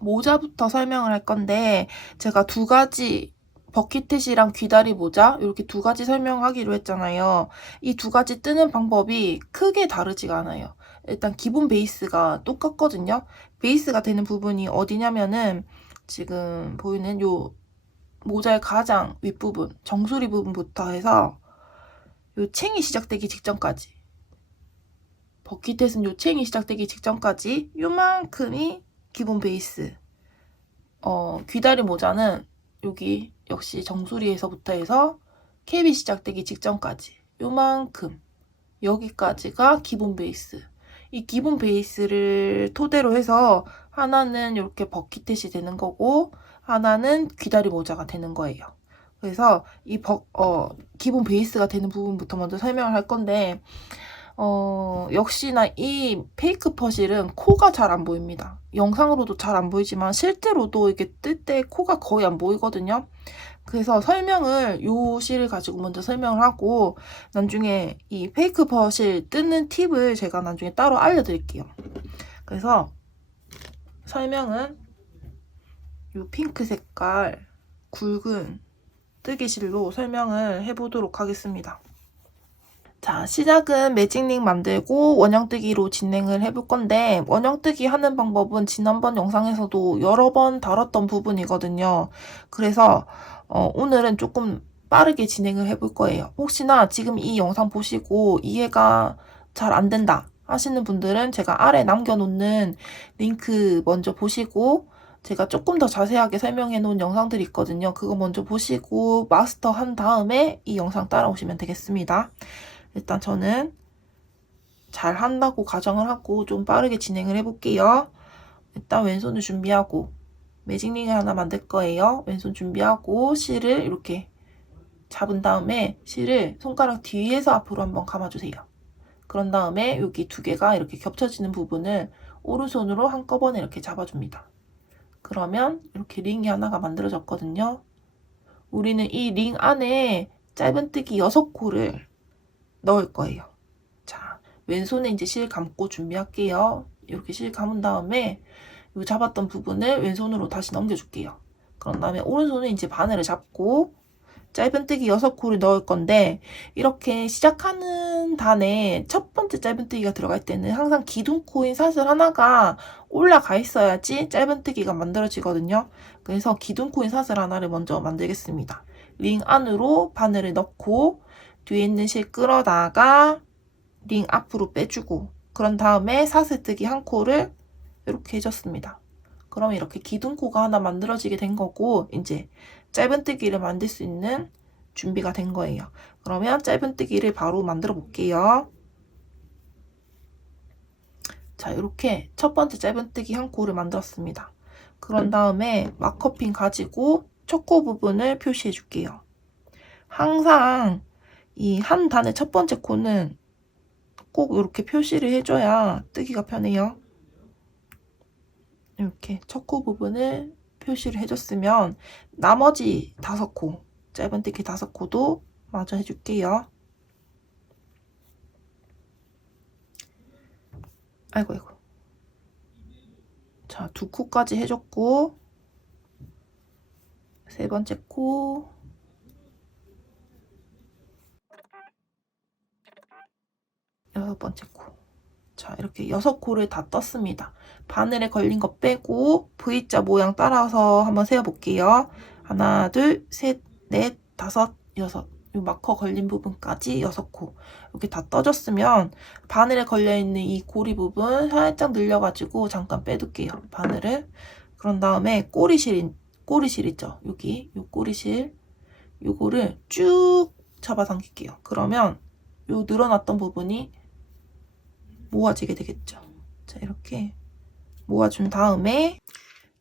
모자부터 설명을 할 건데 제가 두 가지 버킷햇이랑 귀다리 모자 이렇게 두 가지 설명하기로 했잖아요. 이 두 가지 뜨는 방법이 크게 다르지가 않아요. 일단 기본 베이스가 똑같거든요. 베이스가 되는 부분이 어디냐면은 지금 보이는 요 모자의 가장 윗부분, 정수리 부분부터 해서 요 챙이 시작되기 직전까지, 버킷햇은 요 챙이 시작되기 직전까지 요만큼이 기본 베이스. 귀다리 모자는 여기 역시 정수리에서부터 해서 캡이 시작되기 직전까지 요만큼, 여기까지가 기본 베이스. 이 기본 베이스를 토대로 해서 하나는 이렇게 버킷햇이 되는 거고 하나는 귀다리 모자가 되는 거예요. 그래서 이 기본 베이스가 되는 부분부터 먼저 설명을 할 건데 역시나 이 페이크 퍼실은 코가 잘 안 보입니다. 영상으로도 잘 안 보이지만 실제로도 이게 뜰 때 코가 거의 안 보이거든요. 그래서 설명을 요 실을 가지고 먼저 설명을 하고 나중에 이 페이크 퍼실 뜨는 팁을 제가 나중에 따로 알려드릴게요. 그래서 설명은 요 핑크 색깔 굵은 뜨개실로 설명을 해보도록 하겠습니다. 자, 시작은 매직링 만들고 원형뜨기로 진행을 해볼 건데 원형뜨기 하는 방법은 지난번 영상에서도 여러 번 다뤘던 부분이거든요. 그래서 오늘은 조금 빠르게 진행을 해볼 거예요. 혹시나 지금 이 영상 보시고 이해가 잘 안 된다 하시는 분들은 제가 아래 남겨놓는 링크 먼저 보시고 제가 조금 더 자세하게 설명해 놓은 영상들이 있거든요. 그거 먼저 보시고 마스터 한 다음에 이 영상 따라오시면 되겠습니다. 일단 저는 잘 한다고 가정을 하고 좀 빠르게 진행을 해볼게요. 일단 왼손을 준비하고 매직링을 하나 만들 거예요. 왼손 준비하고 실을 이렇게 잡은 다음에 실을 손가락 뒤에서 앞으로 한번 감아주세요. 그런 다음에 여기 두 개가 이렇게 겹쳐지는 부분을 오른손으로 한꺼번에 이렇게 잡아줍니다. 그러면 이렇게 링이 하나가 만들어졌거든요. 우리는 이 링 안에 짧은뜨기 6코를 넣을 거예요. 자, 왼손에 이제 실 감고 준비할게요. 이렇게 실 감은 다음에 이 잡았던 부분을 왼손으로 다시 넘겨줄게요. 그런 다음에 오른손에 이제 바늘을 잡고 짧은뜨기 6코를 넣을 건데 이렇게 시작하는 단에 첫 번째 짧은뜨기가 들어갈 때는 항상 기둥코인 사슬 하나가 올라가 있어야지 짧은뜨기가 만들어지거든요. 그래서 기둥코인 사슬 하나를 먼저 만들겠습니다. 링 안으로 바늘을 넣고 뒤에 있는 실 끌어다가 링 앞으로 빼주고 그런 다음에 사슬뜨기 한 코를 이렇게 해줬습니다. 그럼 이렇게 기둥코가 하나 만들어지게 된 거고 이제 짧은뜨기를 만들 수 있는 준비가 된 거예요. 그러면 짧은뜨기를 바로 만들어 볼게요. 자, 이렇게 첫 번째 짧은뜨기 한 코를 만들었습니다. 그런 다음에 마커핀 가지고 첫 코 부분을 표시해 줄게요. 항상 이 한 단의 첫 번째 코는 꼭 이렇게 표시를 해줘야 뜨기가 편해요. 이렇게 첫 코 부분을 표시를 해줬으면 나머지 5코, 짧은뜨기 5코도 마저 해줄게요. 아이고. 자, 2코까지 해줬고 세 번째 코, 여섯 번째 코. 자, 이렇게 6코를 다 떴습니다. 바늘에 걸린 거 빼고 V자 모양 따라서 한번 세어볼게요. 하나, 둘, 셋, 넷, 다섯, 여섯. 이 마커 걸린 부분까지 6코. 이렇게 다 떠졌으면 바늘에 걸려있는 이 고리 부분 살짝 늘려가지고 잠깐 빼둘게요. 바늘을. 그런 다음에 꼬리실 있죠? 여기, 요 꼬리실. 요거를 쭉 잡아당길게요. 그러면 요 늘어났던 부분이 모아지게 되겠죠. 자, 이렇게 모아준 다음에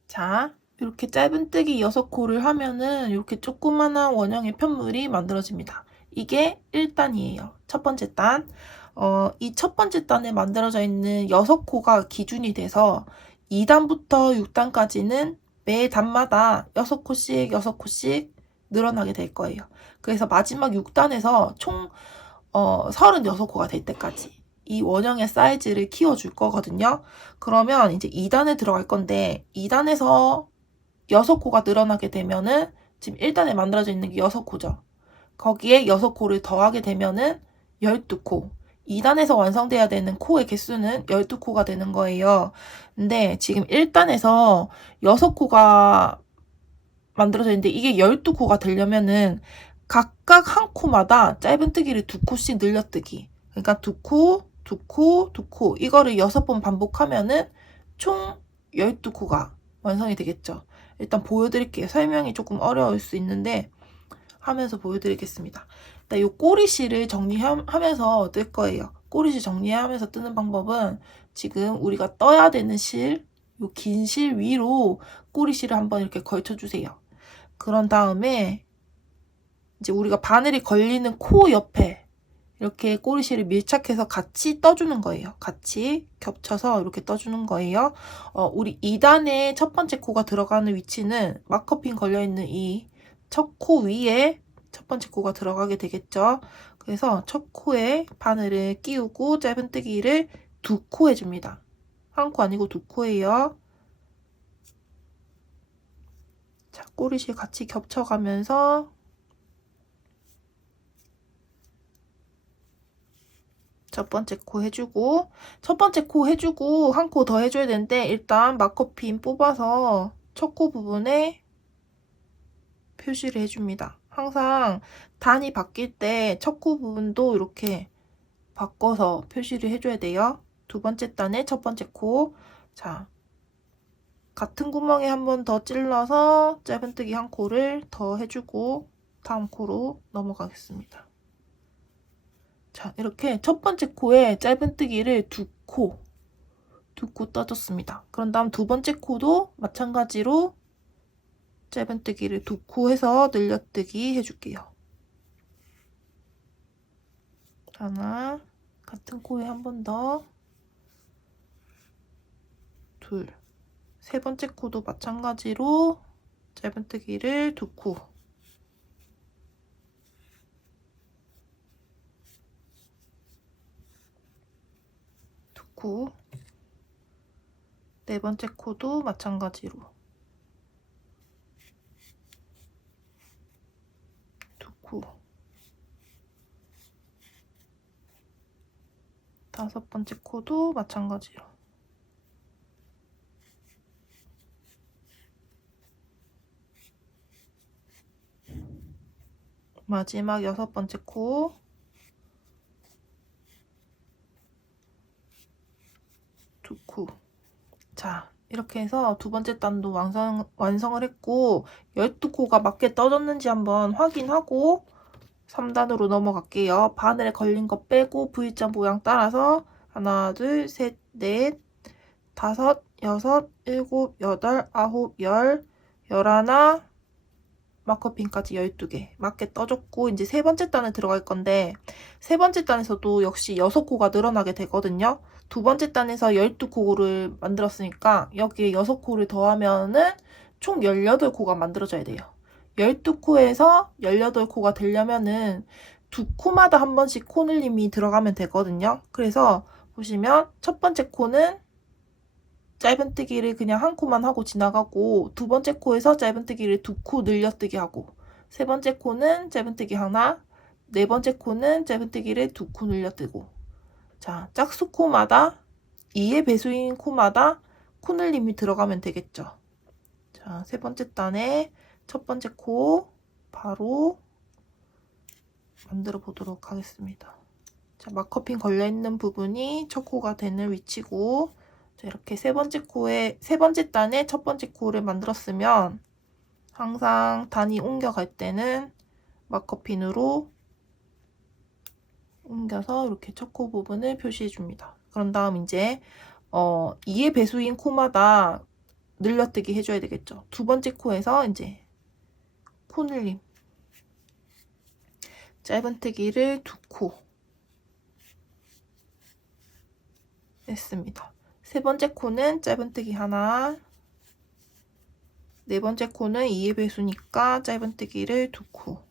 자, 이렇게 짧은뜨기 6코를 하면은 이렇게 조그마한 원형의 편물이 만들어집니다. 이게 1단이에요. 첫 번째 단. 이 첫 번째 단에 만들어져 있는 6코가 기준이 돼서 2단부터 6단까지는 매 단마다 6코씩 늘어나게 될 거예요. 그래서 마지막 6단에서 총 36코가 될 때까지 이 원형의 사이즈를 키워줄 거거든요. 그러면 이제 2단에 들어갈 건데 2단에서 6코가 늘어나게 되면은 지금 1단에 만들어져 있는 게 6코죠. 거기에 6코를 더하게 되면은 12코. 2단에서 완성돼야 되는 코의 개수는 12코가 되는 거예요. 근데 지금 1단에서 6코가 만들어져 있는데 이게 12코가 되려면은 각각 한 코마다 짧은뜨기를 2코씩 늘려뜨기. 그러니까 2코, 2코, 2코. 이거를 6번 반복하면은 총 12코가 완성이 되겠죠. 일단 보여드릴게요. 설명이 조금 어려울 수 있는데 하면서 보여드리겠습니다. 일단 이 꼬리실을 정리하면서 뜰 거예요. 꼬리실 정리하면서 뜨는 방법은 지금 우리가 떠야 되는 실, 이 긴 실 위로 꼬리실을 한번 이렇게 걸쳐주세요. 그런 다음에 이제 우리가 바늘이 걸리는 코 옆에 이렇게 꼬리실을 밀착해서 같이 떠주는 거예요. 같이 겹쳐서 이렇게 떠주는 거예요. 우리 2단에 첫 번째 코가 들어가는 위치는 마커핀 걸려있는 이 첫 코 위에 첫 번째 코가 들어가게 되겠죠. 그래서 첫 코에 바늘을 끼우고 짧은뜨기를 2코 해줍니다. 한 코 아니고 2코예요. 자, 꼬리실 같이 겹쳐가면서 첫 번째 코 해주고 첫 번째 코 해주고 한 코 더 해줘야 되는데 일단 마커핀 뽑아서 첫 코 부분에 표시를 해줍니다. 항상 단이 바뀔 때 첫 코 부분도 이렇게 바꿔서 표시를 해줘야 돼요. 두 번째 단의 첫 번째 코. 자, 같은 구멍에 한 번 더 찔러서 짧은뜨기 한 코를 더 해주고 다음 코로 넘어가겠습니다. 자, 이렇게 첫 번째 코에 짧은뜨기를 2코 떠줬습니다. 그런 다음 두 번째 코도 마찬가지로 짧은뜨기를 2코 해서 늘려뜨기 해줄게요. 하나, 같은 코에 한 번 더, 둘, 세 번째 코도 마찬가지로 짧은뜨기를 2코, 네 번째 코도 마찬가지로 2코, 다섯 번째 코도 마찬가지로 마지막 여섯 번째 코, 두 코. 자, 이렇게 해서 두 번째 단도 완성을 했고 12코가 맞게 떠졌는지 한번 확인하고 3단으로 넘어갈게요. 바늘에 걸린 거 빼고 V자 모양 따라서 하나, 둘, 셋, 넷, 다섯, 여섯, 일곱, 여덟, 아홉, 열, 열하나, 마커핀까지 12개 맞게 떠줬고 이제 세 번째 단에 들어갈 건데 세 번째 단에서도 역시 6코가 늘어나게 되거든요. 두 번째 단에서 12코를 만들었으니까 여기에 6코를 더하면은 총 18코가 만들어져야 돼요. 12코에서 18코가 되려면은 두 코마다 한 번씩 코늘림이 들어가면 되거든요. 그래서 보시면 첫 번째 코는 짧은뜨기를 그냥 한 코만 하고 지나가고 두 번째 코에서 짧은뜨기를 2코 늘려뜨기 하고 세 번째 코는 짧은뜨기 하나, 네 번째 코는 짧은뜨기를 2코 늘려뜨고 자, 짝수코마다 2의 배수인 코마다 코늘림이 들어가면 되겠죠. 자, 세 번째 단에 첫 번째 코 바로 만들어 보도록 하겠습니다. 자, 마커핀 걸려있는 부분이 첫 코가 되는 위치고 자, 이렇게 세 번째 단에 첫 번째 코를 만들었으면 항상 단이 옮겨갈 때는 마커핀으로 옮겨서 이렇게 첫 코 부분을 표시해 줍니다. 그런 다음 이제 2의 배수인 코마다 늘려뜨기 해줘야 되겠죠. 두 번째 코에서 이제 코늘림 짧은뜨기를 2코 했습니다. 세 번째 코는 짧은뜨기 하나, 네 번째 코는 2의 배수니까 짧은뜨기를 2코,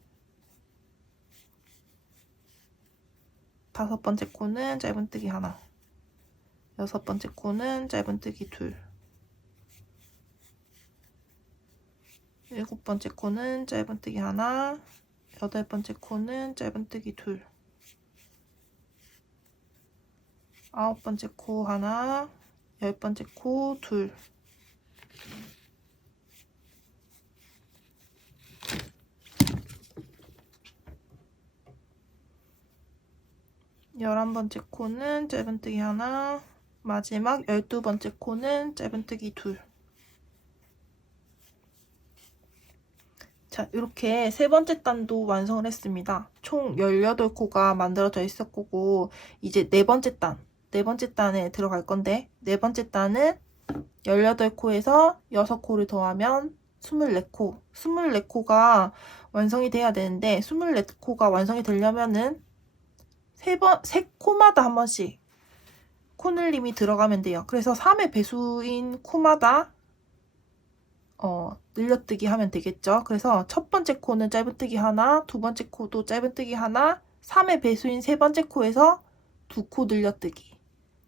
5번째 코는 짧은뜨기 하나, 6번째 코는 짧은뜨기 둘, 7번째 코는 짧은뜨기 하나, 8번째 코는 짧은뜨기 둘, 9번째 코 하나, 10번째 코 둘, 11번째 코는 짧은뜨기 하나, 마지막 12번째 코는 짧은뜨기 둘. 자, 이렇게 세 번째 단도 완성을 했습니다. 총 18코가 만들어져 있을 거고, 이제 네 번째 단에 들어갈 건데, 네 번째 단은 18코에서 6코를 더하면 24코. 24코가 완성이 돼야 되는데, 24코가 완성이 되려면은 세 코마다 한 번씩 코늘림이 들어가면 돼요. 그래서 3의 배수인 코마다 늘려뜨기 하면 되겠죠. 그래서 첫 번째 코는 짧은뜨기 하나, 두 번째 코도 짧은뜨기 하나, 3의 배수인 세 번째 코에서 2코 늘려뜨기,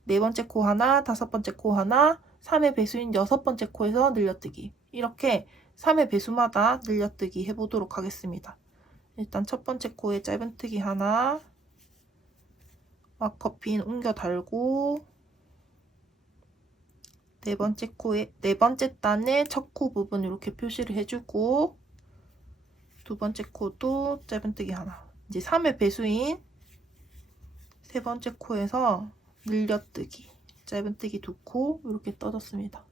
네 번째 코 하나, 5번째 코 하나, 3의 배수인 6번째 코에서 늘려뜨기. 이렇게 3의 배수마다 늘려뜨기 해보도록 하겠습니다. 일단 첫 번째 코에 짧은뜨기 하나, 마커핀 옮겨 달고, 네 번째 단의 첫 코 부분 이렇게 표시를 해주고, 두 번째 코도 짧은뜨기 하나. 이제 3의 배수인 세 번째 코에서 늘려뜨기, 짧은뜨기 2코 이렇게 떠졌습니다.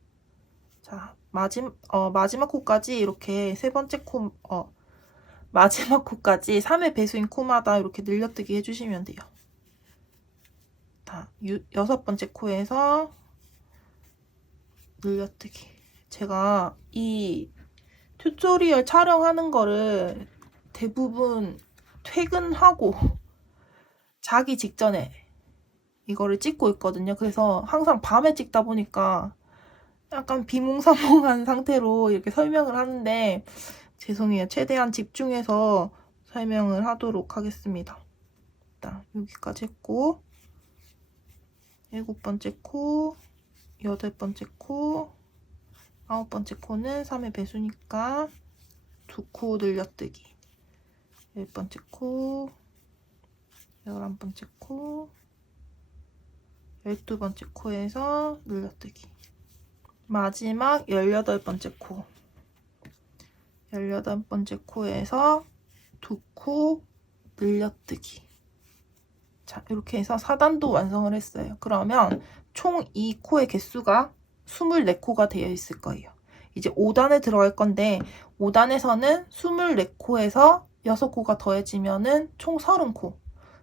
자, 마지막 코까지 이렇게 마지막 코까지 3의 배수인 코마다 이렇게 늘려뜨기 해주시면 돼요. 자, 6번째 코에서 늘려뜨기. 제가 이 튜토리얼 촬영하는 거를 대부분 퇴근하고 자기 직전에 이거를 찍고 있거든요. 그래서 항상 밤에 찍다 보니까 약간 비몽사몽한 상태로 이렇게 설명을 하는데 죄송해요. 최대한 집중해서 설명을 하도록 하겠습니다. 일단 여기까지 했고, 7번째 코, 8번째 코, 9번째 코는 3의 배수니까 2코 늘려뜨기, 10번째 코, 11번째 코, 12번째 코에서 늘려뜨기, 마지막 18번째 코, 18번째 코에서 2코 늘려뜨기. 자, 이렇게 해서 4단도 완성을 했어요. 그러면 총 이 코의 개수가 24코가 되어 있을 거예요. 이제 5단에 들어갈 건데 5단에서는 24코에서 6코가 더해지면은 총 30코.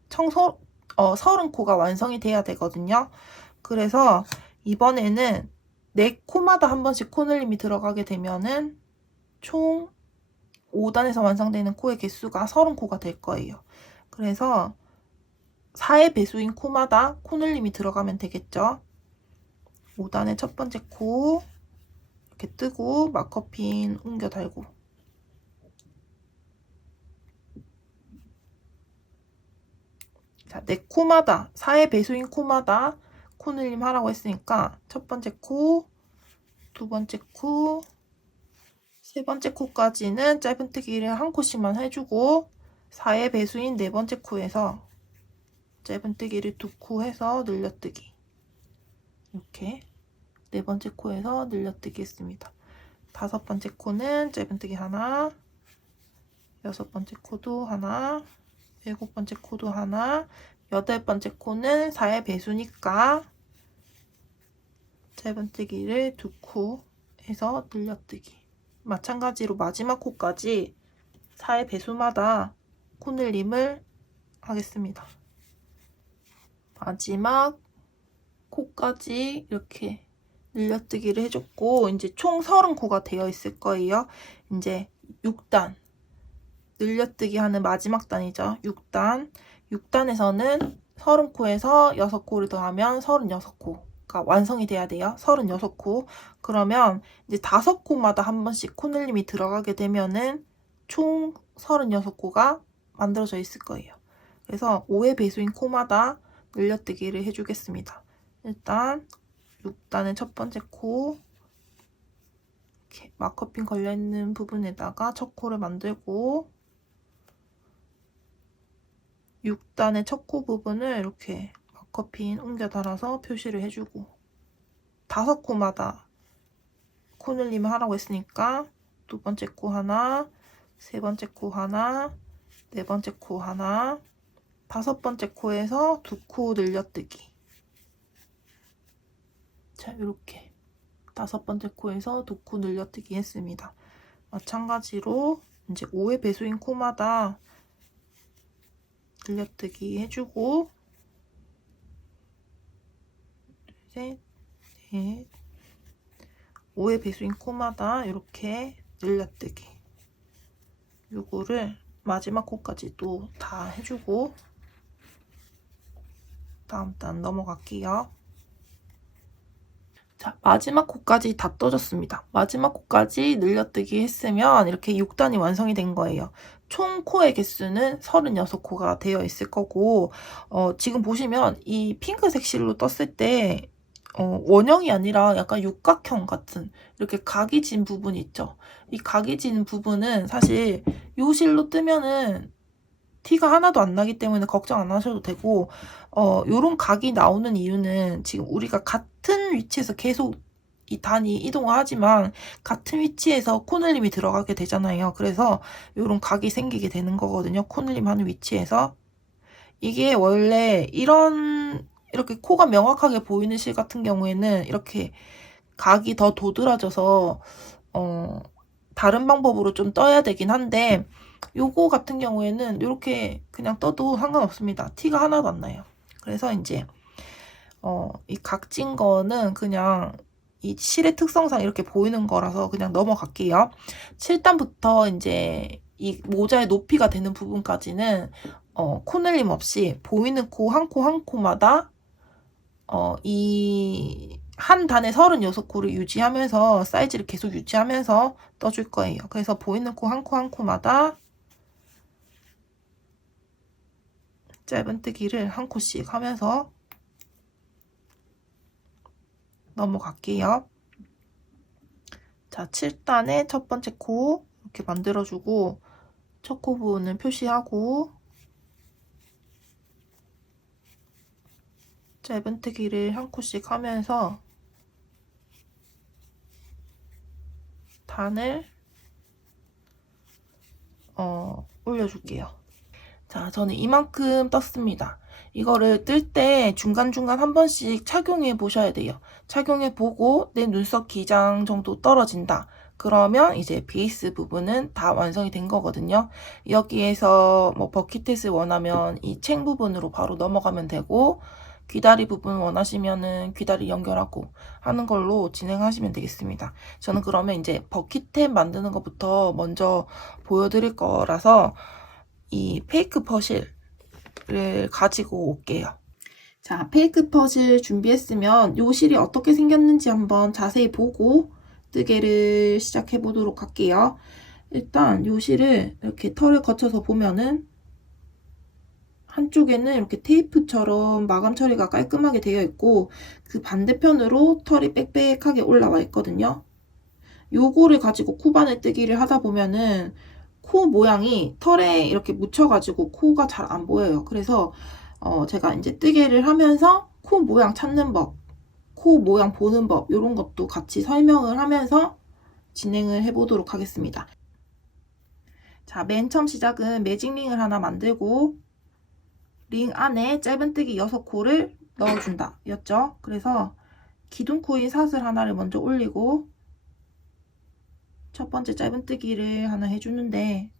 30코가 완성이 돼야 되거든요. 그래서 이번에는 4코마다 한 번씩 코늘림이 들어가게 되면은 총 5단에서 완성되는 코의 개수가 30코가 될 거예요. 그래서 4의 배수인 코마다 코늘림이 들어가면 되겠죠. 5단의 첫 번째 코 이렇게 뜨고 마커핀 옮겨 달고, 자, 4코마다 4의 배수인 코마다 코늘림 하라고 했으니까 첫 번째 코, 두 번째 코, 세 번째 코까지는 짧은뜨기를 한 코씩만 해주고 4의 배수인 네 번째 코에서 짧은뜨기를 2코 해서 늘려뜨기, 이렇게 네 번째 코에서 늘려뜨기 했습니다. 5번째 코는 짧은뜨기 하나, 6번째 코도 하나, 7번째 코도 하나, 8번째 코는 4의 배수니까 짧은뜨기를 2코 해서 늘려뜨기. 마찬가지로 마지막 코까지 4의 배수마다 코늘림을 하겠습니다. 마지막 코까지 이렇게 늘려뜨기를 해줬고, 이제 총 30코가 되어 있을 거예요. 이제 6단 늘려뜨기 하는 마지막 단이죠. 6단에서는 30코에서 6코를 더하면 36코가 완성이 돼야 돼요. 36코. 그러면 이제 5코마다 한 번씩 코늘림이 들어가게 되면은 총 36코가 만들어져 있을 거예요. 그래서 5의 배수인 코마다 늘려뜨기를 해주겠습니다. 일단 6단의 첫 번째 코, 이렇게 마커핀 걸려있는 부분에다가 첫 코를 만들고 6단의 첫 코 부분을 이렇게 마커핀 옮겨 달아서 표시를 해주고 5코마다 코늘림을 하라고 했으니까 두 번째 코 하나, 세 번째 코 하나, 네 번째 코 하나, 다섯 번째 코에서 두 코 늘려뜨기. 자, 이렇게 다섯 번째 코에서 두 코 늘려뜨기 했습니다. 마찬가지로 이제 5의 배수인 코마다 늘려뜨기 해주고 셋, 넷, 5의 배수인 코마다 이렇게 늘려뜨기. 요거를 마지막 코까지도 다 해주고 다음 단 넘어갈게요. 자, 마지막 코까지 다 떠줬습니다. 마지막 코까지 늘려뜨기 했으면 이렇게 6단이 완성이 된 거예요. 총 코의 개수는 36코가 되어 있을 거고 지금 보시면 이 핑크색 실로 떴을 때 원형이 아니라 약간 육각형 같은 이렇게 각이 진 부분이 있죠. 이 각이 진 부분은 사실 요 실로 뜨면은 티가 하나도 안 나기 때문에 걱정 안 하셔도 되고 요런 각이 나오는 이유는 지금 우리가 같은 위치에서 계속 이 단이 이동을 하지만 같은 위치에서 코늘림이 들어가게 되잖아요. 그래서 요런 각이 생기게 되는 거거든요. 코늘림 하는 위치에서. 이게 원래 이렇게 코가 명확하게 보이는 실 같은 경우에는 이렇게 각이 더 도드라져서 다른 방법으로 좀 떠야 되긴 한데 요거 같은 경우에는 이렇게 그냥 떠도 상관없습니다. 티가 하나도 안 나요. 그래서 이제 이 각진 거는 그냥 이 실의 특성상 이렇게 보이는 거라서 그냥 넘어갈게요. 7단부터 이제 이 모자의 높이가 되는 부분까지는 코늘림 없이 보이는 코 한 코 한 코마다 이 한 단에 36코를 유지하면서 사이즈를 계속 유지하면서 떠줄 거예요. 그래서 보이는 코 한 코 한 코마다 짧은뜨기를 한 코씩 하면서 넘어갈게요. 자, 7단의 첫 번째 코 이렇게 만들어주고 첫 코 부분을 표시하고 짧은뜨기를 한 코씩 하면서 단을 올려줄게요. 자, 저는 이만큼 떴습니다. 이거를 뜰 때 중간중간 한 번씩 착용해 보셔야 돼요. 착용해 보고 내 눈썹 기장 정도 떨어진다. 그러면 이제 베이스 부분은 다 완성이 된 거거든요. 여기에서 뭐 버킷햇을 원하면 이 챙 부분으로 바로 넘어가면 되고 귀다리 부분 원하시면은 귀다리 연결하고 하는 걸로 진행하시면 되겠습니다. 저는 그러면 이제 버킷햇 만드는 것부터 먼저 보여드릴 거라서 이 페이크 퍼실을 가지고 올게요. 자, 페이크 퍼실 준비했으면 요 실이 어떻게 생겼는지 한번 자세히 보고 뜨개를 시작해 보도록 할게요. 일단 요 실을 이렇게 털을 거쳐서 보면은 한쪽에는 이렇게 테이프처럼 마감 처리가 깔끔하게 되어 있고 그 반대편으로 털이 빽빽하게 올라와 있거든요. 요거를 가지고 코바늘 뜨기를 하다 보면은 코 모양이 털에 이렇게 묻혀가지고 코가 잘 안 보여요. 그래서 제가 이제 뜨개를 하면서 코 모양 찾는 법, 코 모양 보는 법 이런 것도 같이 설명을 하면서 진행을 해보도록 하겠습니다. 자, 맨 처음 시작은 매직링을 하나 만들고 링 안에 짧은뜨기 6코를 넣어준다 였죠. 그래서 기둥코인 사슬 하나를 먼저 올리고 첫 번째 짧은뜨기를 하나 해주는데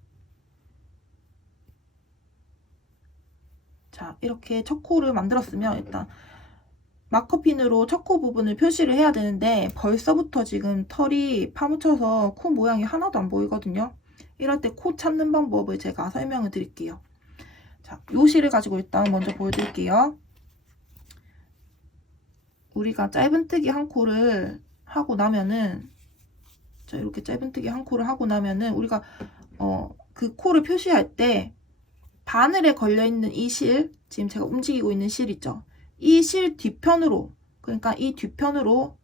자, 이렇게 첫 코를 만들었으면 일단 마커핀으로 첫 코 부분을 표시를 해야 되는데 벌써부터 지금 털이 파묻혀서 코 모양이 하나도 안 보이거든요. 이럴 때 코 찾는 방법을 제가 설명을 드릴게요. 자, 요 실을 가지고 일단 먼저 보여드릴게요. 우리가 짧은뜨기 한 코를 하고 나면은 자, 이렇게 짧은뜨기 한 코를 하고 나면은 우리가 그 코를 표시할 때 바늘에 걸려있는 이 실, 지금 제가 움직이고 있는 실 있죠? 이 실 뒤편으로, 그러니까 이 뒤편으로,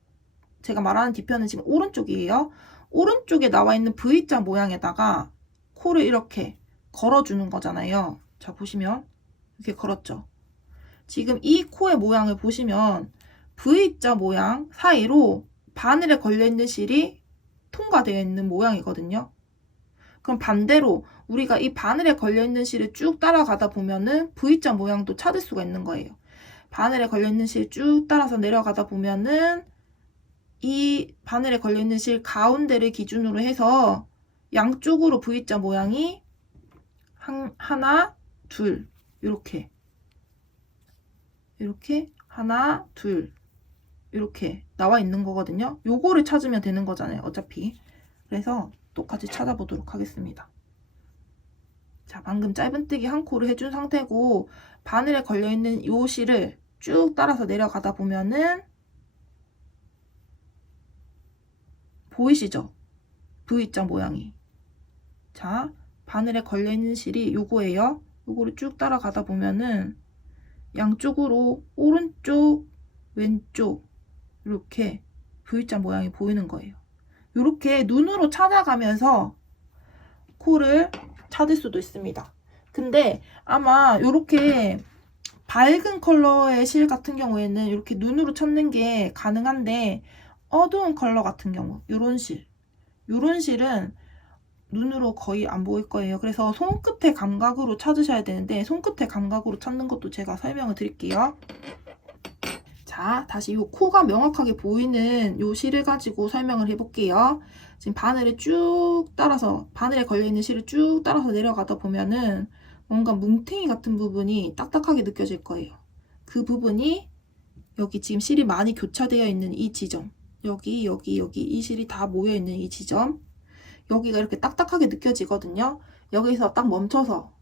제가 말하는 뒤편은 지금 오른쪽이에요. 오른쪽에 나와 있는 V자 모양에다가 코를 이렇게 걸어주는 거잖아요. 자, 보시면 이렇게 걸었죠. 지금 이 코의 모양을 보시면 V자 모양 사이로 바늘에 걸려있는 실이 통과되어 있는 모양이거든요. 그럼 반대로 우리가 이 바늘에 걸려있는 실을 쭉 따라가다 보면은 V자 모양도 찾을 수가 있는 거예요. 바늘에 걸려있는 실 쭉 따라서 내려가다 보면은 이 바늘에 걸려있는 실 가운데를 기준으로 해서 양쪽으로 V자 모양이 하나, 둘 이렇게 하나, 둘 이렇게 나와 있는 거거든요. 요거를 찾으면 되는 거잖아요. 어차피. 그래서 똑같이 찾아보도록 하겠습니다. 자, 방금 짧은뜨기 한 코를 해준 상태고 바늘에 걸려있는 요 실을 쭉 따라서 내려가다 보면은 보이시죠? V자 모양이. 자, 바늘에 걸려있는 실이 요거예요. 요거를 쭉 따라가다 보면은 양쪽으로 오른쪽, 왼쪽 이렇게 V자 모양이 보이는 거예요. 이렇게 눈으로 찾아가면서 코를 찾을 수도 있습니다. 근데 아마 이렇게 밝은 컬러의 실 같은 경우에는 이렇게 눈으로 찾는 게 가능한데 어두운 컬러 같은 경우 이런 실은 눈으로 거의 안 보일 거예요. 그래서 손끝의 감각으로 찾으셔야 되는데 손끝의 감각으로 찾는 것도 제가 설명을 드릴게요. 자, 다시 이 코가 명확하게 보이는 이 실을 가지고 설명을 해볼게요. 지금 바늘에 걸려있는 실을 쭉 따라서 내려가다 보면은 뭔가 뭉탱이 같은 부분이 딱딱하게 느껴질 거예요. 그 부분이 여기 지금 실이 많이 교차되어 있는 이 지점, 여기 이 실이 다 모여있는 이 지점, 여기가 이렇게 딱딱하게 느껴지거든요. 여기서 딱 멈춰서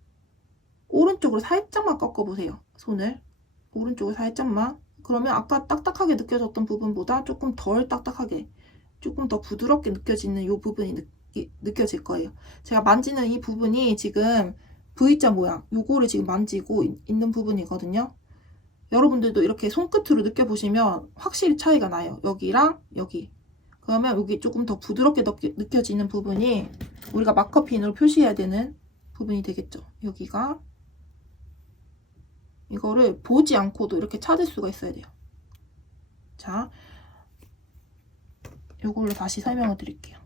오른쪽으로 살짝만 꺾어보세요. 손을 오른쪽으로 살짝만. 그러면 아까 딱딱하게 느껴졌던 부분보다 조금 덜 딱딱하게, 조금 더 부드럽게 느껴지는 이 부분이 느껴질 거예요. 제가 만지는 이 부분이 지금 V자 모양, 요거를 지금 만지고 있는 부분이거든요. 여러분들도 이렇게 손끝으로 느껴보시면 확실히 차이가 나요. 여기랑 여기. 그러면 여기 조금 더 부드럽게 느껴지는 부분이 우리가 마커핀으로 표시해야 되는 부분이 되겠죠. 여기가. 이거를 보지 않고도 이렇게 찾을 수가 있어야 돼요. 자, 이걸로 다시 설명을 드릴게요.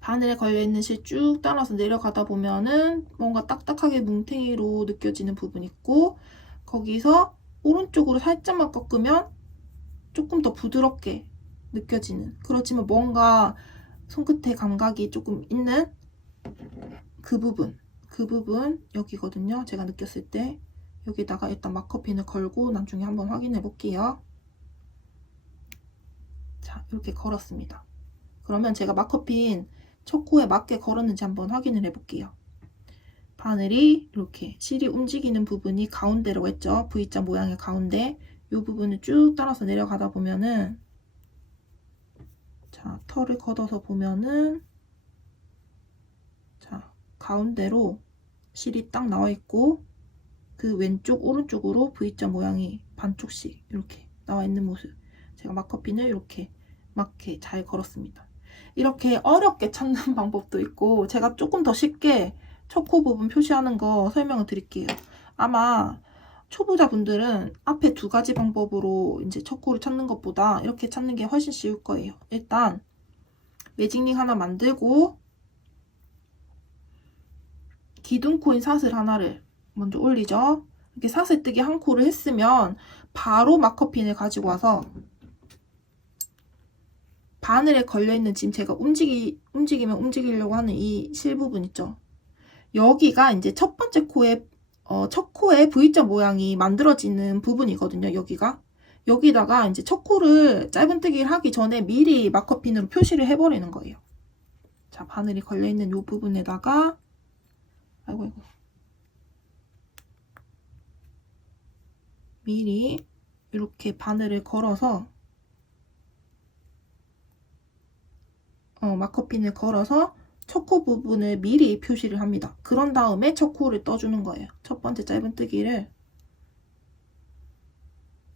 바늘에 걸려있는 실 쭉 따라서 내려가다 보면은 뭔가 딱딱하게 뭉탱이로 느껴지는 부분이 있고 거기서 오른쪽으로 살짝만 꺾으면 조금 더 부드럽게 느껴지는, 그렇지만 뭔가 손끝에 감각이 조금 있는 그 부분 여기거든요. 제가 느꼈을 때 여기다가 일단 마커핀을 걸고 나중에 한번 확인해 볼게요. 자, 이렇게 걸었습니다. 그러면 제가 마커핀 첫 코에 맞게 걸었는지 한번 확인을 해 볼게요. 바늘이 이렇게 실이 움직이는 부분이 가운데라고 했죠. V자 모양의 가운데 이 부분을 쭉 따라서 내려가다 보면은, 자, 털을 걷어서 보면은, 자, 가운데로 실이 딱 나와 있고 그 왼쪽 오른쪽으로 V자 모양이 반쪽씩 이렇게 나와 있는 모습. 제가 마커핀을 이렇게 맞게 잘 걸었습니다. 이렇게 어렵게 찾는 방법도 있고 제가 조금 더 쉽게 첫 코 부분 표시하는 거 설명을 드릴게요. 아마 초보자분들은 앞에 두 가지 방법으로 이제 첫 코를 찾는 것보다 이렇게 찾는 게 훨씬 쉬울 거예요. 일단 매직링 하나 만들고 기둥코인 사슬 하나를 먼저 올리죠. 이렇게 사슬 뜨기 한 코를 했으면 바로 마커핀을 가지고 와서 바늘에 걸려있는, 지금 제가 움직이면 움직이려고 하는 이 실 부분 있죠. 여기가 이제 첫 번째 코에 첫 코에 V자 모양이 만들어지는 부분이거든요. 여기다가 이제 첫 코를 짧은뜨기를 하기 전에 미리 마커핀으로 표시를 해버리는 거예요. 자, 바늘이 걸려있는 이 부분에다가 아이고 미리 이렇게 바늘을 걸어서 마커핀을 걸어서 첫 코 부분을 미리 표시를 합니다. 그런 다음에 첫 코를 떠주는 거예요. 첫 번째 짧은뜨기를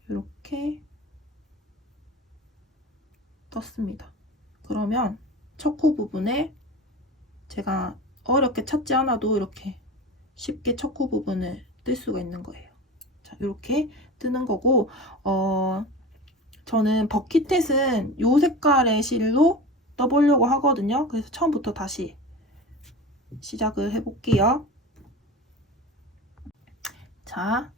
이렇게 떴습니다. 그러면 첫 코 부분에 제가 어렵게 찾지 않아도 이렇게 쉽게 첫 코 부분을 뜰 수가 있는 거예요. 자, 이렇게 뜨는 거고, 저는 버킷햇은 이 색깔의 실로 떠보려고 하거든요. 그래서 처음부터 다시 시작을 해볼게요. 자,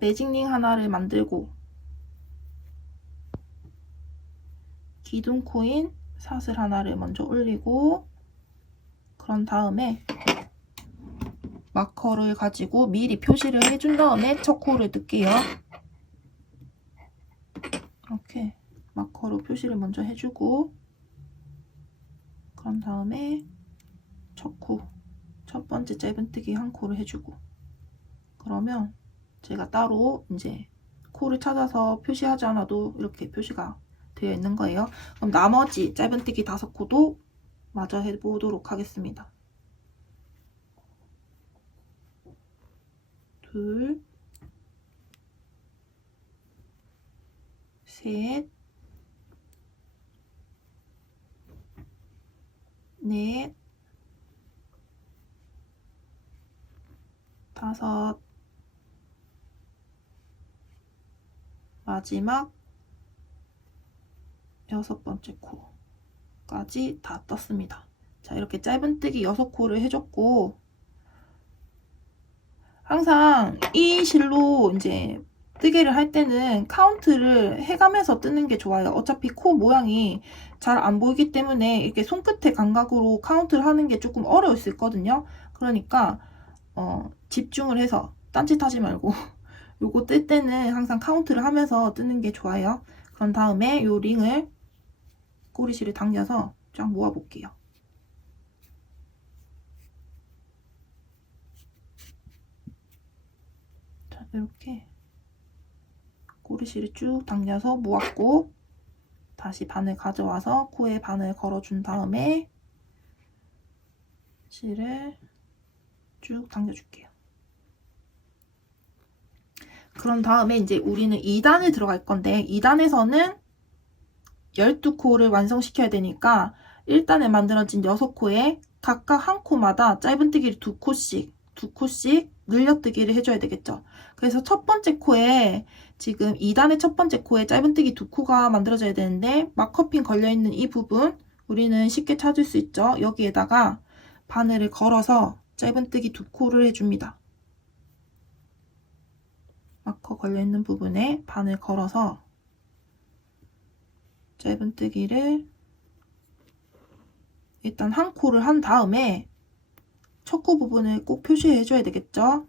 매직링 하나를 만들고 기둥 코인 사슬 하나를 먼저 올리고, 그런 다음에 마커를 가지고 미리 표시를 해준 다음에 첫 코를 뜰게요. 이렇게 마커로 표시를 먼저 해주고, 그런 다음에 첫 코, 첫 번째 짧은뜨기 한 코를 해주고, 그러면 제가 따로 이제 코를 찾아서 표시하지 않아도 이렇게 표시가 되어 있는 거예요. 그럼 나머지 짧은뜨기 5코도 마저 해보도록 하겠습니다. 둘, 셋, 넷, 다섯, 마지막 6번째 코까지 다 떴습니다. 자, 이렇게 짧은뜨기 6코를 해줬고, 항상 이 실로 이제 뜨개를 할 때는 카운트를 해가면서 뜨는 게 좋아요. 어차피 코 모양이 잘 안 보이기 때문에 이렇게 손끝의 감각으로 카운트를 하는 게 조금 어려울 수 있거든요. 그러니까 집중을 해서 딴짓하지 말고 요거 뜰 때는 항상 카운트를 하면서 뜨는 게 좋아요. 그런 다음에 요 링을 꼬리실을 당겨서 쫙 모아볼게요. 자, 이렇게 꼬리실을 쭉 당겨서 모았고, 다시 바늘 가져와서 코에 바늘 걸어준 다음에 실을 쭉 당겨줄게요. 그런 다음에 이제 우리는 2단을 들어갈 건데, 2단에서는 12코를 완성시켜야 되니까 1단에 만들어진 6코에 각각 한 코마다 짧은뜨기를 2코씩 늘려뜨기를 해줘야 되겠죠. 그래서 첫 번째 코에 지금 2단의 첫 번째 코에 짧은뜨기 2코가 만들어져야 되는데, 마커핀 걸려있는 이 부분 우리는 쉽게 찾을 수 있죠. 여기에다가 바늘을 걸어서 짧은뜨기 2코를 해줍니다. 마커 걸려있는 부분에 바늘 걸어서 짧은뜨기를 일단 한 코를 한 다음에 첫 코 부분을 꼭 표시해줘야 되겠죠.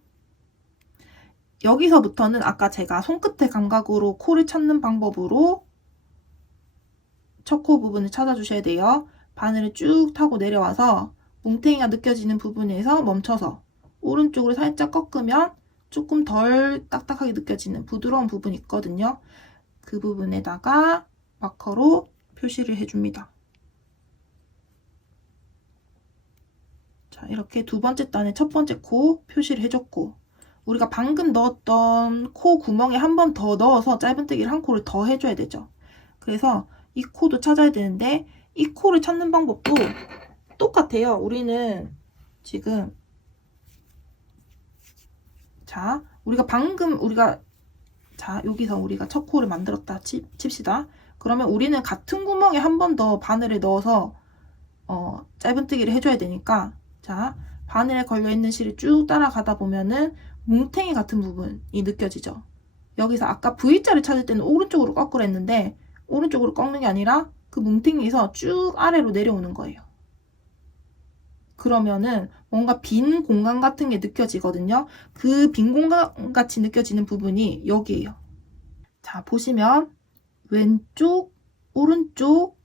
여기서부터는 아까 제가 손끝의 감각으로 코를 찾는 방법으로 첫 코 부분을 찾아주셔야 돼요. 바늘을 쭉 타고 내려와서 뭉탱이가 느껴지는 부분에서 멈춰서 오른쪽으로 살짝 꺾으면 조금 덜 딱딱하게 느껴지는 부드러운 부분이 있거든요. 그 부분에다가 마커로 표시를 해줍니다. 자, 이렇게 두 번째 단에 첫 번째 코 표시를 해줬고, 우리가 방금 넣었던 코 구멍에 한 번 더 넣어서 짧은뜨기를 한 코를 더 해줘야 되죠. 그래서 이 코도 찾아야 되는데, 이 코를 찾는 방법도 똑같아요. 우리는 지금 자, 여기서 우리가 첫 코를 만들었다 칩시다. 그러면 우리는 같은 구멍에 한 번 더 바늘을 넣어서 짧은뜨기를 해줘야 되니까, 자, 바늘에 걸려있는 실을 쭉 따라가다 보면은 뭉탱이 같은 부분이 느껴지죠. 여기서 아까 V자를 찾을 때는 오른쪽으로 꺾으려 했는데, 오른쪽으로 꺾는 게 아니라 그 뭉탱이에서 쭉 아래로 내려오는 거예요. 그러면은 뭔가 빈 공간 같은 게 느껴지거든요. 그 빈 공간 같이 느껴지는 부분이 여기예요. 자, 보시면 왼쪽, 오른쪽,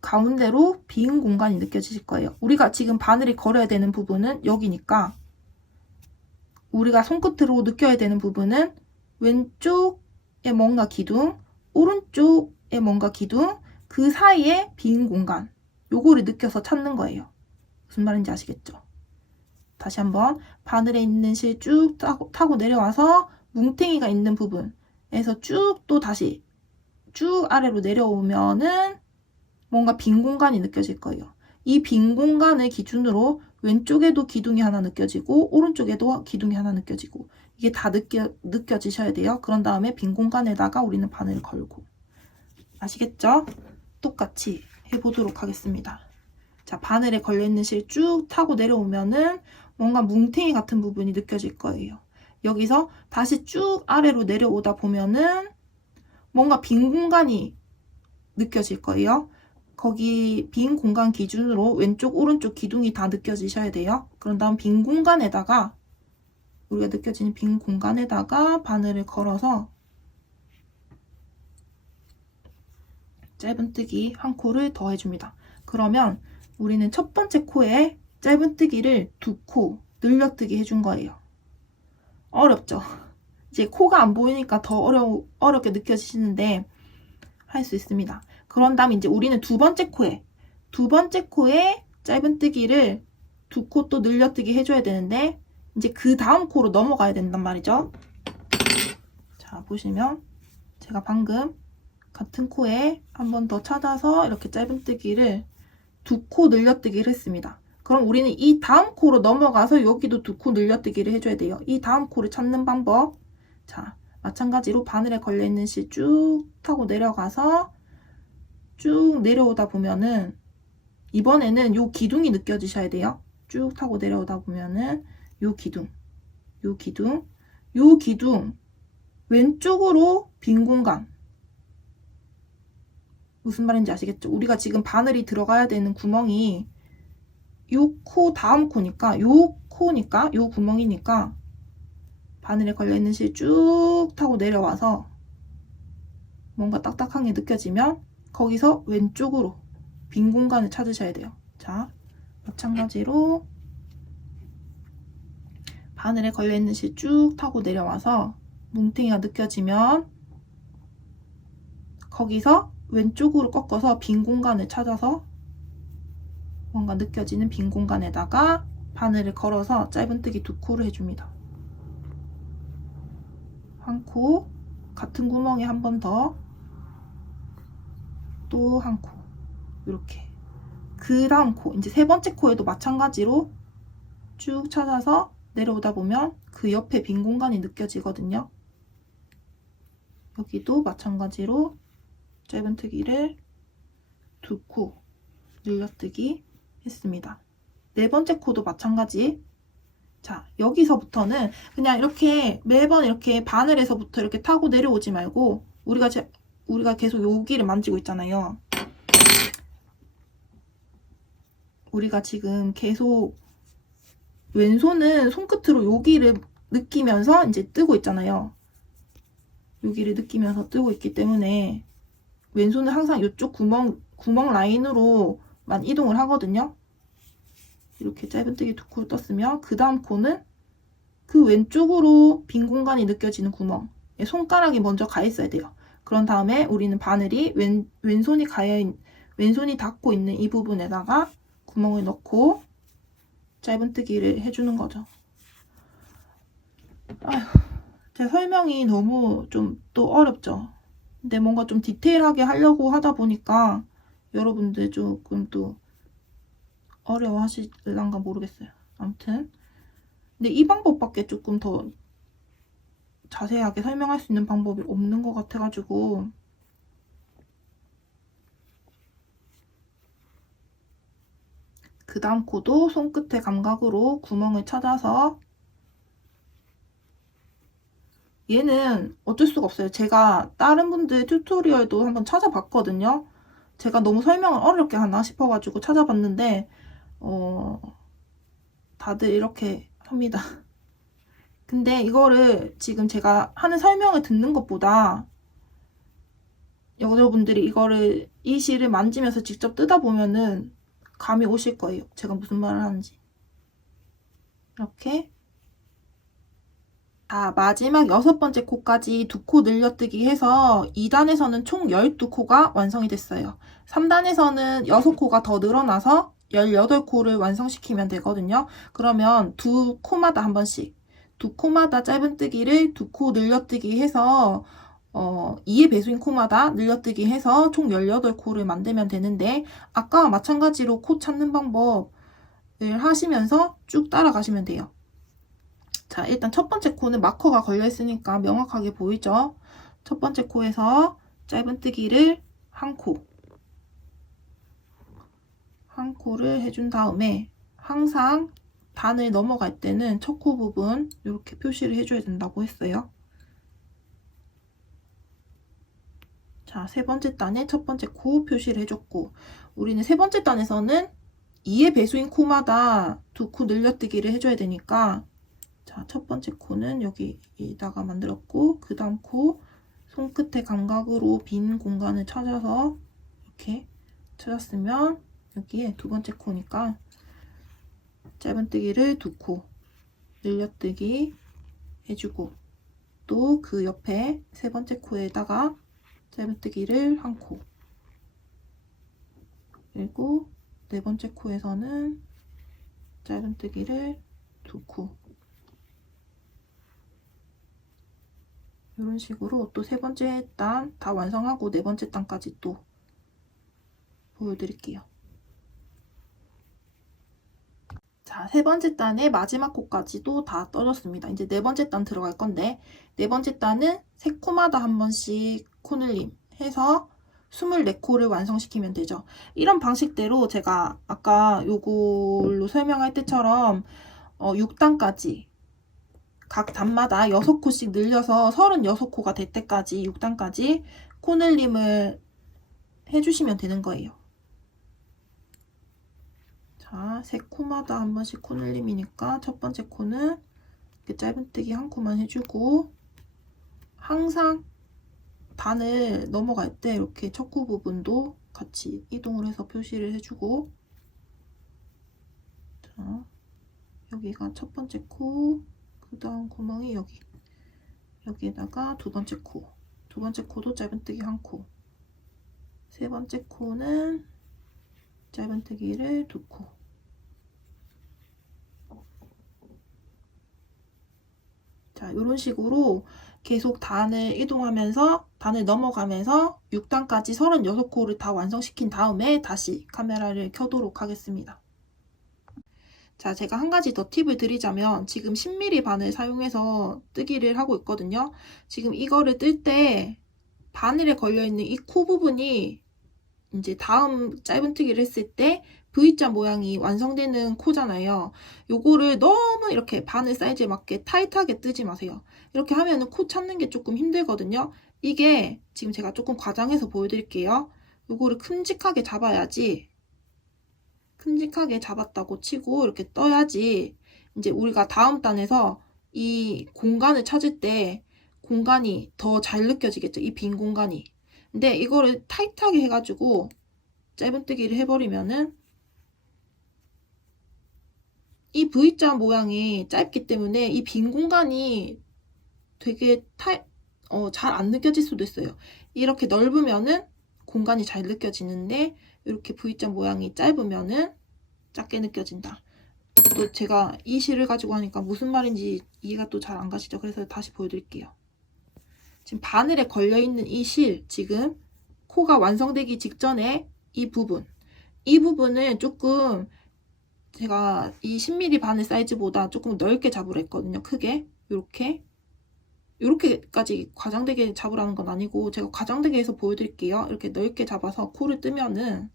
가운데로 빈 공간이 느껴지실 거예요. 우리가 지금 바늘이 걸어야 되는 부분은 여기니까, 우리가 손끝으로 느껴야 되는 부분은 왼쪽에 뭔가 기둥, 오른쪽에 뭔가 기둥, 그 사이에 빈 공간, 요거를 느껴서 찾는 거예요. 무슨 말인지 아시겠죠? 다시 한번 바늘에 있는 실 쭉 타고 내려와서 뭉탱이가 있는 부분에서 쭉 또 다시 쭉 아래로 내려오면은 뭔가 빈 공간이 느껴질 거예요. 이 빈 공간을 기준으로 왼쪽에도 기둥이 하나 느껴지고 오른쪽에도 기둥이 하나 느껴지고 이게 다 느껴지셔야 돼요. 그런 다음에 빈 공간에다가 우리는 바늘을 걸고. 아시겠죠? 똑같이 해보도록 하겠습니다. 자, 바늘에 걸려있는 실 쭉 타고 내려오면은 뭔가 뭉탱이 같은 부분이 느껴질 거예요. 여기서 다시 쭉 아래로 내려오다 보면은 뭔가 빈 공간이 느껴질 거예요. 거기 빈 공간 기준으로 왼쪽 오른쪽 기둥이 다 느껴지셔야 돼요. 그런 다음 빈 공간에다가 우리가 느껴지는 빈 공간에다가 바늘을 걸어서 짧은뜨기 한 코를 더 해줍니다. 그러면 우리는 첫 번째 코에 짧은뜨기를 2코 늘려뜨기 해준 거예요. 어렵죠? 이제 코가 안 보이니까 더 어렵게 느껴지시는데 할 수 있습니다. 그런 다음 이제 우리는 두 번째 코에 짧은뜨기를 2코 또 늘려뜨기 해줘야 되는데 이제 그 다음 코로 넘어가야 된단 말이죠. 자, 보시면 제가 방금 같은 코에 한 번 더 찾아서 이렇게 짧은뜨기를 2코 늘려뜨기를 했습니다. 그럼 우리는 이 다음 코로 넘어가서 여기도 2코 늘려뜨기를 해줘야 돼요. 이 다음 코를 찾는 방법. 자, 마찬가지로 바늘에 걸려있는 실 쭉 타고 내려가서 쭉 내려오다 보면은 이번에는 요 기둥이 느껴지셔야 돼요. 쭉 타고 내려오다 보면은 요 기둥 왼쪽으로 빈 공간. 무슨 말인지 아시겠죠? 우리가 지금 바늘이 들어가야 되는 구멍이 요 코 다음 코니까 요 구멍이니까 바늘에 걸려있는 실 쭉 타고 내려와서 뭔가 딱딱한 게 느껴지면 거기서 왼쪽으로 빈 공간을 찾으셔야 돼요. 자, 마찬가지로 바늘에 걸려있는 실 쭉 타고 내려와서 뭉탱이가 느껴지면 거기서 왼쪽으로 꺾어서 빈 공간을 찾아서 뭔가 느껴지는 빈 공간에다가 바늘을 걸어서 짧은뜨기 2코를 해줍니다. 한 코, 같은 구멍에 한 번 더, 또 한 코, 이렇게. 그 다음 코, 이제 세 번째 코에도 마찬가지로 쭉 찾아서 내려오다 보면 그 옆에 빈 공간이 느껴지거든요. 여기도 마찬가지로 짧은뜨기를 2코 늘려뜨기 했습니다. 네 번째 코도 마찬가지. 자, 여기서부터는 그냥 이렇게 매번 이렇게 바늘에서부터 이렇게 타고 내려오지 말고 우리가 계속 여기를 만지고 있잖아요. 우리가 지금 계속 왼손은 손끝으로 여기를 느끼면서 이제 뜨고 있잖아요. 여기를 느끼면서 뜨고 있기 때문에 왼손은 항상 이쪽 구멍 라인으로만 이동을 하거든요. 이렇게 짧은뜨기 2코를 떴으면 그 다음 코는 그 왼쪽으로 빈 공간이 느껴지는 구멍에 손가락이 먼저 가 있어야 돼요. 그런 다음에 우리는 바늘이 왼손이 닿고 있는 이 부분에다가 구멍을 넣고 짧은뜨기를 해주는 거죠. 아휴, 제 설명이 너무 좀 또 어렵죠. 근데 뭔가 좀 디테일하게 하려고 하다 보니까 여러분들 조금 또 어려워하실란가 모르겠어요. 아무튼 근데 이 방법밖에 조금 더 자세하게 설명할 수 있는 방법이 없는 것 같아가지고 그 다음 코도 손끝의 감각으로 구멍을 찾아서 얘는 어쩔 수가 없어요. 제가 다른 분들 튜토리얼도 한번 찾아봤거든요. 제가 너무 설명을 어렵게 하나 싶어가지고 찾아봤는데 다들 이렇게 합니다. 근데 이거를 지금 제가 하는 설명을 듣는 것보다 여러분들이 이 실을 만지면서 직접 뜯어보면은 감이 오실 거예요. 제가 무슨 말을 하는지. 이렇게 자, 마지막 6번째 코까지 2코 늘려뜨기 해서 2단에서는 총 12코가 완성이 됐어요. 3단에서는 6코가 더 늘어나서 18코를 완성시키면 되거든요. 그러면 2코마다 한 번씩 2코마다 짧은뜨기를 2코 늘려뜨기 해서 2의 배수인 코마다 늘려뜨기 해서 총 18코를 만들면 되는데, 아까와 마찬가지로 코 찾는 방법을 하시면서 쭉 따라가시면 돼요. 자, 일단 첫 번째 코는 마커가 걸려 있으니까 명확하게 보이죠? 첫 번째 코에서 짧은뜨기를 한 코를 해준 다음에 항상 단을 넘어갈 때는 첫 코 부분 이렇게 표시를 해줘야 된다고 했어요. 자, 세 번째 단에 첫 번째 코 표시를 해줬고, 우리는 세 번째 단에서는 2의 배수인 코마다 2코 늘려뜨기를 해줘야 되니까, 자, 첫 번째 코는 여기다가 만들었고, 그 다음 코 손끝의 감각으로 빈 공간을 찾아서 이렇게 찾았으면 여기에 두 번째 코니까 짧은뜨기를 2코 늘려뜨기 해주고, 또 그 옆에 세 번째 코에다가 짧은뜨기를 한 코, 그리고 네 번째 코에서는 짧은뜨기를 2코, 이런 식으로 또 세 번째 단 다 완성하고 네 번째 단까지 또 보여드릴게요. 자, 세 번째 단의 마지막 코까지도 다 떨어졌습니다. 이제 네 번째 단 들어갈 건데, 네 번째 단은 세 코마다 한 번씩 코늘림 해서 24코를 완성시키면 되죠. 이런 방식대로 제가 아까 요걸로 설명할 때처럼 6단까지 각 단마다 6코씩 늘려서 36코가 될 때까지 6단까지 코늘림을 해주시면 되는 거예요. 자, 세 코마다 한 번씩 코늘림이니까 첫 번째 코는 이렇게 짧은뜨기 한 코만 해주고, 항상 단을 넘어갈 때 이렇게 첫 코 부분도 같이 이동을 해서 표시를 해주고, 자, 여기가 첫 번째 코, 그 다음 구멍이 여기에다가 두 번째 코도 짧은뜨기 한 코, 세 번째 코는 짧은뜨기를 2코, 자, 이런 식으로 계속 단을 이동하면서 단을 넘어가면서 6단까지 36코를 다 완성시킨 다음에 다시 카메라를 켜도록 하겠습니다. 자, 제가 한 가지 더 팁을 드리자면, 지금 10mm 바늘 사용해서 뜨기를 하고 있거든요. 지금 이거를 뜰 때 바늘에 걸려있는 이 코 부분이 이제 다음 짧은뜨기를 했을 때 V자 모양이 완성되는 코잖아요. 요거를 너무 이렇게 바늘 사이즈에 맞게 타이트하게 뜨지 마세요. 이렇게 하면은 코 찾는 게 조금 힘들거든요. 이게 지금 제가 조금 과장해서 보여드릴게요. 요거를 큼직하게 잡아야지, 큼직하게 잡았다고 치고 이렇게 떠야지 이제 우리가 다음 단에서 이 공간을 찾을 때 공간이 더 잘 느껴지겠죠, 이 빈 공간이. 근데 이거를 타이트하게 해가지고 짧은뜨기를 해버리면은 이 V자 모양이 짧기 때문에 이 빈 공간이 되게 잘 안 느껴질 수도 있어요. 이렇게 넓으면은 공간이 잘 느껴지는데, 이렇게 V자 모양이 짧으면은 작게 느껴진다. 또 제가 이 실을 가지고 하니까 무슨 말인지 이해가 또 잘 안 가시죠? 그래서 다시 보여드릴게요. 지금 바늘에 걸려있는 이 실, 지금 코가 완성되기 직전에 이 부분을 조금 제가 이 10mm 바늘 사이즈보다 조금 넓게 잡으려 했거든요. 크게 이렇게까지 과장되게 잡으라는 건 아니고, 제가 과장되게 해서 보여드릴게요. 이렇게 넓게 잡아서 코를 뜨면은,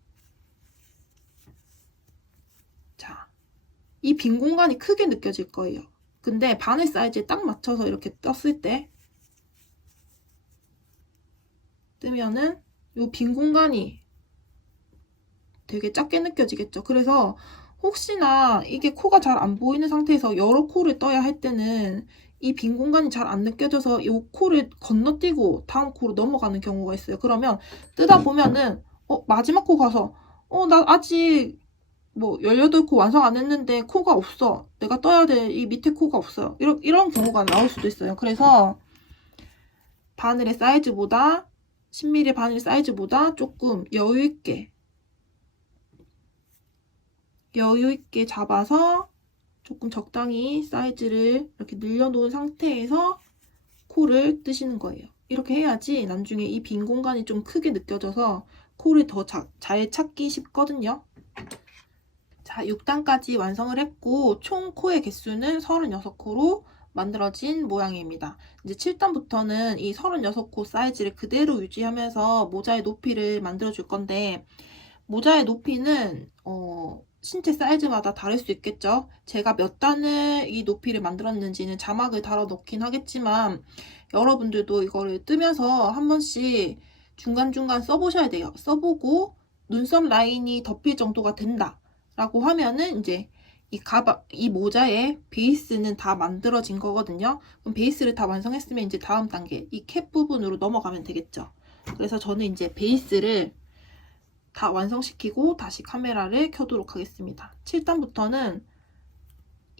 자, 이 빈 공간이 크게 느껴질 거예요. 근데 바늘 사이즈에 딱 맞춰서 이렇게 떴을 때 뜨면은 이 빈 공간이 되게 작게 느껴지겠죠. 그래서 혹시나 이게 코가 잘 안 보이는 상태에서 여러 코를 떠야 할 때는 이 빈 공간이 잘 안 느껴져서 이 코를 건너뛰고 다음 코로 넘어가는 경우가 있어요. 그러면 뜨다 보면은 마지막 코 가서 나 아직 뭐 18코 완성 안 했는데 코가 없어. 내가 떠야 될 이 밑에 코가 없어요. 이런 경우가 나올 수도 있어요. 그래서 바늘의 사이즈보다 10mm 바늘 사이즈보다 조금 여유 있게 잡아서 조금 적당히 사이즈를 이렇게 늘려놓은 상태에서 코를 뜨시는 거예요. 이렇게 해야지 나중에 이 빈 공간이 좀 크게 느껴져서 코를 더 잘 찾기 쉽거든요. 자, 6단까지 완성을 했고 총 코의 개수는 36코로 만들어진 모양입니다. 이제 7단부터는 이 36코 사이즈를 그대로 유지하면서 모자의 높이를 만들어 줄 건데, 모자의 높이는 신체 사이즈마다 다를 수 있겠죠. 제가 몇 단을 이 높이를 만들었는지는 자막을 달아 놓긴 하겠지만 여러분들도 이거를 뜨면서 한 번씩 중간중간 써보셔야 돼요. 써보고 눈썹 라인이 덮일 정도가 된다 라고 하면은 이제 이 모자의 베이스는 다 만들어진 거거든요. 그럼 베이스를 다 완성했으면 이제 다음 단계 이 캡 부분으로 넘어가면 되겠죠. 그래서 저는 이제 베이스를 다 완성시키고 다시 카메라를 켜도록 하겠습니다. 7단부터는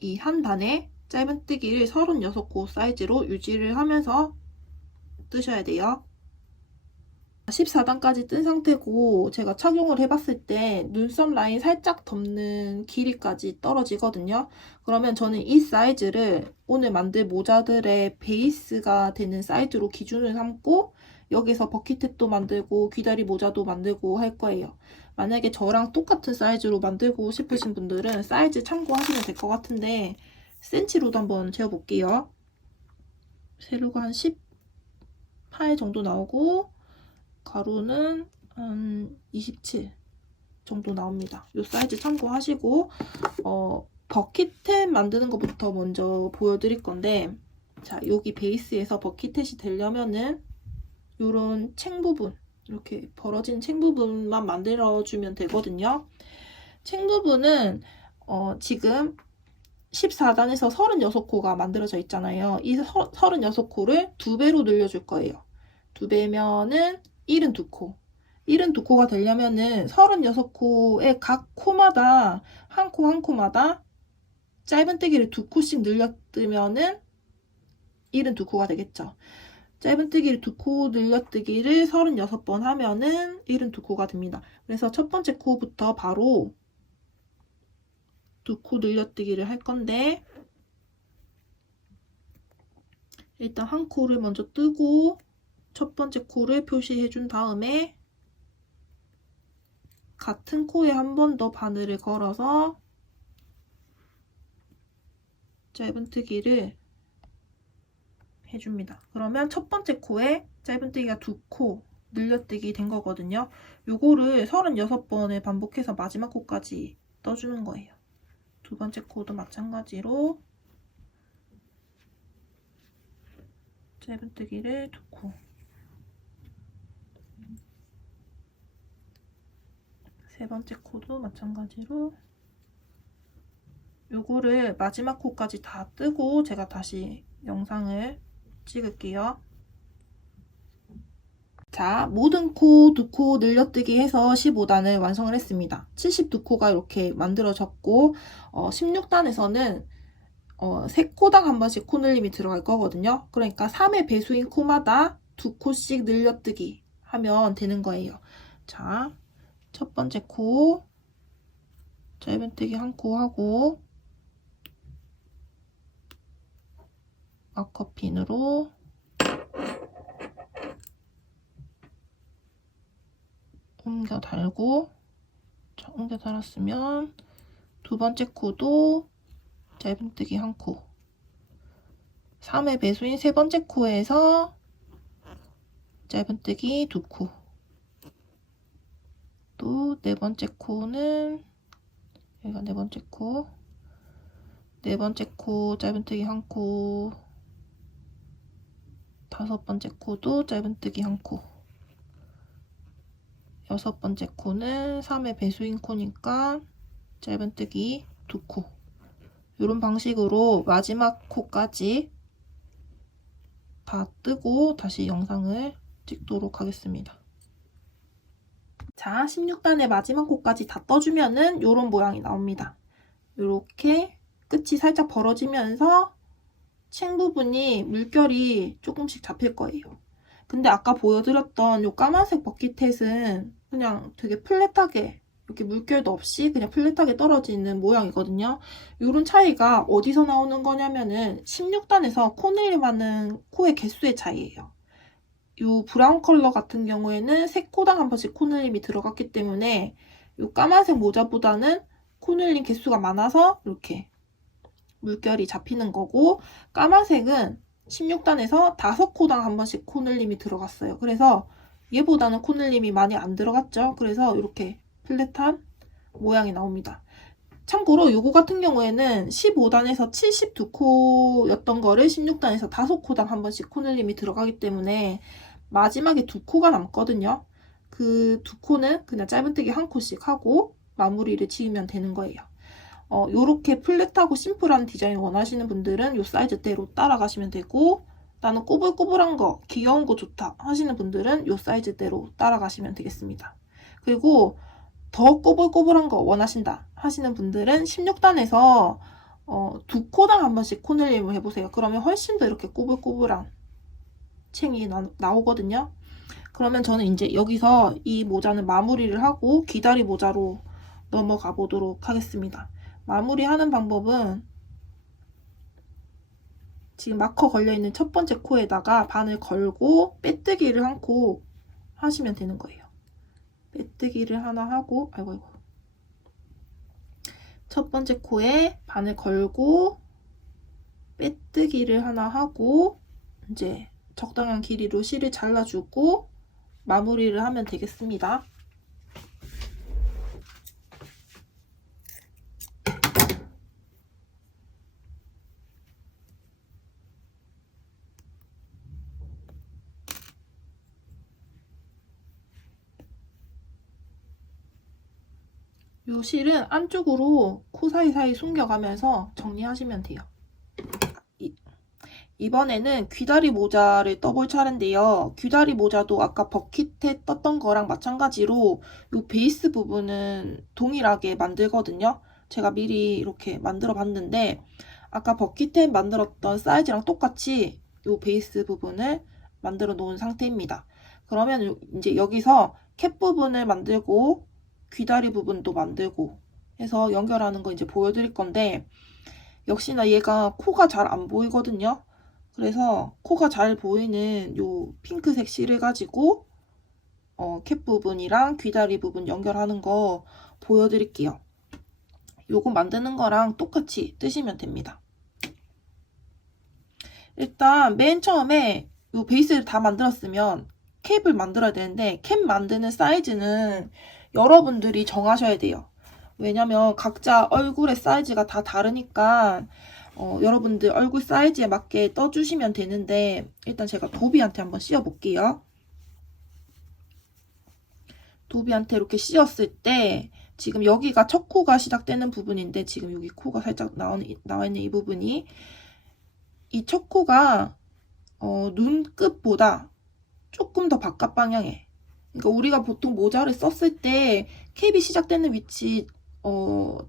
이 한 단에 짧은뜨기를 36코 사이즈로 유지를 하면서 뜨셔야 돼요. 14단까지 뜬 상태고 제가 착용을 해봤을 때 눈썹 라인 살짝 덮는 길이까지 떨어지거든요. 그러면 저는 이 사이즈를 오늘 만들 모자들의 베이스가 되는 사이즈로 기준을 삼고 여기서 버킷탭도 만들고 귀다리 모자도 만들고 할 거예요. 만약에 저랑 똑같은 사이즈로 만들고 싶으신 분들은 사이즈 참고하시면 될 것 같은데 센치로도 한번 재어볼게요. 세로가 한 18 정도 나오고 가로는 한 27 정도 나옵니다. 이 사이즈 참고하시고 버킷탭 만드는 것부터 먼저 보여드릴 건데, 자, 여기 베이스에서 버킷탭이 되려면은 요런 챙 부분, 이렇게 벌어진 챙 부분만 만들어주면 되거든요. 챙 부분은 지금 14단에서 36코가 만들어져 있잖아요. 이 36코를 2배로 늘려줄 거예요. 2배면은 72코. 72코가 되려면은 36코의 각 코마다 한 코 한 코마다 짧은뜨기를 2코씩 늘려뜨면은 72코가 되겠죠. 짧은뜨기를 2코 늘려뜨기를 36번 하면은 72코가 됩니다. 그래서 첫 번째 코부터 바로 2코 늘려뜨기를 할 건데, 일단 한 코를 먼저 뜨고 첫 번째 코를 표시해 준 다음에 같은 코에 한 번 더 바늘을 걸어서 짧은뜨기를 해줍니다. 그러면 첫 번째 코에 짧은뜨기가 2코 늘려뜨기 된 거거든요. 요거를 36번을 반복해서 마지막 코까지 떠주는 거예요. 두 번째 코도 마찬가지로 짧은뜨기를 2코, 세 번째 코도 마찬가지로 요거를 마지막 코까지 다 뜨고 제가 다시 영상을 찍을게요. 자, 모든 코 2코 늘려뜨기 해서 15단을 완성을 했습니다. 72코가 이렇게 만들어졌고 16단에서는 3코당 한 번씩 코 늘림이 들어갈 거거든요. 그러니까 3의 배수인 코마다 2코씩 늘려뜨기 하면 되는 거예요. 자, 첫 번째 코 짧은뜨기 한 코 하고 마커핀으로 옮겨 달고, 자, 옮겨 달았으면 두 번째 코도 짧은뜨기 한 코, 3의 배수인 세 번째 코에서 짧은뜨기 2코, 또 네 번째 코는 여기가 네 번째 코, 네 번째 코 짧은뜨기 한 코, 다섯 번째 코도 짧은뜨기 한 코, 여섯 번째 코는 3의 배수인 코니까 짧은뜨기 2코. 이런 방식으로 마지막 코까지 다 뜨고 다시 영상을 찍도록 하겠습니다. 자, 16단의 마지막 코까지 다 떠주면은 요런 모양이 나옵니다. 요렇게 끝이 살짝 벌어지면서 챙 부분이 물결이 조금씩 잡힐 거예요. 근데 아까 보여드렸던 요 까만색 버킷햇은 그냥 되게 플랫하게 이렇게 물결도 없이 그냥 플랫하게 떨어지는 모양이거든요. 요런 차이가 어디서 나오는 거냐면은 16단에서 코늘림하는 코의 개수의 차이예요. 요 브라운 컬러 같은 경우에는 3코당 한 번씩 코늘림이 들어갔기 때문에 요 까만색 모자보다는 코늘림 개수가 많아서 이렇게 물결이 잡히는 거고, 까만색은 16단에서 5코당 한 번씩 코늘림이 들어갔어요. 그래서 얘보다는 코늘림이 많이 안 들어갔죠. 그래서 이렇게 플랫한 모양이 나옵니다. 참고로 요거 같은 경우에는 15단에서 72코였던 거를 16단에서 5코당 한 번씩 코늘림이 들어가기 때문에 마지막에 2코가 남거든요. 그 2코는 그냥 짧은뜨기 1코씩 하고 마무리를 지으면 되는 거예요. 요렇게 플랫하고 심플한 디자인 원하시는 분들은 요 사이즈대로 따라가시면 되고, 나는 꼬불꼬불한 거, 귀여운 거 좋다 하시는 분들은 요 사이즈대로 따라가시면 되겠습니다. 그리고 더 꼬불꼬불한 거 원하신다 하시는 분들은 16단에서 2코당 한 번씩 코늘림을 해보세요. 그러면 훨씬 더 이렇게 꼬불꼬불한 챙이 나오거든요. 그러면 저는 이제 여기서 이 모자는 마무리를 하고 귀다리 모자로 넘어가 보도록 하겠습니다. 마무리하는 방법은 지금 마커 걸려있는 첫 번째 코에다가 바늘 걸고 빼뜨기를 한 코 하시면 되는 거예요. 빼뜨기를 하나 하고, 아이고. 첫 번째 코에 바늘 걸고 빼뜨기를 하나 하고, 이제 적당한 길이로 실을 잘라주고 마무리를 하면 되겠습니다. 요 실은 안쪽으로 코 사이사이 숨겨가면서 정리하시면 돼요. 이번에는 귀다리 모자를 떠볼 차례인데요. 귀다리 모자도 아까 버킷에 떴던 거랑 마찬가지로 요 베이스 부분은 동일하게 만들거든요. 제가 미리 이렇게 만들어 봤는데 아까 버킷에 만들었던 사이즈랑 똑같이 요 베이스 부분을 만들어 놓은 상태입니다. 그러면 이제 여기서 캡 부분을 만들고 귀다리 부분도 만들고 해서 연결하는 거 이제 보여드릴 건데, 역시나 얘가 코가 잘 안 보이거든요. 그래서 코가 잘 보이는 요 핑크색 실을 가지고 캡 부분이랑 귀다리 부분 연결하는 거 보여드릴게요. 요거 만드는 거랑 똑같이 뜨시면 됩니다. 일단 맨 처음에 요 베이스를 다 만들었으면 캡을 만들어야 되는데, 캡 만드는 사이즈는 여러분들이 정하셔야 돼요. 왜냐면 각자 얼굴의 사이즈가 다 다르니까 여러분들 얼굴 사이즈에 맞게 떠주시면 되는데, 일단 제가 도비한테 한번 씌워볼게요. 도비한테 이렇게 씌웠을 때 지금 여기가 첫 코가 시작되는 부분인데, 지금 여기 코가 살짝 나와 있는 이 부분이, 이 첫 코가 눈끝보다 조금 더 바깥 방향에, 그러니까 우리가 보통 모자를 썼을 때 캡이 시작되는 위치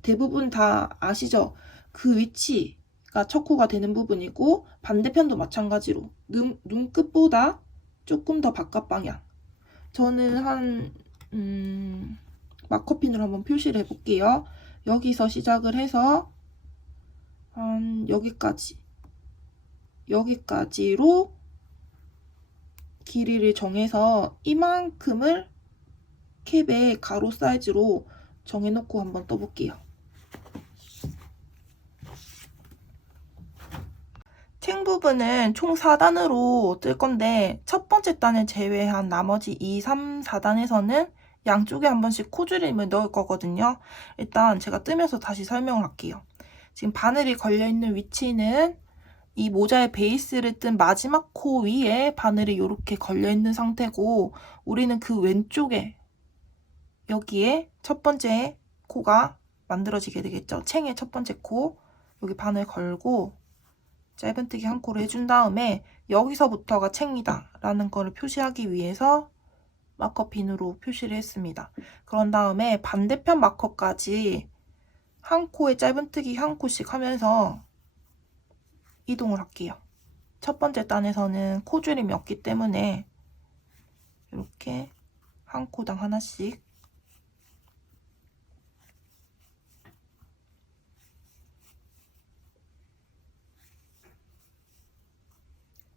대부분 다 아시죠? 그 위치가 첫 코가 되는 부분이고, 반대편도 마찬가지로 눈끝보다 조금 더 바깥 방향. 저는 한 마커핀으로 한번 표시를 해볼게요. 여기서 시작을 해서 한 여기까지로 길이를 정해서 이만큼을 캡의 가로 사이즈로 정해놓고 한번 떠볼게요. 챙 부분은 총 4단으로 뜰 건데, 첫 번째 단을 제외한 나머지 2, 3, 4단에서는 양쪽에 한 번씩 코줄임을 넣을 거거든요. 일단 제가 뜨면서 다시 설명을 할게요. 지금 바늘이 걸려있는 위치는 이 모자의 베이스를 뜬 마지막 코 위에 바늘이 이렇게 걸려있는 상태고, 우리는 그 왼쪽에 여기에 첫 번째 코가 만들어지게 되겠죠. 챙의 첫 번째 코, 여기 바늘 걸고 짧은뜨기 1코를 해준 다음에 여기서부터가 챙이다 라는 거를 표시하기 위해서 마커핀으로 표시를 했습니다. 그런 다음에 반대편 마커까지 한 코에 짧은뜨기 한 코씩 하면서 이동을 할게요. 첫 번째 단에서는 코줄임이 없기 때문에 이렇게 한 코당 하나씩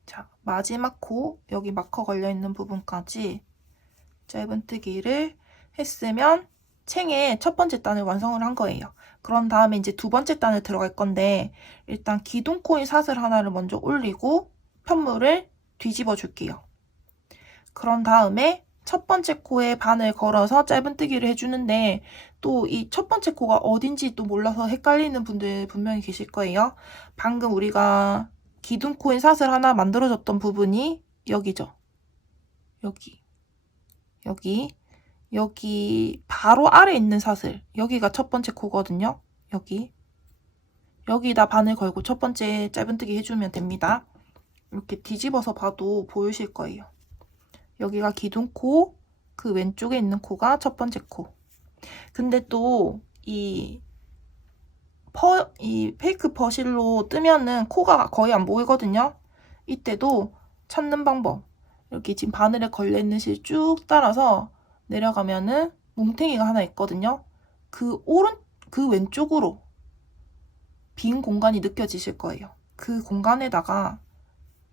자, 마지막 코 여기 마커 걸려있는 부분까지 짧은뜨기를 했으면 챙의 첫 번째 단을 완성을 한 거예요. 그런 다음에 이제 두 번째 단을 들어갈 건데 일단 기둥코인 사슬 하나를 먼저 올리고 편물을 뒤집어 줄게요. 그런 다음에 첫 번째 코에 바늘 걸어서 짧은뜨기를 해주는데 또 이 첫 번째 코가 어딘지 또 몰라서 헷갈리는 분들 분명히 계실 거예요. 방금 우리가 기둥코인 사슬 하나 만들어줬던 부분이 여기죠. 여기 바로 아래 있는 사슬 여기가 첫 번째 코거든요. 여기다 바늘 걸고 첫 번째 짧은뜨기 해주면 됩니다. 이렇게 뒤집어서 봐도 보이실 거예요. 여기가 기둥코, 그 왼쪽에 있는 코가 첫 번째 코. 근데 또 이 페이크 퍼실로 뜨면은 코가 거의 안 보이거든요. 이때도 찾는 방법. 이렇게 지금 바늘에 걸려있는 실 쭉 따라서 내려가면은 뭉탱이가 하나 있거든요. 그 왼쪽으로 빈 공간이 느껴지실 거예요. 그 공간에다가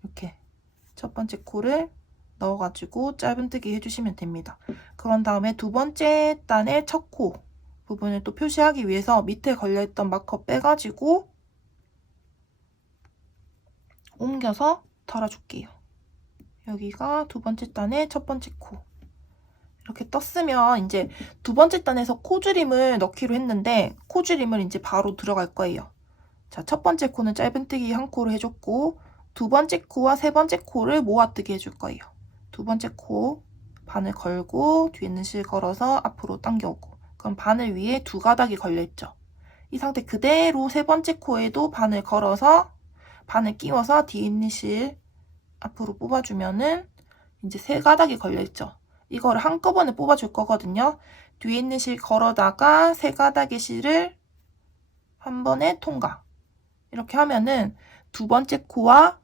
이렇게 첫 번째 코를 넣어가지고 짧은뜨기 해주시면 됩니다. 그런 다음에 두 번째 단의 첫 코 부분을 또 표시하기 위해서 밑에 걸려있던 마커 빼가지고 옮겨서 달아줄게요. 여기가 두 번째 단의 첫 번째 코. 이렇게 떴으면 이제 두 번째 단에서 코줄임을 넣기로 했는데 코줄임을 이제 바로 들어갈 거예요. 자, 첫 번째 코는 짧은뜨기 한 코를 해줬고 두 번째 코와 세 번째 코를 모아뜨기 해줄 거예요. 두 번째 코 바늘 걸고 뒤에 있는 실 걸어서 앞으로 당겨오고 그럼 바늘 위에 두 가닥이 걸려있죠. 이 상태 그대로 세 번째 코에도 바늘 걸어서 바늘 끼워서 뒤에 있는 실 앞으로 뽑아주면은 이제 세 가닥이 걸려있죠. 이거를 한꺼번에 뽑아줄 거거든요. 뒤에 있는 실 걸어다가 세 가닥의 실을 한 번에 통과. 이렇게 하면은 두 번째 코와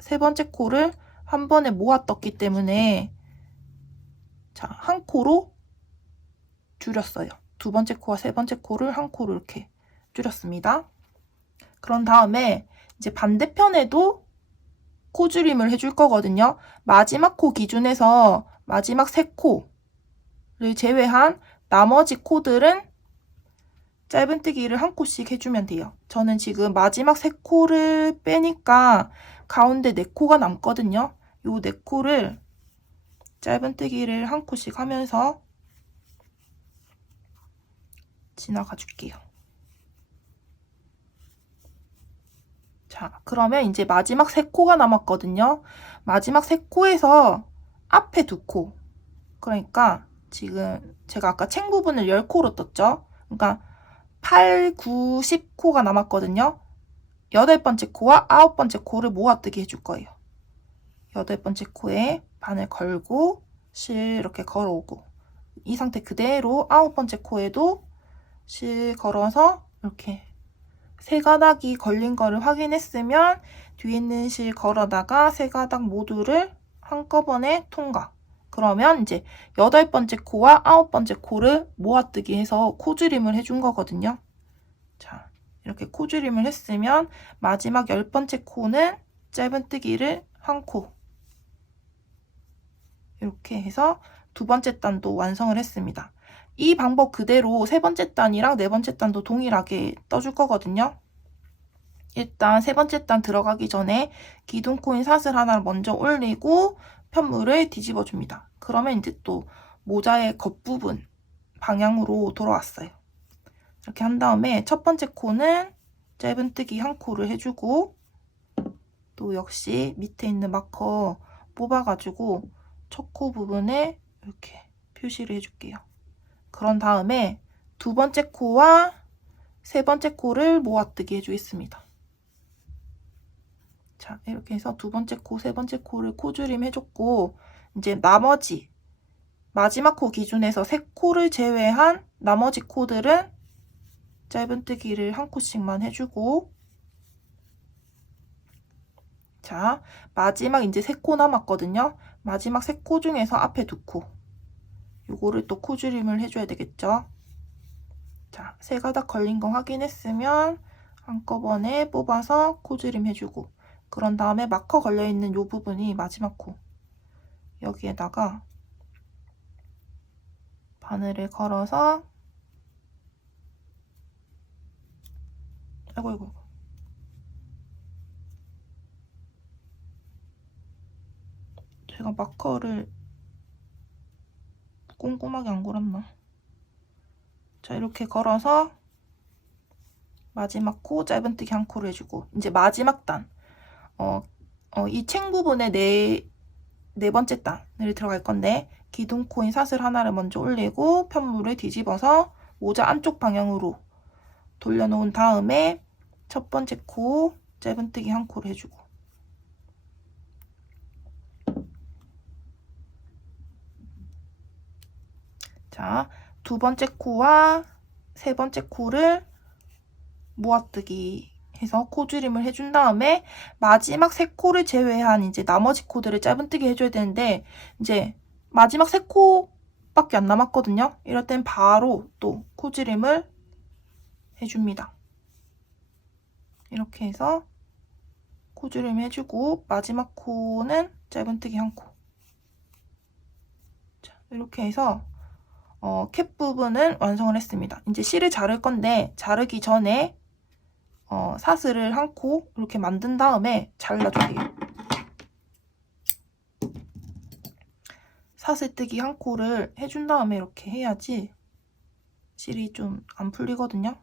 세 번째 코를 한 번에 모아 떴기 때문에 자, 한 코로 줄였어요. 두 번째 코와 세 번째 코를 한 코로 이렇게 줄였습니다. 그런 다음에 이제 반대편에도 코줄임을 해줄 거거든요. 마지막 코 기준에서 마지막 세 코를 제외한 나머지 코들은 짧은뜨기를 한 코씩 해주면 돼요. 저는 지금 마지막 세 코를 빼니까 가운데 네 코가 남거든요. 요 네 코를 짧은뜨기를 한 코씩 하면서 지나가 줄게요. 자, 그러면 이제 마지막 세 코가 남았거든요. 마지막 세 코에서 앞에 두 코. 그러니까 지금 제가 아까 챙 부분을 10코로 떴죠. 그러니까 8, 9, 10코가 남았거든요. 여덟 번째 코와 아홉 번째 코를 모아뜨기 해줄 거예요. 여덟 번째 코에 바늘 걸고 실 이렇게 걸어오고 이 상태 그대로 아홉 번째 코에도 실 걸어서 이렇게 세 가닥이 걸린 거를 확인했으면 뒤에 있는 실 걸어다가 세 가닥 모두를 한꺼번에 통과. 그러면 이제 여덟 번째 코와 아홉 번째 코를 모아뜨기 해서 코줄임을 해준 거거든요. 자, 이렇게 코줄임을 했으면 마지막 열 번째 코는 짧은뜨기를 한 코. 이렇게 해서 두 번째 단도 완성을 했습니다. 이 방법 그대로 세 번째 단이랑 네 번째 단도 동일하게 떠줄 거거든요. 일단 세 번째 단 들어가기 전에 기둥코인 사슬 하나를 먼저 올리고 편물을 뒤집어 줍니다. 그러면 이제 또 모자의 겉부분 방향으로 돌아왔어요. 이렇게 한 다음에 첫 번째 코는 짧은뜨기 한 코를 해주고 또 역시 밑에 있는 마커 뽑아가지고 첫 코 부분에 이렇게 표시를 해줄게요. 그런 다음에 두 번째 코와 세 번째 코를 모아뜨기 해주겠습니다. 자, 이렇게 해서 두 번째 코, 세 번째 코를 코줄임 해줬고, 이제 나머지 마지막 코 기준에서 세 코를 제외한 나머지 코들은 짧은뜨기를 한 코씩만 해주고, 자, 마지막 이제 세 코 남았거든요. 마지막 세 코 중에서 앞에 두 코, 요거를 또 코줄임을 해줘야 되겠죠. 자, 세 가닥 걸린 거 확인했으면 한꺼번에 뽑아서 코줄임 해주고, 그런 다음에 마커 걸려있는 요 부분이 마지막 코, 여기에다가 바늘을 걸어서, 아이고 제가 마커를 꼼꼼하게 안 걸었나. 자, 이렇게 걸어서 마지막 코 짧은뜨기 한 코를 해주고, 이제 마지막 단, 이 챙 부분에 네 번째 단을 들어갈 건데, 기둥코인 사슬 하나를 먼저 올리고 편물을 뒤집어서 모자 안쪽 방향으로 돌려놓은 다음에 첫 번째 코 짧은뜨기 한 코를 해주고, 자, 두 번째 코와 세 번째 코를 모아뜨기 해서 코줄임을 해준 다음에 마지막 세 코를 제외한 이제 나머지 코들을 짧은뜨기 해줘야 되는데, 이제 마지막 세 코밖에 안 남았거든요. 이럴 땐 바로 또 코줄임을 해줍니다. 이렇게 해서 코줄임 해주고 마지막 코는 짧은뜨기 한 코. 자, 이렇게 해서 캡 부분은 완성을 했습니다. 이제 실을 자를 건데, 자르기 전에 사슬을 한 코 이렇게 만든 다음에 잘라주세요. 사슬뜨기 한 코를 해준 다음에 이렇게 해야지 실이 좀 안 풀리거든요.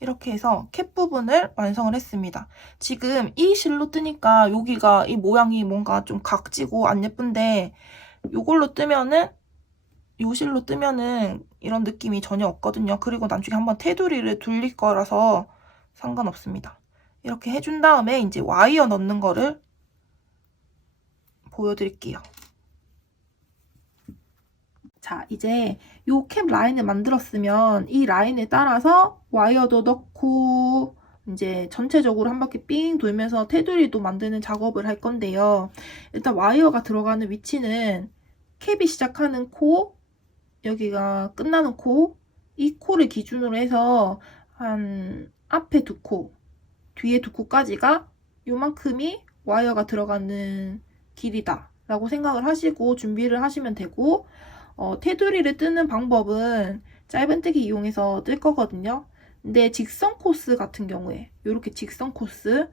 이렇게 해서 캡 부분을 완성을 했습니다. 지금 이 실로 뜨니까 여기가 이 모양이 뭔가 좀 각지고 안 예쁜데, 요걸로 뜨면은, 요 실로 뜨면은 이런 느낌이 전혀 없거든요. 그리고 나중에 한번 테두리를 둘릴 거라서 상관없습니다. 이렇게 해준 다음에 이제 와이어 넣는 거를 보여드릴게요. 자, 이제 요 캡 라인을 만들었으면 이 라인에 따라서 와이어도 넣고 이제 전체적으로 한 바퀴 삥 돌면서 테두리도 만드는 작업을 할 건데요. 일단 와이어가 들어가는 위치는 캡이 시작하는 코, 여기가 끝나는 코, 이 코를 기준으로 해서 한 앞에 두 코, 뒤에 두 코까지가 요만큼이 와이어가 들어가는 길이다 라고 생각을 하시고 준비를 하시면 되고, 테두리를 뜨는 방법은 짧은뜨기 이용해서 뜰 거거든요. 근데 직선 코스 같은 경우에 이렇게 직선 코스,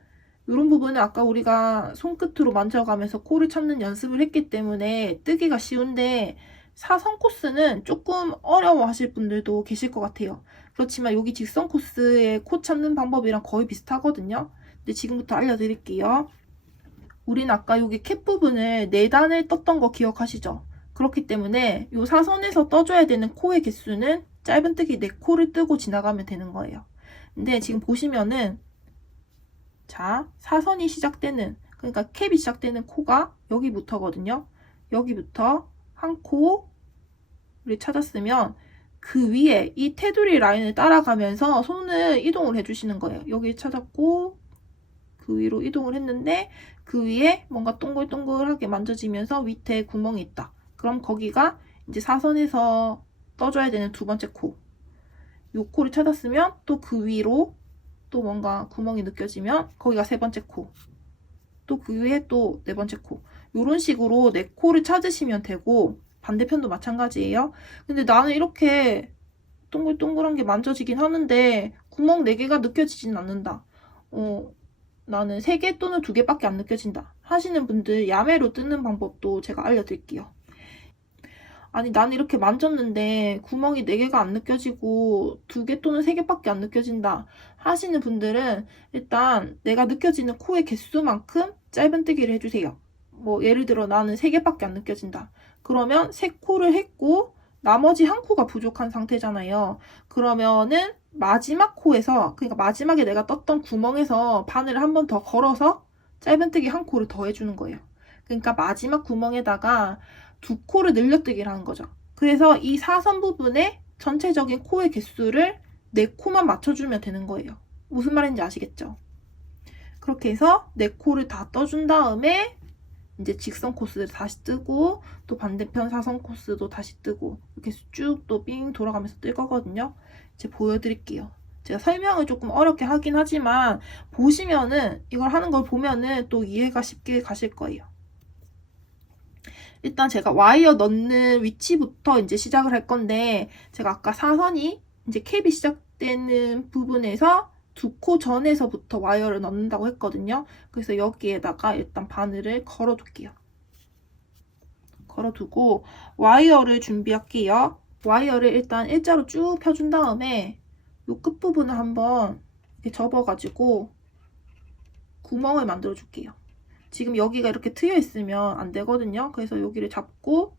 이런 부분은 아까 우리가 손끝으로 만져가면서 코를 찾는 연습을 했기 때문에 뜨기가 쉬운데, 사선 코스는 조금 어려워 하실 분들도 계실 것 같아요. 그렇지만 여기 직선 코스의 코 찾는 방법이랑 거의 비슷하거든요. 근데 지금부터 알려드릴게요. 우린 아까 여기 캡 부분을 4단을 떴던 거 기억하시죠? 그렇기 때문에 이 사선에서 떠줘야 되는 코의 개수는 짧은뜨기 4코를 뜨고 지나가면 되는 거예요. 근데 지금 보시면은, 자, 사선이 시작되는, 그러니까 캡이 시작되는 코가 여기부터거든요. 여기부터 한 코를 찾았으면 그 위에 이 테두리 라인을 따라가면서 손을 이동을 해주시는 거예요. 여기 찾았고 그 위로 이동을 했는데, 그 위에 뭔가 동글동글하게 만져지면서 밑에 구멍이 있다. 그럼 거기가 이제 사선에서 떠줘야 되는 두 번째 코. 요 코를 찾았으면 또 그 위로 또 뭔가 구멍이 느껴지면 거기가 세 번째 코. 또 그 위에 또 네 번째 코. 요런 식으로 네 코를 찾으시면 되고, 반대편도 마찬가지예요. 근데 나는 이렇게 동글동글한 게 만져지긴 하는데 구멍 4개가 느껴지진 않는다. 나는 3개 또는 2개밖에 안 느껴진다 하시는 분들, 야매로 뜨는 방법도 제가 알려드릴게요. 아니, 나는 이렇게 만졌는데 구멍이 4개가 안 느껴지고 2개 또는 3개밖에 안 느껴진다 하시는 분들은 일단 내가 느껴지는 코의 개수만큼 짧은뜨기를 해주세요. 뭐 예를 들어 나는 3개밖에 안 느껴진다. 그러면 3코를 했고 나머지 한 코가 부족한 상태잖아요. 그러면은 마지막 코에서, 그러니까 마지막에 내가 떴던 구멍에서 바늘을 한 번 더 걸어서 짧은뜨기 한 코를 더 해주는 거예요. 그러니까 마지막 구멍에다가 두 코를 늘려뜨기를 하는 거죠. 그래서 이 사선 부분에 전체적인 코의 개수를 4코만 맞춰주면 되는 거예요. 무슨 말인지 아시겠죠? 그렇게 해서 4코를 다 떠준 다음에 이제 직선 코스를 다시 뜨고 또 반대편 사선 코스도 다시 뜨고 이렇게 쭉 또 삥 돌아가면서 뜰 거거든요. 이제 보여드릴게요. 제가 설명을 조금 어렵게 하긴 하지만 보시면은 이걸 하는 걸 보면은 또 이해가 쉽게 가실 거예요. 일단 제가 와이어 넣는 위치부터 이제 시작을 할 건데 제가 아까 사선이 이제 캡이 시작되는 부분에서 2코 전에서부터 와이어를 넣는다고 했거든요. 그래서 여기에다가 일단 바늘을 걸어둘게요. 걸어두고 와이어를 준비할게요. 와이어를 일단 일자로 쭉 펴준 다음에 이 끝부분을 한번 이렇게 접어가지고 구멍을 만들어 줄게요. 지금 여기가 이렇게 트여 있으면 안 되거든요. 그래서 여기를 잡고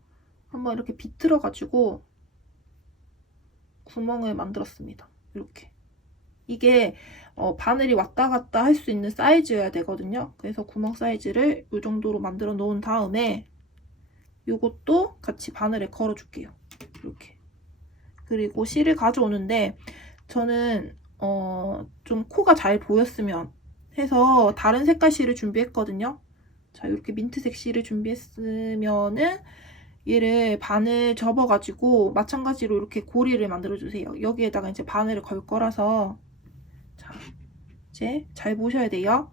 한번 이렇게 비틀어 가지고 구멍을 만들었습니다. 이렇게. 이게 바늘이 왔다 갔다 할 수 있는 사이즈여야 되거든요. 그래서 구멍 사이즈를 이 정도로 만들어 놓은 다음에 이것도 같이 바늘에 걸어 줄게요. 이렇게. 그리고 실을 가져오는데 저는 좀 코가 잘 보였으면 해서 다른 색깔 실을 준비했거든요. 자, 이렇게 민트색 실을 준비했으면은 얘를 바늘 접어가지고 마찬가지로 이렇게 고리를 만들어주세요. 여기에다가 이제 바늘을 걸 거라서 자, 이제 잘 보셔야 돼요.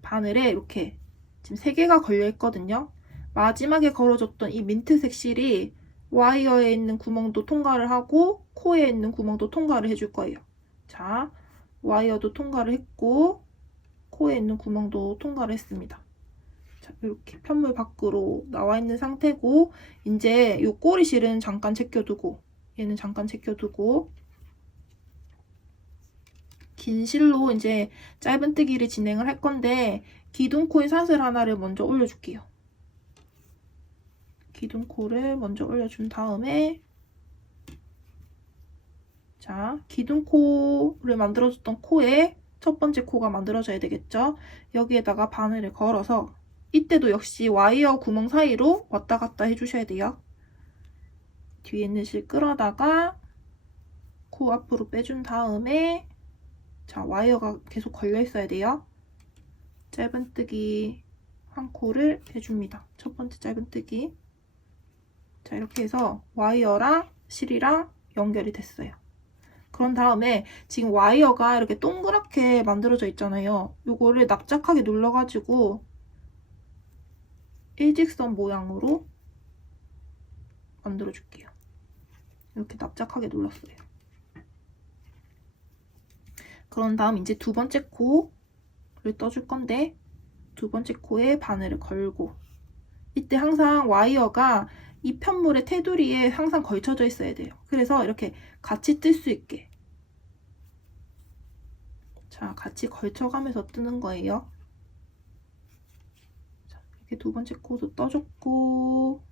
바늘에 이렇게 지금 3개가 걸려 있거든요. 마지막에 걸어줬던 이 민트색 실이 와이어에 있는 구멍도 통과를 하고 코에 있는 구멍도 통과를 해줄 거예요. 자, 와이어도 통과를 했고 코에 있는 구멍도 통과를 했습니다. 자, 이렇게 편물 밖으로 나와 있는 상태고 이제 이 꼬리실은 잠깐 제껴두고 얘는 잠깐 제껴두고 긴 실로 이제 짧은뜨기를 진행을 할 건데 기둥코인 사슬 하나를 먼저 올려줄게요. 기둥코를 먼저 올려준 다음에 자, 기둥코를 만들어줬던 코에 첫 번째 코가 만들어져야 되겠죠? 여기에다가 바늘을 걸어서 이때도 역시 와이어 구멍 사이로 왔다 갔다 해주셔야 돼요. 뒤에 있는 실 끌어다가 코 앞으로 빼준 다음에 자, 와이어가 계속 걸려 있어야 돼요. 짧은뜨기 한 코를 해줍니다. 첫 번째 짧은뜨기. 자, 이렇게 해서 와이어랑 실이랑 연결이 됐어요. 그런 다음에 지금 와이어가 이렇게 동그랗게 만들어져 있잖아요. 요거를 납작하게 눌러가지고 일직선 모양으로 만들어줄게요. 이렇게 납작하게 눌렀어요. 그런 다음 이제 두 번째 코를 떠줄 건데 두 번째 코에 바늘을 걸고 이때 항상 와이어가 이 편물의 테두리에 항상 걸쳐져 있어야 돼요. 그래서 이렇게 같이 뜰 수 있게 자, 같이 걸쳐가면서 뜨는 거예요. 자, 이렇게 두 번째 코도 떠줬고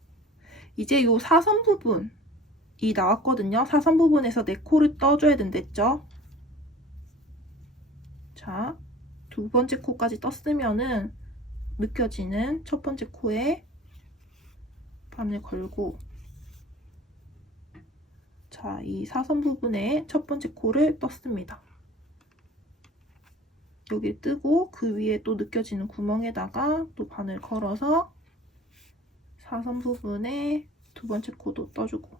이제 요 사선 부분이 나왔거든요. 사선 부분에서 4코를 떠줘야 된댔죠. 자, 두 번째 코까지 떴으면은 느껴지는 첫 번째 코에 바늘 걸고 자, 이 사선 부분에 첫 번째 코를 떴습니다. 여기 뜨고 그 위에 또 느껴지는 구멍에다가 또 바늘 걸어서 사선 부분에 두 번째 코도 떠주고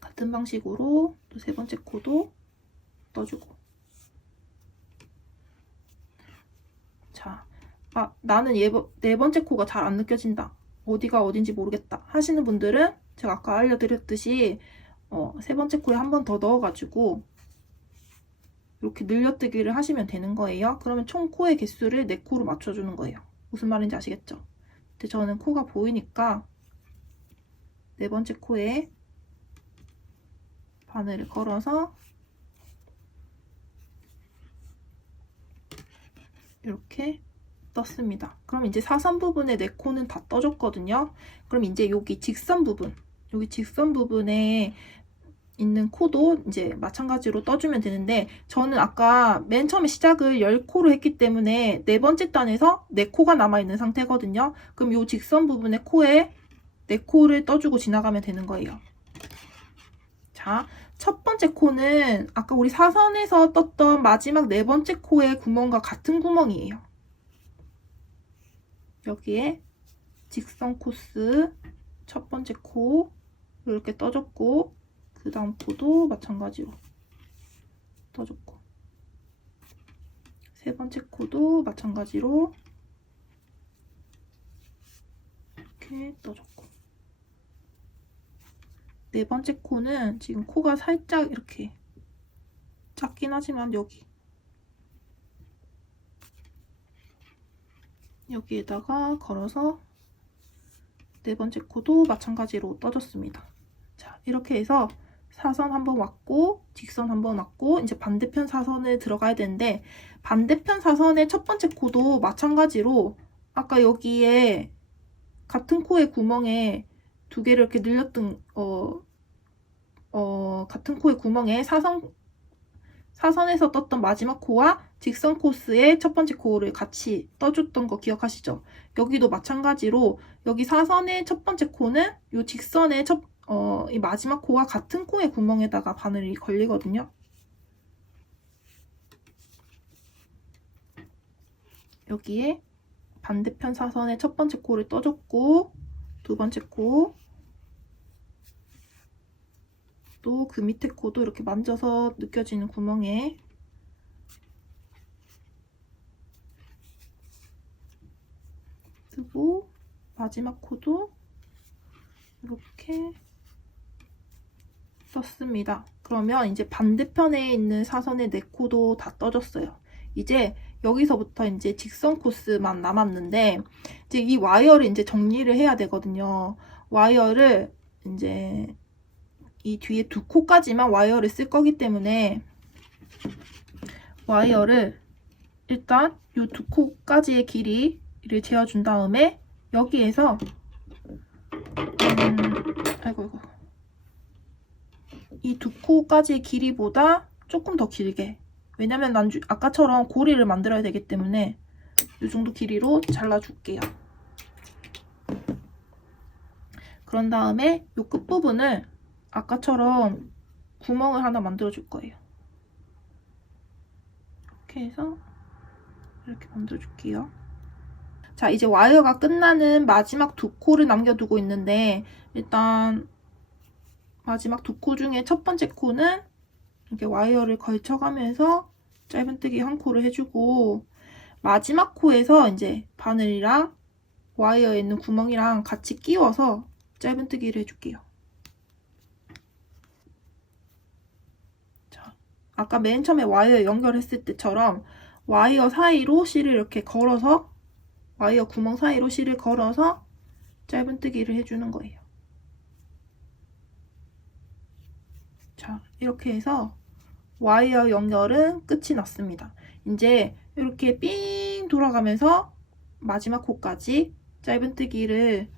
같은 방식으로 또 세 번째 코도 떠주고 자, 나는 네 번째 코가 잘 안 느껴진다. 어디가 어딘지 모르겠다 하시는 분들은 제가 아까 알려드렸듯이 세 번째 코에 한 번 더 넣어가지고 이렇게 늘려뜨기를 하시면 되는 거예요. 그러면 총 코의 개수를 4코로 맞춰주는 거예요. 무슨 말인지 아시겠죠? 근데 저는 코가 보이니까 네 번째 코에 바늘을 걸어서 이렇게 떴습니다. 그럼 이제 사선 부분에 4코는 다 떠줬거든요. 그럼 이제 여기 직선 부분, 여기 직선 부분에 있는 코도 이제 마찬가지로 떠주면 되는데, 저는 아까 맨 처음에 시작을 10코로 했기 때문에 네 번째 단에서 4코가 남아있는 상태거든요. 그럼 이 직선 부분의 코에 4코를 떠주고 지나가면 되는 거예요. 자, 첫 번째 코는 아까 우리 사선에서 떴던 마지막 네 번째 코의 구멍과 같은 구멍이에요. 여기에 직선 코스 첫 번째 코 이렇게 떠줬고, 그 다음 코도 마찬가지로 떠줬고, 세 번째 코도 마찬가지로 이렇게 떠줬고, 네 번째 코는 지금 코가 살짝 이렇게 작긴 하지만 여기에다가 걸어서 네 번째 코도 마찬가지로 떠줬습니다. 자, 이렇게 해서 사선 한번 왔고 직선 한번 왔고, 이제 반대편 사선을 들어가야 되는데, 반대편 사선의 첫 번째 코도 마찬가지로 아까 여기에 같은 코의 구멍에 두 개를 이렇게 늘렸던 같은 코의 구멍에 사선에서 떴던 마지막 코와 직선 코스의 첫 번째 코를 같이 떠줬던 거 기억하시죠? 여기도 마찬가지로 여기 사선의 첫 번째 코는 이 직선의 이 마지막 코와 같은 코의 구멍에다가 바늘이 걸리거든요. 여기에 반대편 사선의 첫 번째 코를 떠줬고, 두 번째 코, 또 그 밑에 코도 이렇게 만져서 느껴지는 구멍에 뜨고, 마지막 코도 이렇게 떴습니다. 그러면 이제 반대편에 있는 사선의 4코도 다 떠졌어요. 이제 여기서부터 이제 직선 코스만 남았는데, 이제 이 와이어를 이제 정리를 해야 되거든요. 와이어를 이제 이 뒤에 2코까지만 와이어를 쓸 거기 때문에, 와이어를 일단 이 2코까지의 길이를 재어준 다음에 여기에서 이 2코까지의 길이보다 조금 더 길게, 왜냐면 난 아까처럼 고리를 만들어야 되기 때문에 이 정도 길이로 잘라줄게요. 그런 다음에 이 끝부분을 아까처럼 구멍을 하나 만들어 줄 거예요. 이렇게 해서 이렇게 만들어 줄게요. 자, 이제 와이어가 끝나는 마지막 2코를 남겨두고 있는데, 일단 마지막 2코 중에 첫 번째 코는 이렇게 와이어를 걸쳐가면서 짧은뜨기 1코를 해주고, 마지막 코에서 이제 바늘이랑 와이어에 있는 구멍이랑 같이 끼워서 짧은뜨기를 해줄게요. 자, 아까 맨 처음에 와이어 연결했을 때처럼 와이어 사이로 실을 이렇게 걸어서, 와이어 구멍 사이로 실을 걸어서 짧은뜨기를 해주는 거예요. 자, 이렇게 해서 와이어 연결은 끝이 났습니다. 이제 이렇게 삥 돌아가면서 마지막 코까지 짧은뜨기를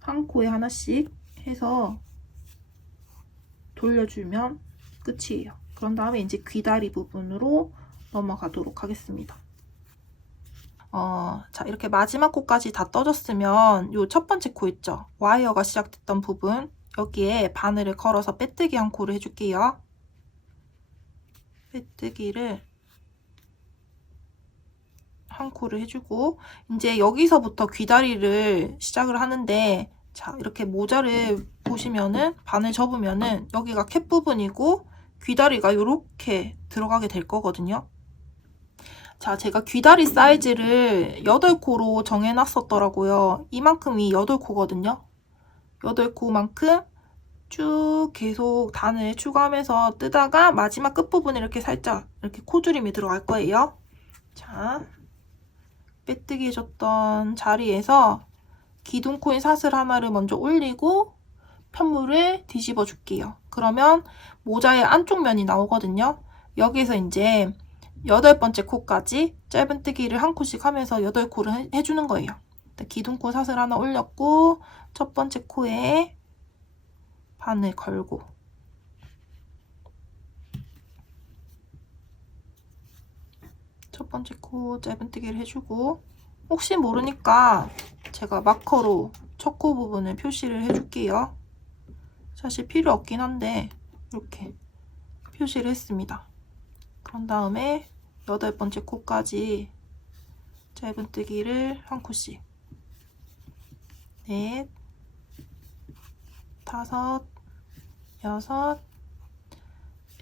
한 코에 하나씩 해서 돌려주면 끝이에요. 그런 다음에 이제 귀다리 부분으로 넘어가도록 하겠습니다. 자, 이렇게 마지막 코까지 다 떠졌으면 요 첫 번째 코 있죠? 와이어가 시작됐던 부분, 여기에 바늘을 걸어서 빼뜨기 1코를 해줄게요. 빼뜨기를 1코를 해주고, 이제 여기서부터 귀다리를 시작을 하는데, 자, 이렇게 모자를 보시면은, 바늘 접으면은 여기가 캡 부분이고 귀다리가 이렇게 들어가게 될 거거든요. 자, 제가 귀다리 사이즈를 8코로 정해놨었더라고요. 이만큼이 8코거든요. 8코만큼 쭉 계속 단을 추가하면서 뜨다가 마지막 끝부분에 이렇게 살짝 이렇게 코주림이 들어갈 거예요. 자, 빼뜨기 해줬던 자리에서 기둥코인 사슬 하나를 먼저 올리고 편물을 뒤집어 줄게요. 그러면 모자의 안쪽 면이 나오거든요. 여기에서 이제 8번째 코까지 짧은뜨기를 1코씩 하면서 8코를 해주는 거예요. 기둥코 사슬 하나 올렸고, 첫 번째 코에 바늘 걸고, 첫 번째 코 짧은뜨기를 해주고, 혹시 모르니까 제가 마커로 첫 코 부분을 표시를 해줄게요. 사실 필요 없긴 한데 이렇게 표시를 했습니다. 그런 다음에 8번째 코까지 짧은뜨기를 한 코씩, 넷, 다섯, 여섯,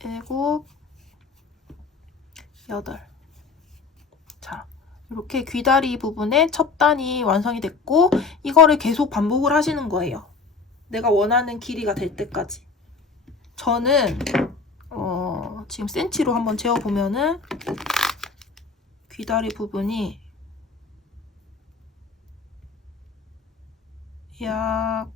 일곱, 여덟. 자, 이렇게 귀다리 부분의 첫 단이 완성이 됐고, 이거를 계속 반복을 하시는 거예요. 내가 원하는 길이가 될 때까지. 저는 지금 센치로 한번 재어보면은 귀다리 부분이 약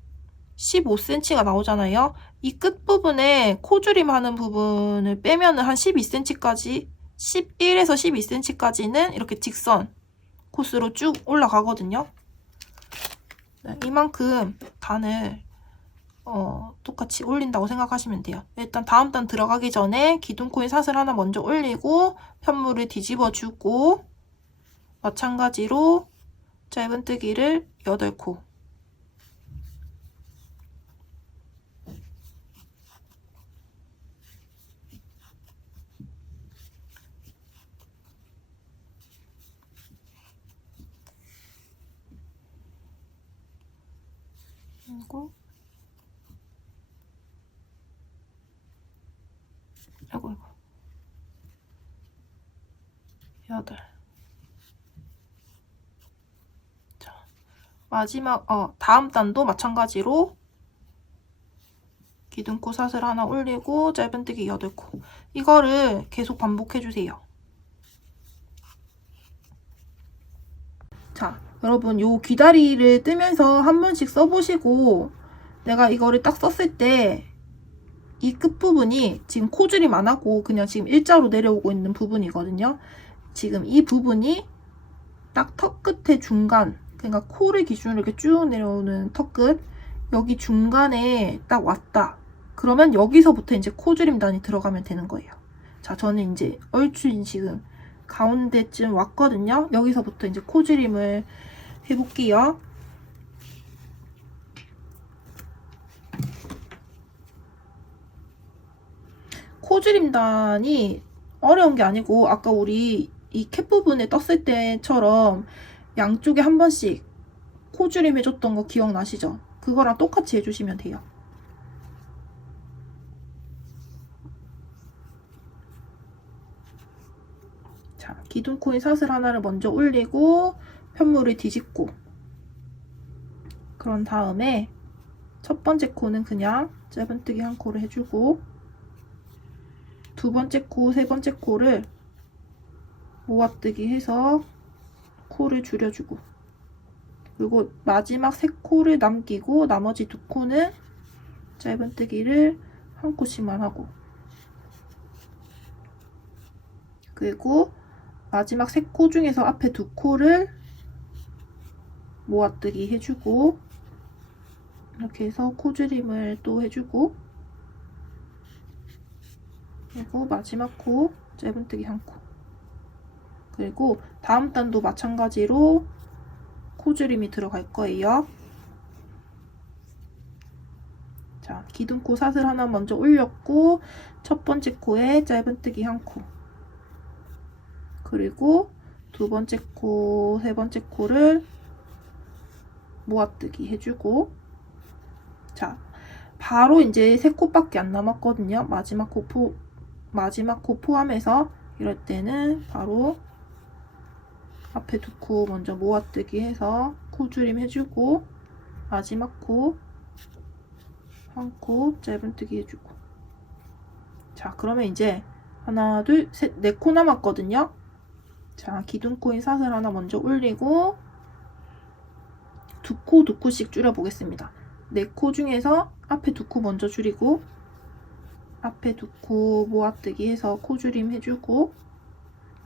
15cm가 나오잖아요. 이 끝부분에 코줄임 하는 부분을 빼면은 한 12cm까지, 11에서 12cm까지는 이렇게 직선 코스로 쭉 올라가거든요. 네, 이만큼 단을 똑같이 올린다고 생각하시면 돼요. 일단 다음 단 들어가기 전에 기둥코인 사슬 하나 먼저 올리고 편물을 뒤집어 주고, 마찬가지로 짧은뜨기를 8코, 그리고 아이고 8. 자, 마지막 다음 단도 마찬가지로 기둥코 사슬 하나 올리고 짧은뜨기 8코. 이거를 계속 반복해주세요. 자, 여러분 요 귀다리를 뜨면서 한 번씩 써보시고, 내가 이거를 딱 썼을 때 이 끝부분이 지금 코줄임 안 하고 그냥 지금 일자로 내려오고 있는 부분이거든요. 지금 이 부분이 딱 턱 끝의 중간, 그러니까 코를 기준으로 이렇게 쭉 내려오는 턱 끝, 여기 중간에 딱 왔다. 그러면 여기서부터 이제 코줄임 단이 들어가면 되는 거예요. 자, 저는 이제 얼추 지금 가운데쯤 왔거든요. 여기서부터 이제 코줄임을 해볼게요. 코줄임단이 어려운 게 아니고, 아까 우리 이 캡 부분에 떴을 때처럼 양쪽에 한 번씩 코줄임 해줬던 거 기억나시죠? 그거랑 똑같이 해주시면 돼요. 자, 기둥코인 사슬 하나를 먼저 올리고 편물을 뒤집고, 그런 다음에 첫 번째 코는 그냥 짧은뜨기 한 코를 해주고, 두 번째 코, 세 번째 코를 모아뜨기 해서 코를 줄여주고, 그리고 마지막 세 코를 남기고 나머지 두 코는 짧은뜨기를 한 코씩만 하고, 그리고 마지막 세 코 중에서 앞에 두 코를 모아뜨기 해주고, 이렇게 해서 코줄임을 또 해주고, 그리고 마지막 코 짧은뜨기 한 코, 그리고 다음 단도 마찬가지로 코줄임이 들어갈 거예요. 자, 기둥코 사슬 하나 먼저 올렸고 첫 번째 코에 짧은뜨기 한 코, 그리고 두 번째 코, 세 번째 코를 모아뜨기 해주고, 자, 바로 이제 세 코밖에 안 남았거든요. 마지막 코 포함해서. 이럴 때는 바로 앞에 두 코 먼저 모아뜨기 해서 코줄임 해주고, 마지막 코 한 코 짧은뜨기 해주고. 자, 그러면 이제 하나, 둘, 셋, 네 코 남았거든요. 자, 기둥코인 사슬 하나 먼저 올리고 두 코씩 줄여보겠습니다. 네 코 중에서 앞에 두 코 먼저 줄이고, 앞에 두 코 모아뜨기 해서 코줄임 해주고,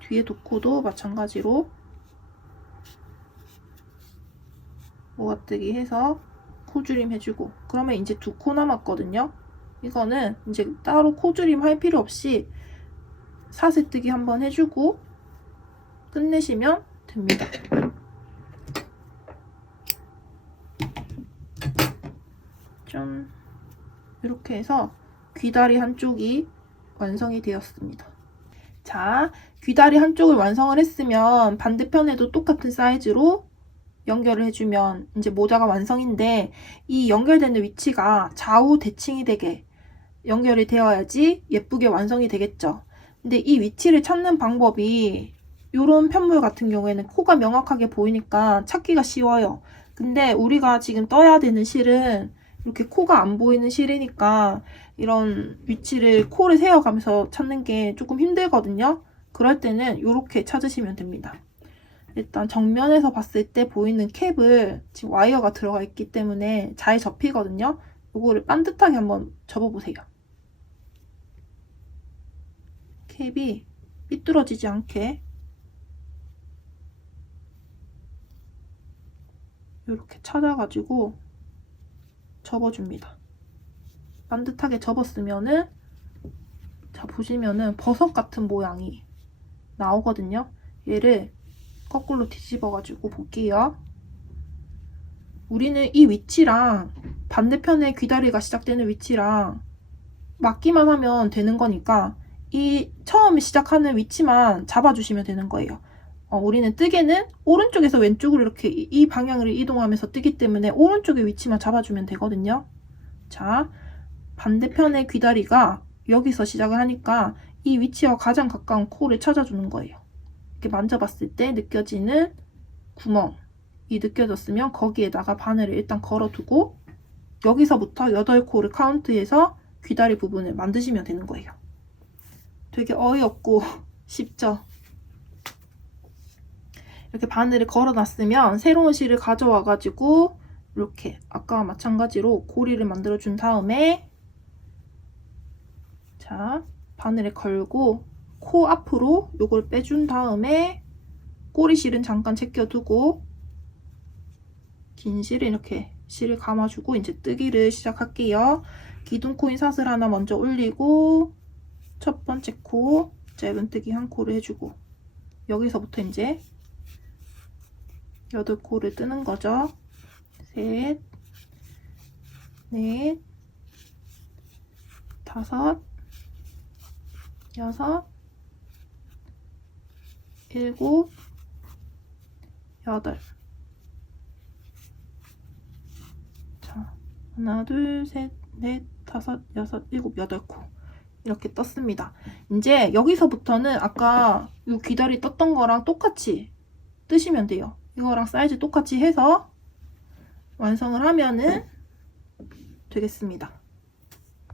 뒤에 두 코도 마찬가지로 모아뜨기 해서 코줄임 해주고. 그러면 이제 두 코 남았거든요. 이거는 이제 따로 코줄임 할 필요 없이 사슬뜨기 한번 해주고 끝내시면 됩니다. 좀 이렇게 해서 귀다리 한쪽이 완성이 되었습니다. 자, 귀다리 한쪽을 완성을 했으면 반대편에도 똑같은 사이즈로 연결을 해주면 이제 모자가 완성인데, 이 연결되는 위치가 좌우 대칭이 되게 연결이 되어야지 예쁘게 완성이 되겠죠. 근데 이 위치를 찾는 방법이, 이런 편물 같은 경우에는 코가 명확하게 보이니까 찾기가 쉬워요. 근데 우리가 지금 떠야 되는 실은 이렇게 코가 안 보이는 실이니까 이런 위치를 코를 세어가면서 찾는 게 조금 힘들거든요. 그럴 때는 이렇게 찾으시면 됩니다. 일단 정면에서 봤을 때 보이는 캡을 지금 와이어가 들어가 있기 때문에 잘 접히거든요. 이거를 반듯하게 한번 접어보세요. 캡이 삐뚤어지지 않게 이렇게 찾아가지고 접어줍니다. 반듯하게 접었으면은, 자 보시면은 버섯 같은 모양이 나오거든요. 얘를 거꾸로 뒤집어가지고 볼게요. 우리는 이 위치랑 반대편에 귀다리가 시작되는 위치랑 맞기만 하면 되는 거니까 이 처음 시작하는 위치만 잡아주시면 되는 거예요. 우리는 뜨개는 오른쪽에서 왼쪽으로 이렇게 이 방향으로 이동하면서 뜨기 때문에 오른쪽의 위치만 잡아주면 되거든요. 자, 반대편의 귀다리가 여기서 시작을 하니까 이 위치와 가장 가까운 코를 찾아주는 거예요. 이렇게 만져봤을 때 느껴지는 구멍이 느껴졌으면 거기에다가 바늘을 일단 걸어두고 여기서부터 8코를 카운트해서 귀다리 부분을 만드시면 되는 거예요. 되게 어이없고 쉽죠? 이렇게 바늘을 걸어놨으면 새로운 실을 가져와가지고 이렇게 아까와 마찬가지로 고리를 만들어준 다음에, 자, 바늘에 걸고 코 앞으로 요걸 빼준 다음에 꼬리실은 잠깐 제껴두고 긴 실은 이렇게 실을 감아주고 이제 뜨기를 시작할게요. 기둥코인 사슬 하나 먼저 올리고 첫 번째 코 짧은 뜨기 한 코를 해주고 여기서부터 이제 8코를 뜨는 거죠. 셋, 넷, 다섯, 여섯, 일곱, 여덟. 자, 하나, 둘, 셋, 넷, 다섯, 여섯, 일곱, 8코. 이렇게 떴습니다. 이제 여기서부터는 아까 이 귀다리 떴던 거랑 똑같이 뜨시면 돼요. 이거랑 사이즈 똑같이 해서 완성을 하면은 되겠습니다.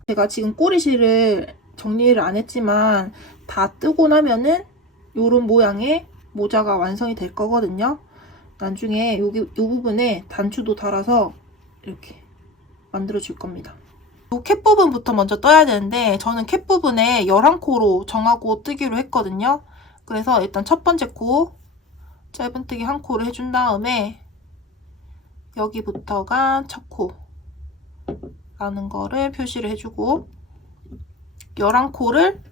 제가 지금 꼬리실을 정리를 안 했지만 다 뜨고 나면은 이런 모양의 모자가 완성이 될 거거든요. 나중에 여기 이 부분에 단추도 달아서 이렇게 만들어 줄 겁니다. 이 캡 부분부터 먼저 떠야 되는데 저는 캡 부분에 11코로 정하고 뜨기로 했거든요. 그래서 일단 첫 번째 코 짧은 뜨기 한 코를 해준 다음에 여기부터가 첫 코라는 거를 표시를 해주고 11코를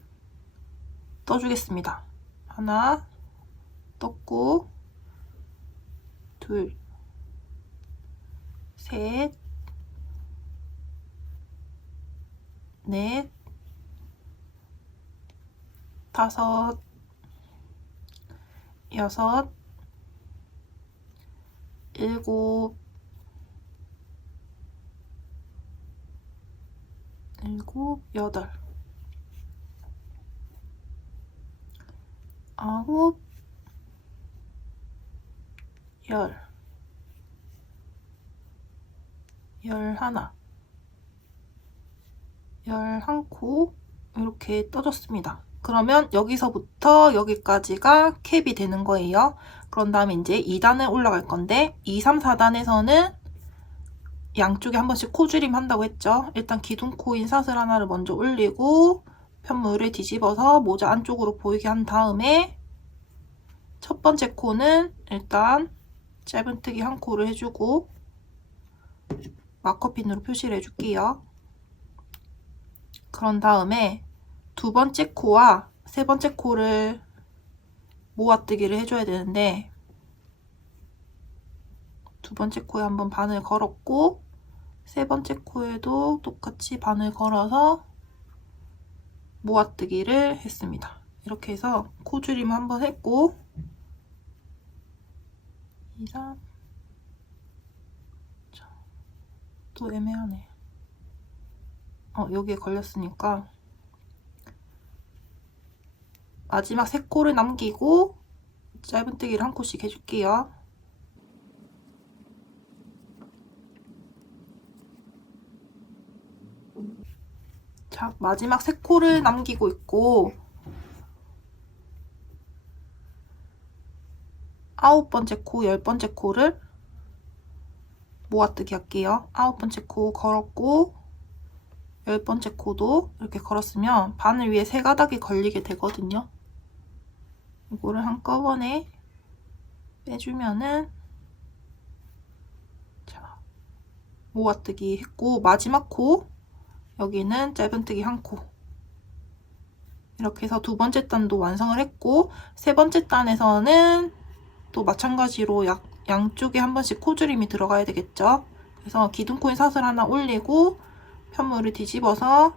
떠주겠습니다. 하나 떴고, 둘, 셋, 넷, 다섯, 여섯, 일곱, 여덟, 아홉, 열, 11, 11코 이렇게 떠줬습니다. 그러면 여기서부터 여기까지가 캡이 되는 거예요. 그런 다음에 이제 2단을 올라갈 건데 2, 3, 4단에서는 양쪽에 한 번씩 코줄임 한다고 했죠. 일단 기둥코인 사슬 하나를 먼저 올리고 편물을 뒤집어서 모자 안쪽으로 보이게 한 다음에 첫 번째 코는 일단 짧은뜨기 한 코를 해주고 마커핀으로 표시를 해줄게요. 그런 다음에 두 번째 코와 세 번째 코를 모아뜨기를 해줘야 되는데 두 번째 코에 한번 바늘 걸었고 세 번째 코에도 똑같이 바늘 걸어서 모아뜨기를 했습니다. 이렇게 해서 코줄임 한번 했고 2, 3 또 애매하네. 여기에 걸렸으니까 마지막 3코를 남기고 짧은뜨기를 한 코씩 해줄게요. 자, 마지막 3코를 남기고 있고 9번째 코, 10번째 코를 모아뜨기 할게요. 9번째 코 걸었고 10번째 코도 이렇게 걸었으면 바늘 위에 3가닥이 걸리게 되거든요. 이거를 한꺼번에 빼주면은 자, 모아뜨기 했고 마지막 코 여기는 짧은뜨기 한 코 이렇게 해서 두 번째 단도 완성을 했고 세 번째 단에서는 또 마찬가지로 양쪽에 한 번씩 코줄임이 들어가야 되겠죠. 그래서 기둥코인 사슬 하나 올리고 편물을 뒤집어서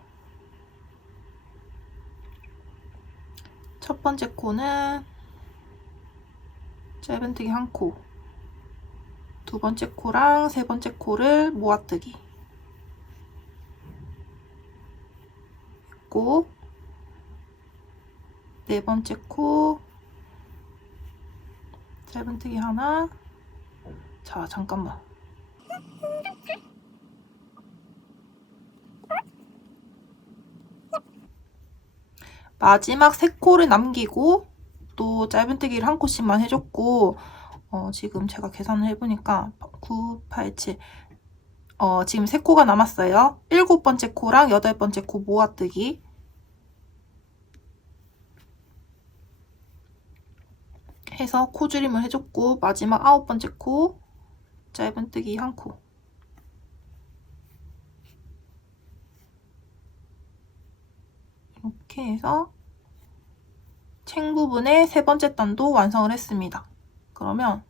첫 번째 코는 짧은뜨기 한 코, 두 번째 코랑 세 번째 코를 모아뜨기 했고 네 번째 코 짧은뜨기 하나. 자, 잠깐만. 마지막 3코를 남기고 또 짧은뜨기를 한 코씩만 해줬고 지금 제가 계산을 해보니까 9, 8, 7 지금 3코가 남았어요. 7번째 코랑 8번째 코 모아뜨기 해서 코줄임을 해줬고 마지막 9번째 코 짧은뜨기 한 코 이렇게 해서 챙 부분의 세 번째 단도 완성을 했습니다. 그러면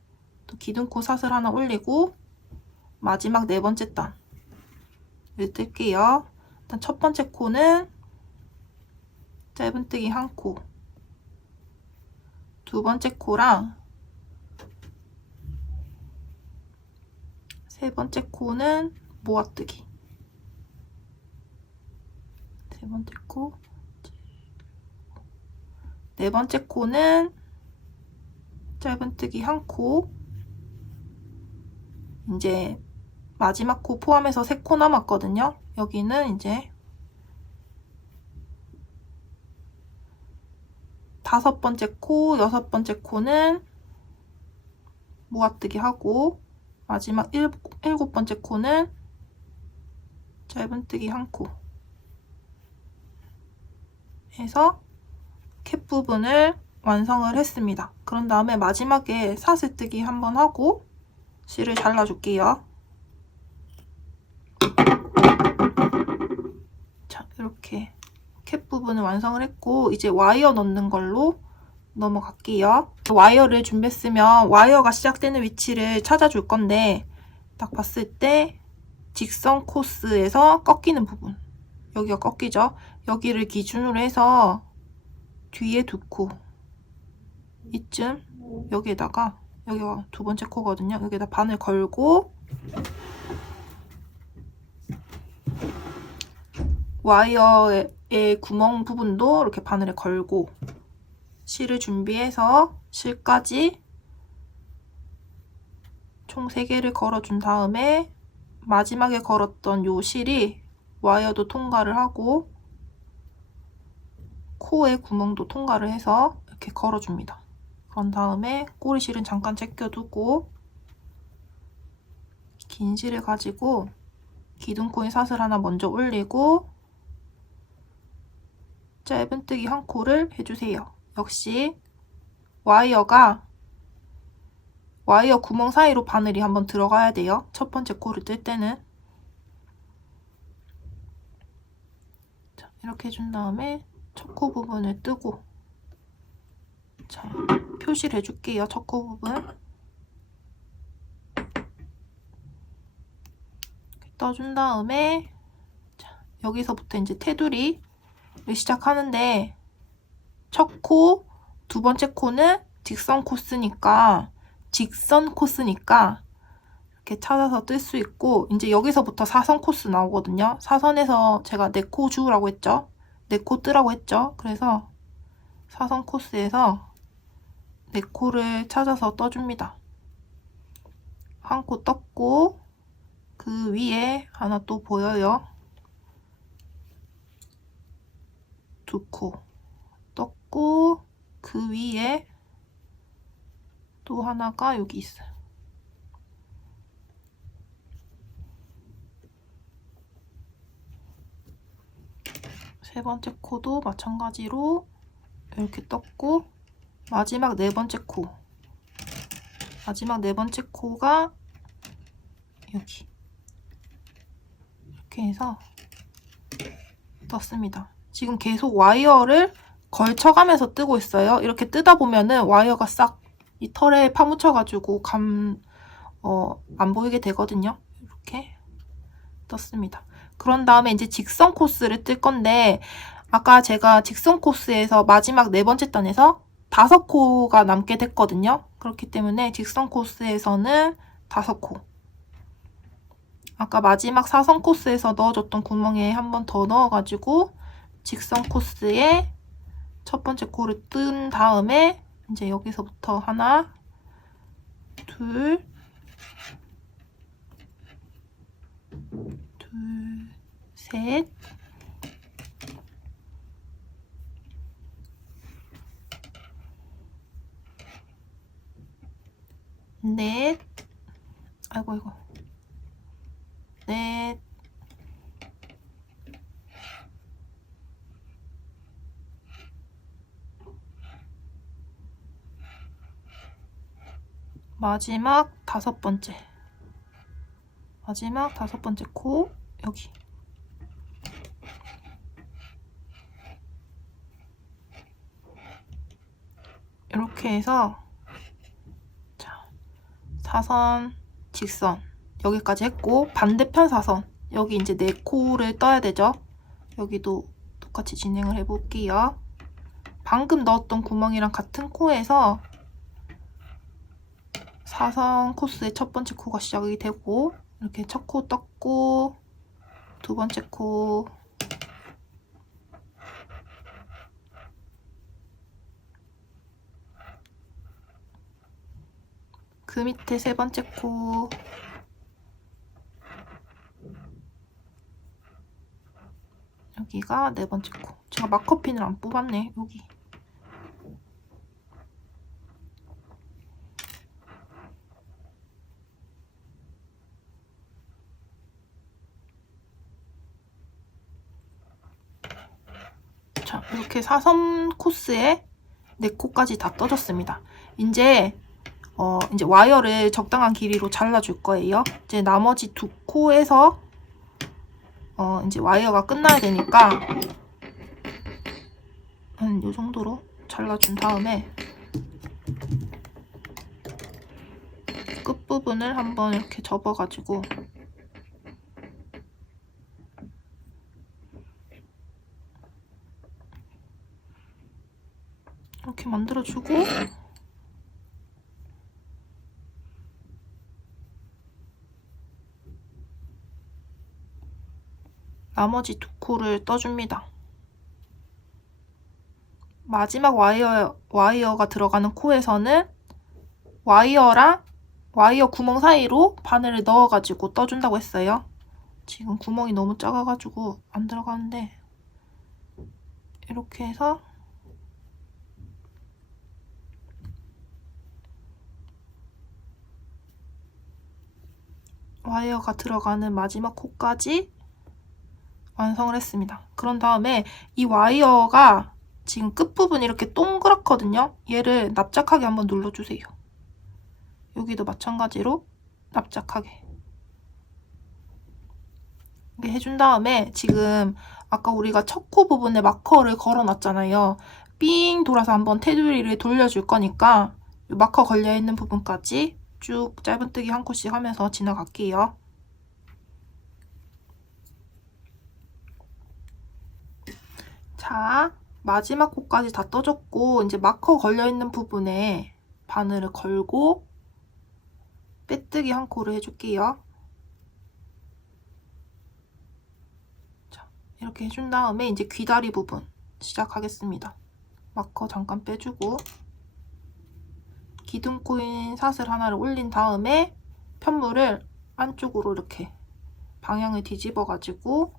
또 기둥코 사슬 하나 올리고 마지막 네 번째 단을 뜰게요. 일단 첫 번째 코는 짧은뜨기 한 코, 두 번째 코랑 세 번째 코는 모아뜨기, 세 번째 코, 네 번째 코는 짧은뜨기 한 코, 이제 마지막 코 포함해서 3코 남았거든요. 여기는 이제 5번째 코, 6번째 코는 모아뜨기 하고 마지막 7번째 코는 짧은뜨기 한 코 해서 캡 부분을 완성을 했습니다. 그런 다음에 마지막에 사슬뜨기 한번 하고 실을 잘라줄게요. 자, 이렇게 캡 부분을 완성을 했고 이제 와이어 넣는 걸로 넘어갈게요. 와이어를 준비했으면 와이어가 시작되는 위치를 찾아줄 건데 딱 봤을 때 직선 코스에서 꺾이는 부분 여기가 꺾이죠? 여기를 기준으로 해서 뒤에 2코 이쯤 여기에다가 여기가 두 번째 코거든요. 여기에다 바늘 걸고 와이어의 구멍 부분도 이렇게 바늘에 걸고 실을 준비해서 실까지 총 3개를 걸어준 다음에 마지막에 걸었던 요 실이 와이어도 통과를 하고 코의 구멍도 통과를 해서 이렇게 걸어줍니다. 그런 다음에 꼬리실은 잠깐 제껴두고 긴 실을 가지고 기둥코인 사슬 하나 먼저 올리고 짧은뜨기 한 코를 해주세요. 역시 와이어 구멍 사이로 바늘이 한번 들어가야 돼요. 첫 번째 코를 뜰 때는. 자, 이렇게 해준 다음에 첫 코 부분을 뜨고 자, 표시를 해줄게요. 첫 코 부분. 떠준 다음에 자, 여기서부터 이제 테두리를 시작하는데 첫 코, 두 번째 코는 직선 코스니까 이렇게 찾아서 뜰 수 있고 이제 여기서부터 사선 코스 나오거든요. 사선에서 제가 4코 주우라고 했죠. 4코 뜨라고 했죠. 그래서 사선 코스에서 4코를 찾아서 떠줍니다. 한 코 떴고 그 위에 하나 또 보여요. 2코 떴고 그 위에 또 하나가 여기 있어요. 세 번째 코도 마찬가지로 이렇게 떴고 마지막 네 번째 코가 여기 이렇게 해서 떴습니다. 지금 계속 와이어를 걸쳐가면서 뜨고 있어요. 이렇게 뜨다 보면은 와이어가 싹 이 털에 파묻혀가지고 안 보이게 되거든요. 이렇게 떴습니다. 그런 다음에 이제 직선 코스를 뜰 건데 아까 제가 직선 코스에서 마지막 네 번째 단에서 5코가 남게 됐거든요. 그렇기 때문에 직선 코스에서는 5코. 아까 마지막 사선 코스에서 넣어줬던 구멍에 한 번 더 넣어가지고 직선 코스에 첫 번째 코를 뜬 다음에 이제 여기서부터 하나, 둘, 셋, 넷, 아이고, 넷, 마지막 5번째. 마지막 5번째 코, 여기. 이렇게 해서, 자, 사선, 직선. 여기까지 했고, 반대편 사선. 여기 이제 4코를 떠야 되죠? 여기도 똑같이 진행을 해볼게요. 방금 넣었던 구멍이랑 같은 코에서 사선 코스의 첫 번째 코가 시작이 되고 이렇게 첫 코 떴고 두 번째 코 그 밑에 세 번째 코 여기가 네 번째 코. 제가 마커핀을 안 뽑았네. 여기 자, 이렇게 사선 코스에 4코까지 다 떠졌습니다. 이제 와이어를 적당한 길이로 잘라줄 거예요. 이제 나머지 2코에서 이제 와이어가 끝나야 되니까 한 요 정도로 잘라준 다음에 끝부분을 한번 이렇게 접어가지고 이렇게 만들어주고 나머지 2코를 떠줍니다. 마지막 와이어가 들어가는 코에서는 와이어 구멍 사이로 바늘을 넣어가지고 떠준다고 했어요. 지금 구멍이 너무 작아가지고 안 들어가는데 이렇게 해서 와이어가 들어가는 마지막 코까지 완성을 했습니다. 그런 다음에 이 와이어가 지금 끝부분이 이렇게 동그랗거든요. 얘를 납작하게 한번 눌러주세요. 여기도 마찬가지로 납작하게 이렇게 해준 다음에 지금 아까 우리가 첫 코 부분에 마커를 걸어놨잖아요. 삥 돌아서 한번 테두리를 돌려줄 거니까 이 마커 걸려있는 부분까지 쭉 짧은뜨기 한 코씩 하면서 지나갈게요. 자, 마지막 코까지 다 떠줬고 이제 마커 걸려있는 부분에 바늘을 걸고 빼뜨기 한 코를 해줄게요. 자, 이렇게 해준 다음에 이제 귀다리 부분 시작하겠습니다. 마커 잠깐 빼주고 기둥코인 사슬 하나를 올린 다음에 편물을 안쪽으로 이렇게 방향을 뒤집어 가지고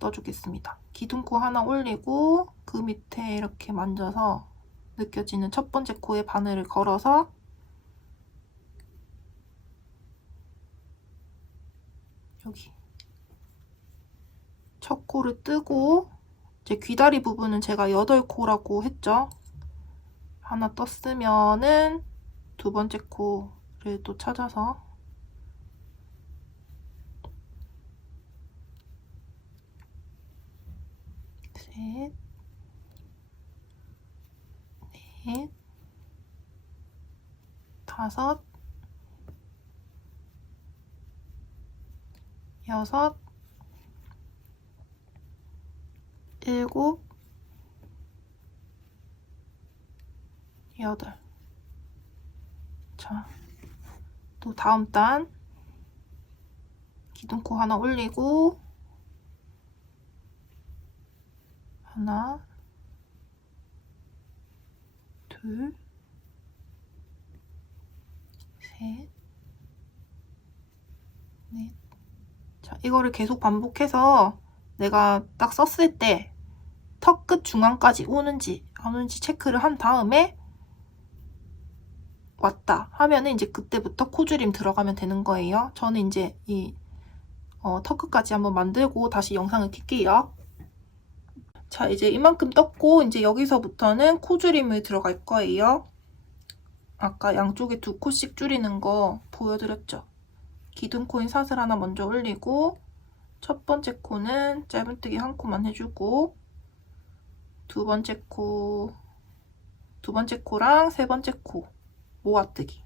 떠주겠습니다. 기둥코 하나 올리고 그 밑에 이렇게 만져서 느껴지는 첫 번째 코에 바늘을 걸어서 여기 첫 코를 뜨고 이제 귀다리 부분은 제가 8코라고 했죠. 하나 떴으면은 두 번째 코를 또 찾아서 셋, 넷, 다섯, 여섯, 일곱, 여덟. 자, 또 다음 단 기둥코 하나 올리고 하나, 둘, 셋, 넷. 자, 이거를 계속 반복해서 내가 딱 썼을 때 턱 끝 중앙까지 오는지 안 오는지 체크를 한 다음에 왔다 하면은 이제 그때부터 코줄임 들어가면 되는 거예요. 저는 이제 이 턱 끝까지 한번 만들고 다시 영상을 켤게요. 자, 이제 이만큼 떴고 이제 여기서부터는 코줄임을 들어갈 거예요. 아까 양쪽에 2코씩 줄이는 거 보여드렸죠. 기둥코인 사슬 하나 먼저 올리고 첫 번째 코는 짧은뜨기 한 코만 해주고 두 번째 코랑 세 번째 코 모아뜨기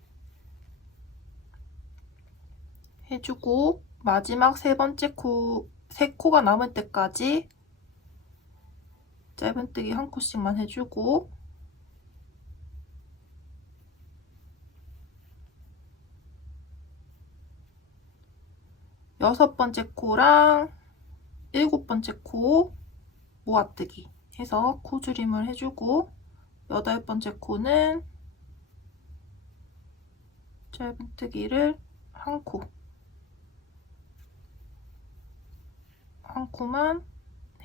해주고 마지막 세 번째 코, 세 코가 남을 때까지 짧은뜨기 한 코씩만 해주고 여섯 번째 코랑 일곱 번째 코 모아뜨기 해서 코줄임을 해주고 여덟 번째 코는 짧은뜨기를 한 코만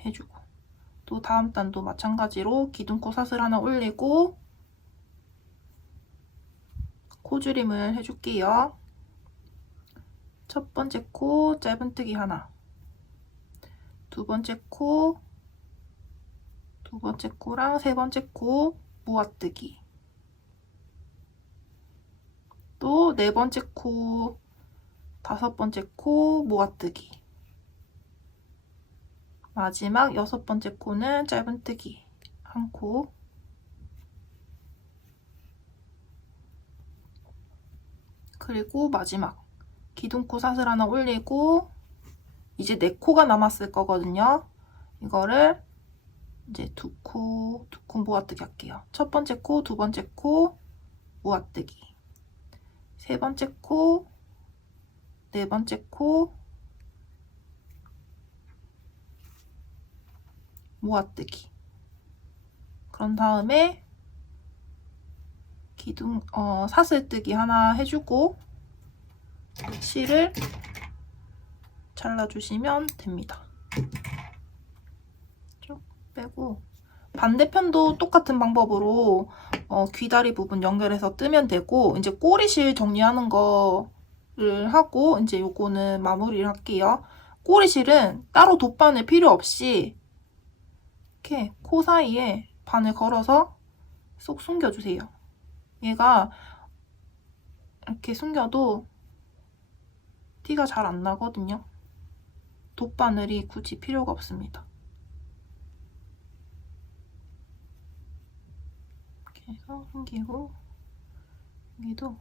해주고 또 다음 단도 마찬가지로 기둥코 사슬 하나 올리고 코줄임을 해줄게요. 첫 번째 코 짧은뜨기 하나, 두 번째 코랑 세 번째 코 모아뜨기, 또 네 번째 코, 다섯 번째 코 모아뜨기, 마지막 여섯 번째 코는 짧은뜨기 한 코, 그리고 마지막 기둥코 사슬 하나 올리고 이제 4코가 남았을 거거든요. 이거를 이제 2코 모아뜨기 할게요. 첫 번째 코, 두 번째 코 모아뜨기, 세 번째 코, 네 번째 코 모아뜨기. 그런 다음에 사슬뜨기 하나 해주고 실을 잘라주시면 됩니다. 쭉 빼고 반대편도 똑같은 방법으로 귀다리 부분 연결해서 뜨면 되고 이제 꼬리실 정리하는 거를 하고 이제 요거는 마무리를 할게요. 꼬리실은 따로 돗바늘 필요 없이 이렇게 코 사이에 바늘 걸어서 쏙 숨겨주세요. 얘가 이렇게 숨겨도 티가 잘 안 나거든요. 돗바늘이 굳이 필요가 없습니다. 이렇게 해서 숨기고 여기도.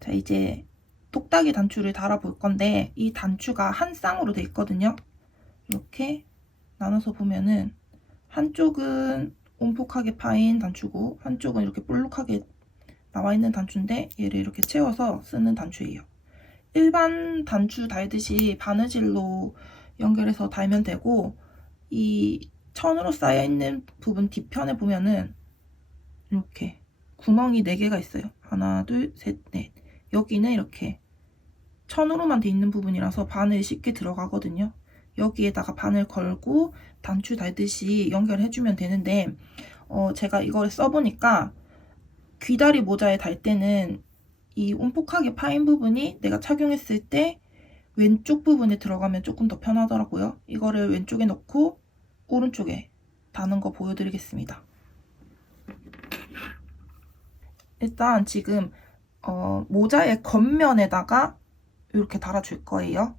자, 이제 똑딱이 단추를 달아볼 건데 이 단추가 한 쌍으로 돼 있거든요. 이렇게 나눠서 보면은 한쪽은 온폭하게 파인 단추고 한쪽은 이렇게 볼록하게 나와 있는 단추인데 얘를 이렇게 채워서 쓰는 단추예요. 일반 단추 달듯이 바느질로 연결해서 달면 되고, 이 천으로 쌓여있는 부분 뒤편에 보면은 이렇게 구멍이 4개가 있어요. 하나, 둘, 셋, 넷. 여기는 이렇게 천으로만 돼 있는 부분이라서 바늘이 쉽게 들어가거든요. 여기에다가 바늘 걸고 단추 달듯이 연결해주면 되는데, 제가 이걸 써보니까 귀다리 모자에 달 때는 이 움푹하게 파인 부분이 내가 착용했을 때 왼쪽 부분에 들어가면 조금 더 편하더라고요. 이거를 왼쪽에 넣고 오른쪽에 다는 거 보여드리겠습니다. 일단 지금 모자의 겉면에다가 이렇게 달아줄 거예요.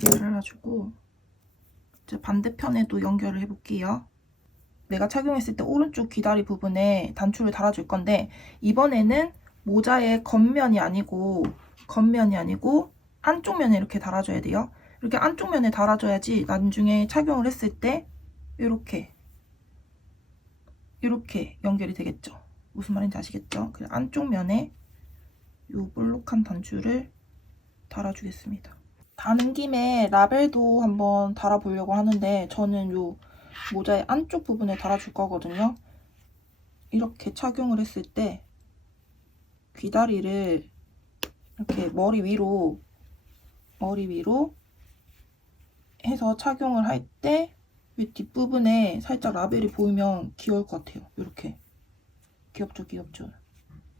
그래가지고 이제 반대편에도 연결을 해볼게요. 내가 착용했을 때 오른쪽 귀다리 부분에 단추를 달아줄 건데, 이번에는 모자의 겉면이 아니고 안쪽 면에 이렇게 달아줘야 돼요. 이렇게 안쪽 면에 달아줘야지 나중에 착용을 했을 때 이렇게 연결이 되겠죠. 무슨 말인지 아시겠죠? 그래서 안쪽 면에 이 볼록한 단추를 달아주겠습니다. 다는 김에 라벨도 한번 달아보려고 하는데, 저는 이 모자의 안쪽 부분에 달아줄 거거든요. 이렇게 착용을 했을 때 귀다리를 이렇게 머리 위로 해서 착용을 할 때 뒷부분에 살짝 라벨이 보이면 귀여울 것 같아요. 이렇게 귀엽죠?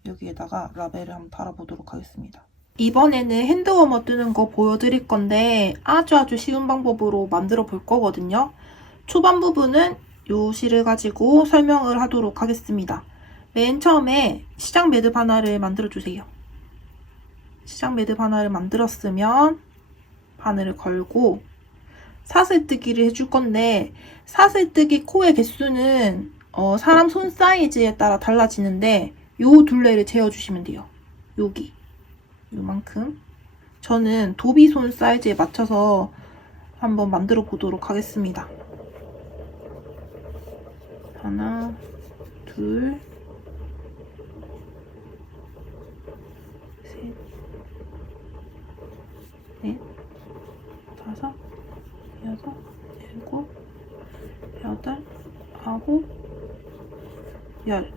여기에다가 라벨을 한번 달아보도록 하겠습니다. 이번에는 핸드워머 뜨는 거 보여드릴 건데 아주 쉬운 방법으로 만들어 볼 거거든요. 초반 부분은 요 실을 가지고 설명을 하도록 하겠습니다. 맨 처음에 시작 매듭 하나를 만들어 주세요. 시작 매듭 하나를 만들었으면 바늘을 걸고 사슬뜨기를 해줄 건데, 사슬뜨기 코의 개수는 사람 손 사이즈에 따라 달라지는데 요 둘레를 재어주시면 돼요. 여기 요만큼. 저는 도비손 사이즈에 맞춰서 한번 만들어 보도록 하겠습니다. 하나, 둘, 셋, 넷, 다섯, 여섯, 일곱, 여덟, 아홉, 열.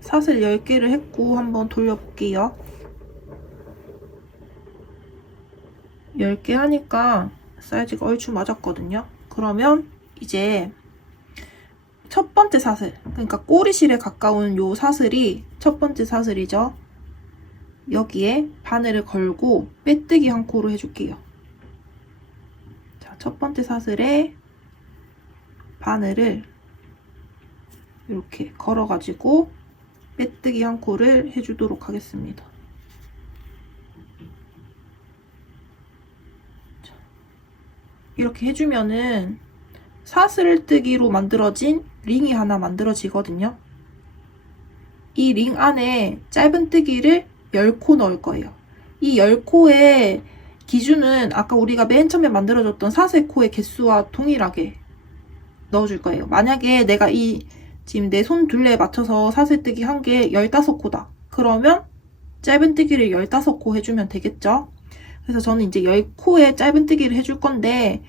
사슬 10개를 했고 한번 돌려볼게요. 10개 하니까 사이즈가 얼추 맞았거든요. 그러면 이제 첫 번째 사슬, 그러니까 꼬리실에 가까운 요 사슬이 첫 번째 사슬이죠. 여기에 바늘을 걸고 빼뜨기 한 코로 해줄게요. 자, 첫 번째 사슬에 바늘을 이렇게 걸어가지고 빼뜨기 한 코를 해주도록 하겠습니다. 자, 이렇게 해주면은 사슬뜨기로 만들어진 링이 하나 만들어지거든요. 이 링 안에 짧은 뜨기를 10코 넣을 거예요. 이 10코의 기준은 아까 우리가 맨 처음에 만들어줬던 사슬코의 개수와 동일하게 넣어줄 거예요. 만약에 내가 지금 내 손 둘레에 맞춰서 사슬뜨기 한 게 15코다. 그러면 짧은 뜨기를 15코 해주면 되겠죠? 그래서 저는 이제 10코의 짧은 뜨기를 해줄 건데,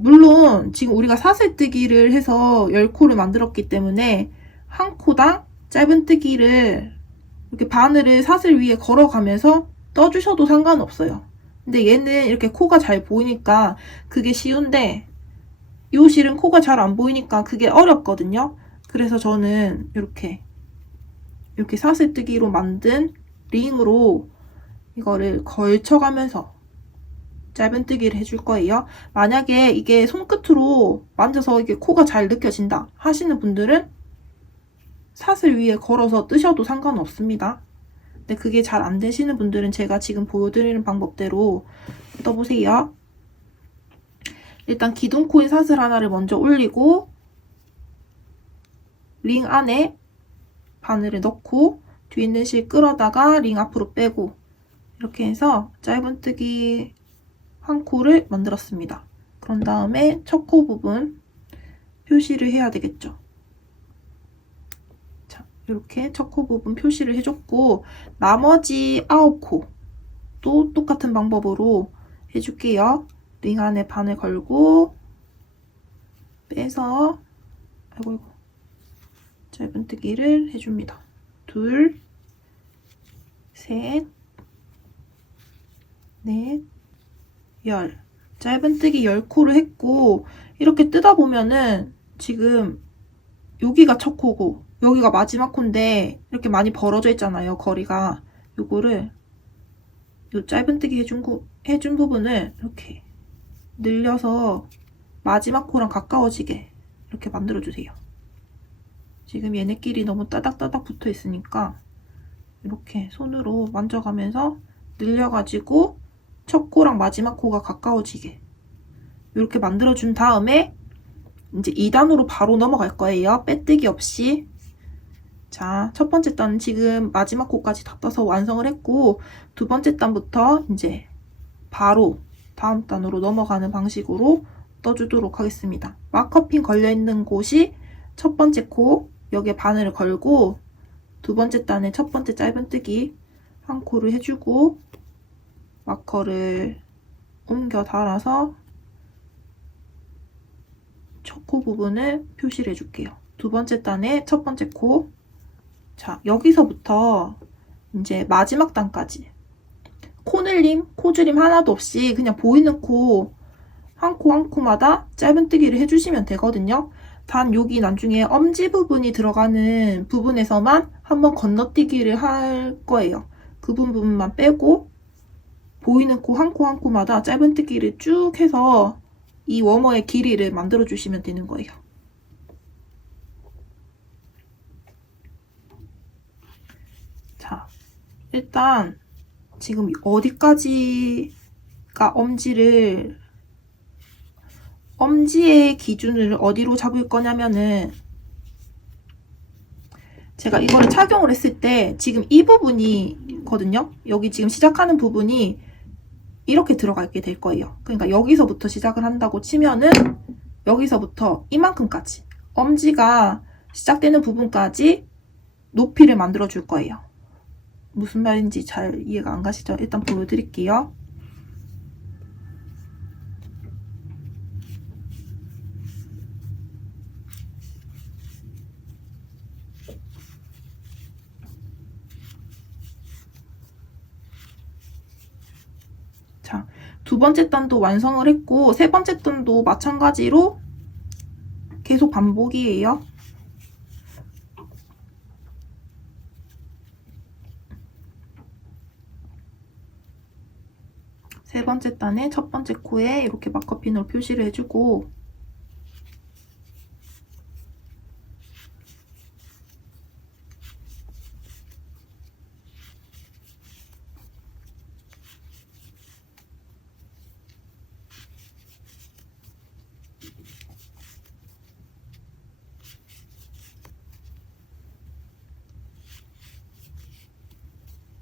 물론 지금 우리가 사슬뜨기를 해서 10코를 만들었기 때문에 한 코당 짧은 뜨기를 이렇게 바늘을 사슬 위에 걸어가면서 떠주셔도 상관없어요. 근데 얘는 이렇게 코가 잘 보이니까 그게 쉬운데, 이 실은 코가 잘 안 보이니까 그게 어렵거든요. 그래서 저는 이렇게 사슬뜨기로 만든 링으로 이거를 걸쳐가면서 짧은뜨기를 해줄 거예요. 만약에 이게 손끝으로 만져서 이게 코가 잘 느껴진다 하시는 분들은 사슬 위에 걸어서 뜨셔도 상관없습니다. 근데 그게 잘 안 되시는 분들은 제가 지금 보여드리는 방법대로 떠보세요. 일단 기둥코인 사슬 하나를 먼저 올리고 링 안에 바늘을 넣고 뒤에 있는 실 끌어다가 링 앞으로 빼고 이렇게 해서 짧은뜨기 한 코를 만들었습니다. 그런 다음에 첫 코 부분 표시를 해야 되겠죠. 자, 이렇게 첫 코 부분 표시를 해줬고 나머지 9코 또 똑같은 방법으로 해줄게요. 링 안에 바늘 걸고 빼서 아이고 짧은뜨기를 해줍니다. 둘, 셋, 넷, 열. 짧은뜨기 10코를 했고 이렇게 뜯어 보면은 지금 여기가 첫 코고 여기가 마지막 코인데 이렇게 많이 벌어져 있잖아요. 거리가. 요거를 요 짧은뜨기 해준 부분을 이렇게 늘려서 마지막 코랑 가까워지게 이렇게 만들어주세요. 지금 얘네끼리 너무 따닥따닥 붙어 있으니까 이렇게 손으로 만져가면서 늘려가지고 첫 코랑 마지막 코가 가까워지게 이렇게 만들어준 다음에 이제 2단으로 바로 넘어갈 거예요. 빼뜨기 없이. 자, 첫 번째 단은 지금 마지막 코까지 다 떠서 완성을 했고 두 번째 단부터 이제 바로 다음 단으로 넘어가는 방식으로 떠주도록 하겠습니다. 마커핀 걸려있는 곳이 첫 번째 코, 여기에 바늘을 걸고 두 번째 단에 첫 번째 짧은뜨기 한 코를 해주고 마커를 옮겨 달아서 첫 코 부분을 표시를 해줄게요. 두 번째 단에 첫 번째 코. 자, 여기서부터 이제 마지막 단까지 코늘림, 코줄임 하나도 없이 그냥 보이는 코 한 코 한 코마다 짧은뜨기를 해주시면 되거든요. 단 여기 나중에 엄지 부분이 들어가는 부분에서만 한번 건너뛰기를 할 거예요. 그 부분만 빼고 보이는 코 한 코 한 코마다 짧은뜨기를 쭉 해서 이 워머의 길이를 만들어 주시면 되는 거예요. 자, 일단 지금 어디까지가 엄지의 기준을 어디로 잡을 거냐면은 제가 이거를 착용을 했을 때 지금 이 부분이거든요. 여기 지금 시작하는 부분이 이렇게 들어가게 될 거예요. 그러니까 여기서부터 시작을 한다고 치면은 여기서부터 이만큼까지 엄지가 시작되는 부분까지 높이를 만들어 줄 거예요. 무슨 말인지 잘 이해가 안 가시죠? 일단 보여드릴게요. 자, 두 번째 단도 완성을 했고 세 번째 단도 마찬가지로 계속 반복이에요. 세 번째 단의 첫 번째 코에 이렇게 마커핀으로 표시를 해주고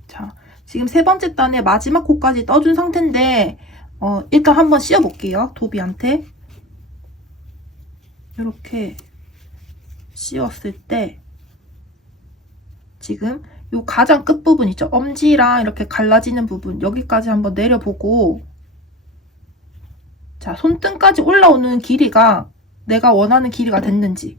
자, 지금 세 번째 단의 마지막 코까지 떠준 상태인데 일단 한번 씌워볼게요. 도비한테 이렇게 씌웠을 때 지금 요 가장 끝부분 있죠? 엄지랑 이렇게 갈라지는 부분 여기까지 한번 내려보고 자, 손등까지 올라오는 길이가 내가 원하는 길이가 됐는지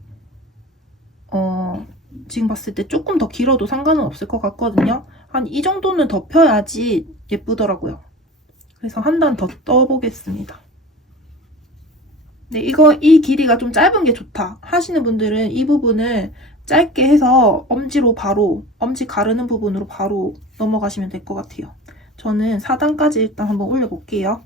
지금 봤을 때 조금 더 길어도 상관은 없을 것 같거든요. 한 이 정도는 더 펴야지 예쁘더라고요. 그래서 한 단 더 떠보겠습니다. 네, 이 길이가 좀 짧은 게 좋다 하시는 분들은 이 부분을 짧게 해서 엄지로 바로 엄지 가르는 부분으로 바로 넘어가시면 될 것 같아요. 저는 4단까지 일단 한번 올려볼게요.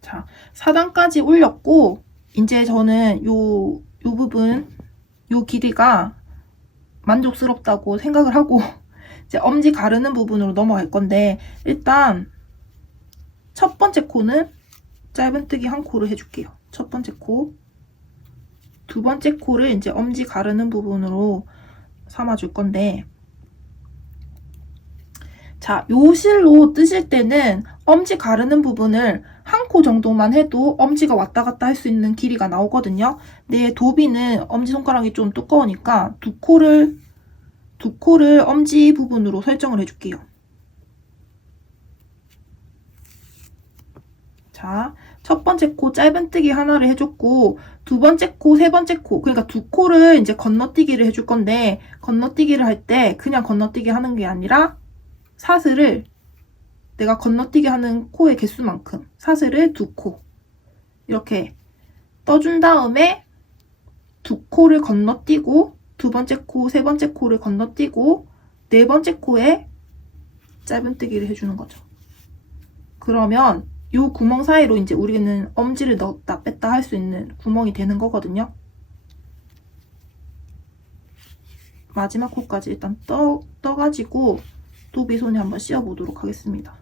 자, 4단까지 올렸고, 이제 저는 요 부분, 요 길이가 만족스럽다고 생각을 하고, 이제 엄지 가르는 부분으로 넘어갈 건데, 일단, 첫 번째 코는 짧은뜨기 한 코를 해줄게요. 첫 번째 코. 두 번째 코를 이제 엄지 가르는 부분으로 삼아줄 건데, 자, 요 실로 뜨실 때는 엄지 가르는 부분을 한 코 정도만 해도 엄지가 왔다 갔다 할 수 있는 길이가 나오거든요. 내 도비는 엄지손가락이 좀 두꺼우니까 두 코를 엄지 부분으로 설정을 해줄게요. 자, 첫 번째 코 짧은뜨기 하나를 해줬고, 두 번째 코, 세 번째 코, 그러니까 두 코를 이제 건너뛰기를 해줄 건데, 건너뛰기를 할 때 그냥 건너뛰기 하는 게 아니라 사슬을 내가 건너뛰기 하는 코의 개수만큼 사슬을 두 코 이렇게 떠준 다음에 두 코를 건너뛰고 두 번째 코, 세 번째 코를 건너뛰고 네 번째 코에 짧은뜨기를 해주는 거죠. 그러면 이 구멍 사이로 이제 우리는 엄지를 넣었다 뺐다 할 수 있는 구멍이 되는 거거든요. 마지막 코까지 일단 떠가지고 도비손에 한번 씌워보도록 하겠습니다.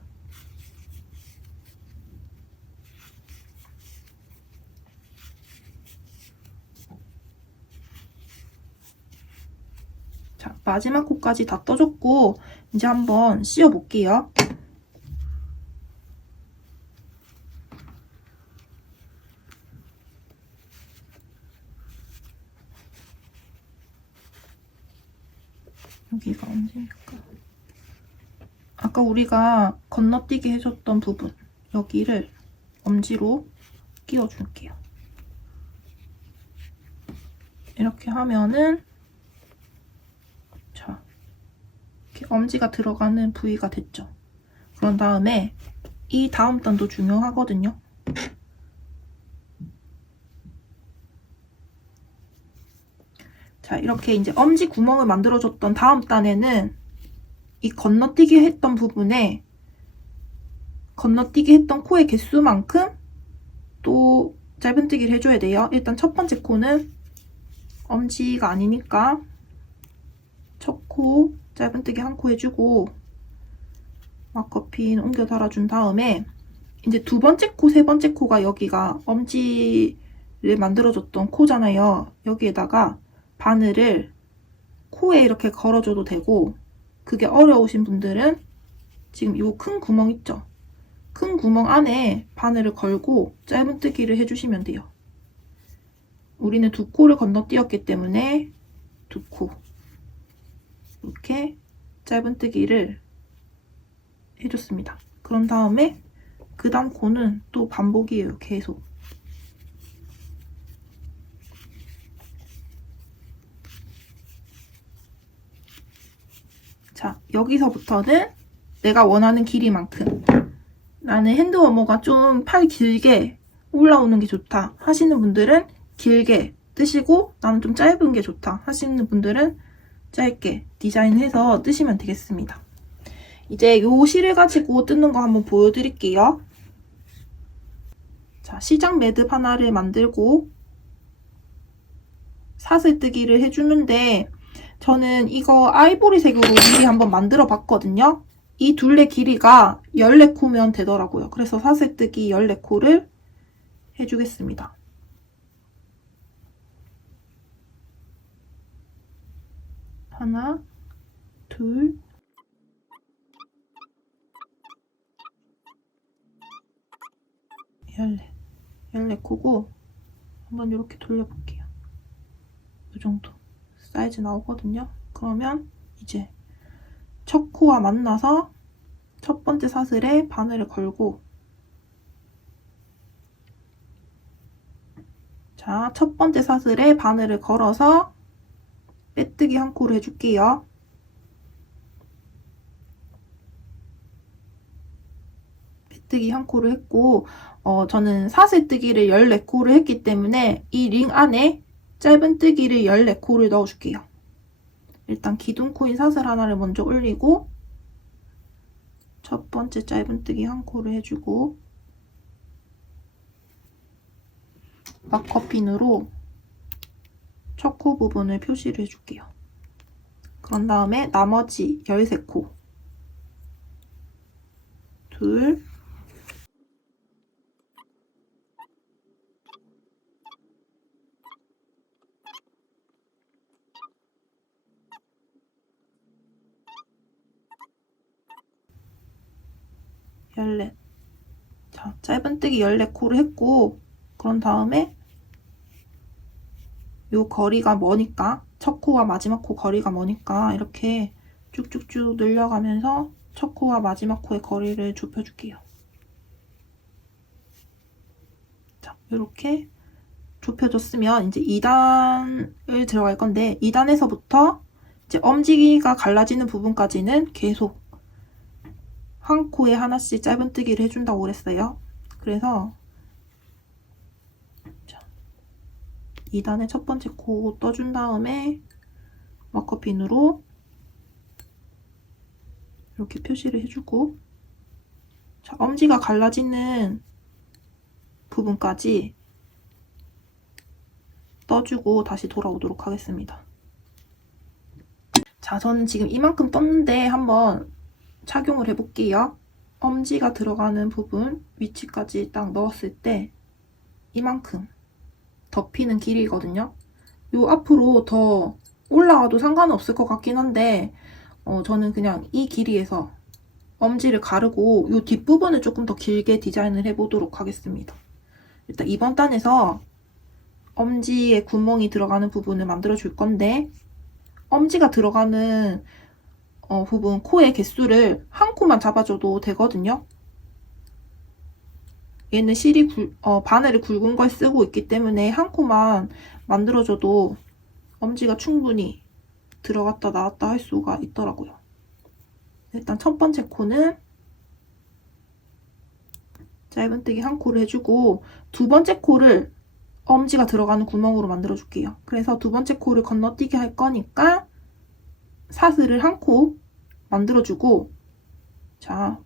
자, 마지막 코까지 다 떠줬고 이제 한번 씌워볼게요. 여기가 언제일까? 아까 우리가 건너뛰기 해줬던 부분 여기를 엄지로 끼워줄게요. 이렇게 하면은 자, 이렇게 엄지가 들어가는 부위가 됐죠. 그런 다음에 이 다음 단도 중요하거든요. 자, 이렇게 이제 엄지 구멍을 만들어줬던 다음 단에는 이 건너뛰기 했던 부분에 건너뛰기 했던 코의 개수만큼 또 짧은뜨기를 해줘야 돼요. 일단 첫 번째 코는 엄지가 아니니까 첫 코 짧은뜨기 한 코 해주고 마커핀 옮겨 달아준 다음에 이제 두 번째 코, 세 번째 코가 여기가 엄지를 만들어줬던 코잖아요. 여기에다가 바늘을 코에 이렇게 걸어줘도 되고 그게 어려우신 분들은 지금 이 큰 구멍 있죠? 큰 구멍 안에 바늘을 걸고 짧은뜨기를 해주시면 돼요. 우리는 두 코를 건너뛰었기 때문에 두 코 이렇게 짧은뜨기를 해줬습니다. 그런 다음에 그 다음 코는 또 반복이에요. 계속. 자, 여기서부터는 내가 원하는 길이만큼 나는 핸드워머가 좀 팔 길게 올라오는 게 좋다 하시는 분들은 길게 뜨시고 나는 좀 짧은 게 좋다 하시는 분들은 짧게 디자인해서 뜨시면 되겠습니다. 이제 요 실을 가지고 뜨는 거 한번 보여드릴게요. 자, 시작 매듭 하나를 만들고 사슬뜨기를 해주는데 저는 이거 아이보리색으로 미리 한번 만들어 봤거든요. 이 둘레 길이가 14코면 되더라고요. 그래서 사슬뜨기 14코를 해주겠습니다. 하나, 둘, 14코고 한번 이렇게 돌려볼게요. 이 정도 사이즈 나오거든요. 그러면 이제 첫 코와 만나서 첫 번째 사슬에 바늘을 걸고 자, 첫 번째 사슬에 바늘을 걸어서 빼뜨기 한 코를 해줄게요. 빼뜨기 한 코를 했고 저는 사슬뜨기를 14코를 했기 때문에 이 링 안에 짧은뜨기를 14코를 넣어줄게요. 일단 기둥코인 사슬 하나를 먼저 올리고 첫 번째 짧은뜨기 한 코를 해주고 마커핀으로 첫 코 부분을 표시를 해줄게요. 그런 다음에 나머지 13코 둘 열넷. 자, 짧은뜨기 14코를 했고 그런 다음에 요 거리가 머니까 첫 코와 마지막 코 거리가 머니까 이렇게 쭉쭉쭉 늘려가면서 첫 코와 마지막 코의 거리를 좁혀줄게요. 자, 이렇게 좁혀줬으면 이제 2단을 들어갈 건데 2단에서부터 이제 엄지가 갈라지는 부분까지는 계속 한 코에 하나씩 짧은뜨기를 해준다고 그랬어요. 그래서 2단의 첫 번째 코 떠준 다음에 마커핀으로 이렇게 표시를 해주고, 자, 엄지가 갈라지는 부분까지 떠주고 다시 돌아오도록 하겠습니다. 자, 저는 지금 이만큼 떴는데 한번 착용을 해볼게요. 엄지가 들어가는 부분 위치까지 딱 넣었을 때 이만큼 덮이는 길이거든요. 요 앞으로 더 올라가도 상관은 없을 것 같긴 한데 저는 그냥 이 길이에서 엄지를 가르고 요 뒷부분을 조금 더 길게 디자인을 해보도록 하겠습니다. 일단 이번 단에서 엄지에 구멍이 들어가는 부분을 만들어 줄 건데 엄지가 들어가는 부분 코의 개수를 한 코만 잡아줘도 되거든요. 얘는 실이 바늘을 굵은 걸 쓰고 있기 때문에 한 코만 만들어줘도 엄지가 충분히 들어갔다 나왔다 할 수가 있더라고요. 일단 첫 번째 코는 짧은뜨기 한 코를 해주고 두 번째 코를 엄지가 들어가는 구멍으로 만들어줄게요. 그래서 두 번째 코를 건너뛰게 할 거니까 사슬을 한 코 만들어주고, 자,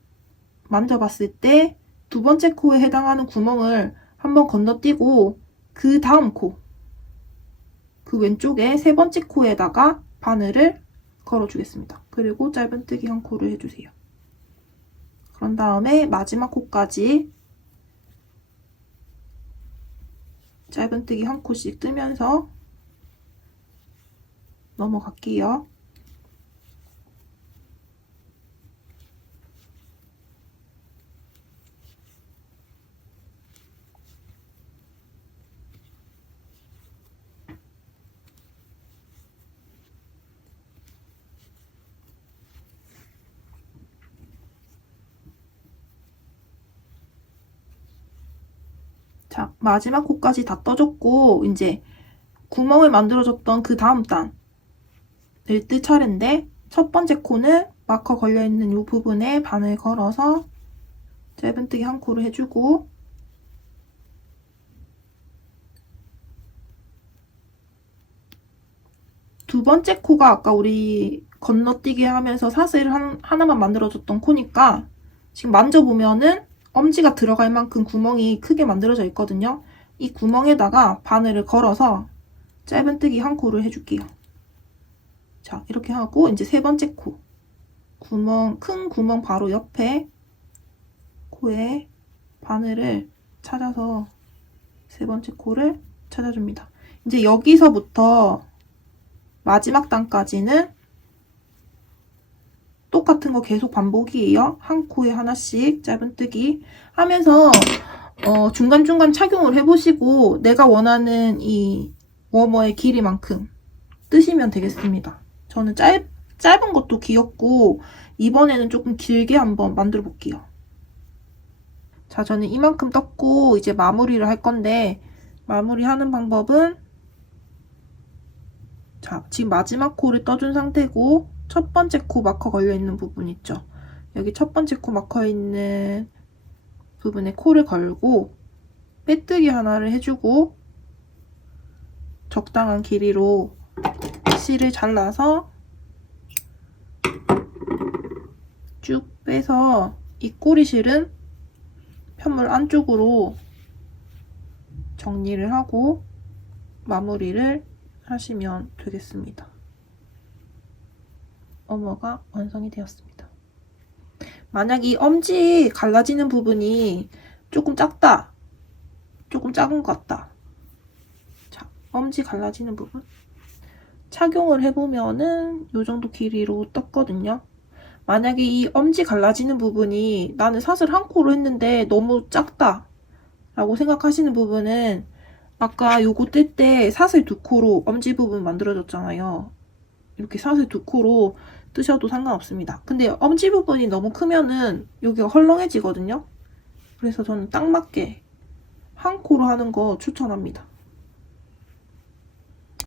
만져봤을 때 두 번째 코에 해당하는 구멍을 한번 건너뛰고 그 다음 코, 그 왼쪽에 세 번째 코에다가 바늘을 걸어주겠습니다. 그리고 짧은뜨기 한 코를 해주세요. 그런 다음에 마지막 코까지 짧은뜨기 한 코씩 뜨면서 넘어갈게요. 자, 마지막 코까지 다 떠줬고 이제 구멍을 만들어줬던 그 다음 단을 뜰 차례인데 첫 번째 코는 마커 걸려있는 이 부분에 바늘 걸어서 짧은뜨기 한 코를 해주고, 두 번째 코가 아까 우리 건너뛰기 하면서 사슬 하나만 만들어줬던 코니까 지금 만져보면은 엄지가 들어갈 만큼 구멍이 크게 만들어져 있거든요. 이 구멍에다가 바늘을 걸어서 짧은뜨기 한 코를 해줄게요. 자, 이렇게 하고 이제 세 번째 코 구멍, 큰 구멍 바로 옆에 코에 바늘을 찾아서 세 번째 코를 찾아줍니다. 이제 여기서부터 마지막 단까지는 똑같은 거 계속 반복이에요. 한 코에 하나씩 짧은뜨기 하면서 중간중간 착용을 해보시고 내가 원하는 이 워머의 길이만큼 뜨시면 되겠습니다. 저는 짧은 것도 귀엽고 이번에는 조금 길게 한번 만들어 볼게요. 자, 저는 이만큼 떴고 이제 마무리를 할 건데 마무리하는 방법은, 자, 지금 마지막 코를 떠준 상태고 첫 번째 코 마커 걸려있는 부분 있죠? 여기 첫 번째 코 마커 있는 부분에 코를 걸고 빼뜨기 하나를 해주고 적당한 길이로 실을 잘라서 쭉 빼서 이 꼬리실은 편물 안쪽으로 정리를 하고 마무리를 하시면 되겠습니다. 어머가 완성이 되었습니다. 만약 이 엄지 갈라지는 부분이 조금 작다, 조금 작은 것 같다. 자, 엄지 갈라지는 부분 착용을 해보면은 이 정도 길이로 떴거든요. 만약에 이 엄지 갈라지는 부분이 나는 사슬 한 코로 했는데 너무 작다 라고 생각하시는 부분은 아까 요거 뜰 때 사슬 2코로 엄지 부분 만들어졌잖아요. 이렇게 사슬 2코로 뜨셔도 상관없습니다. 근데 엄지 부분이 너무 크면은 여기가 헐렁해지거든요. 그래서 저는 딱 맞게 한 코로 하는 거 추천합니다.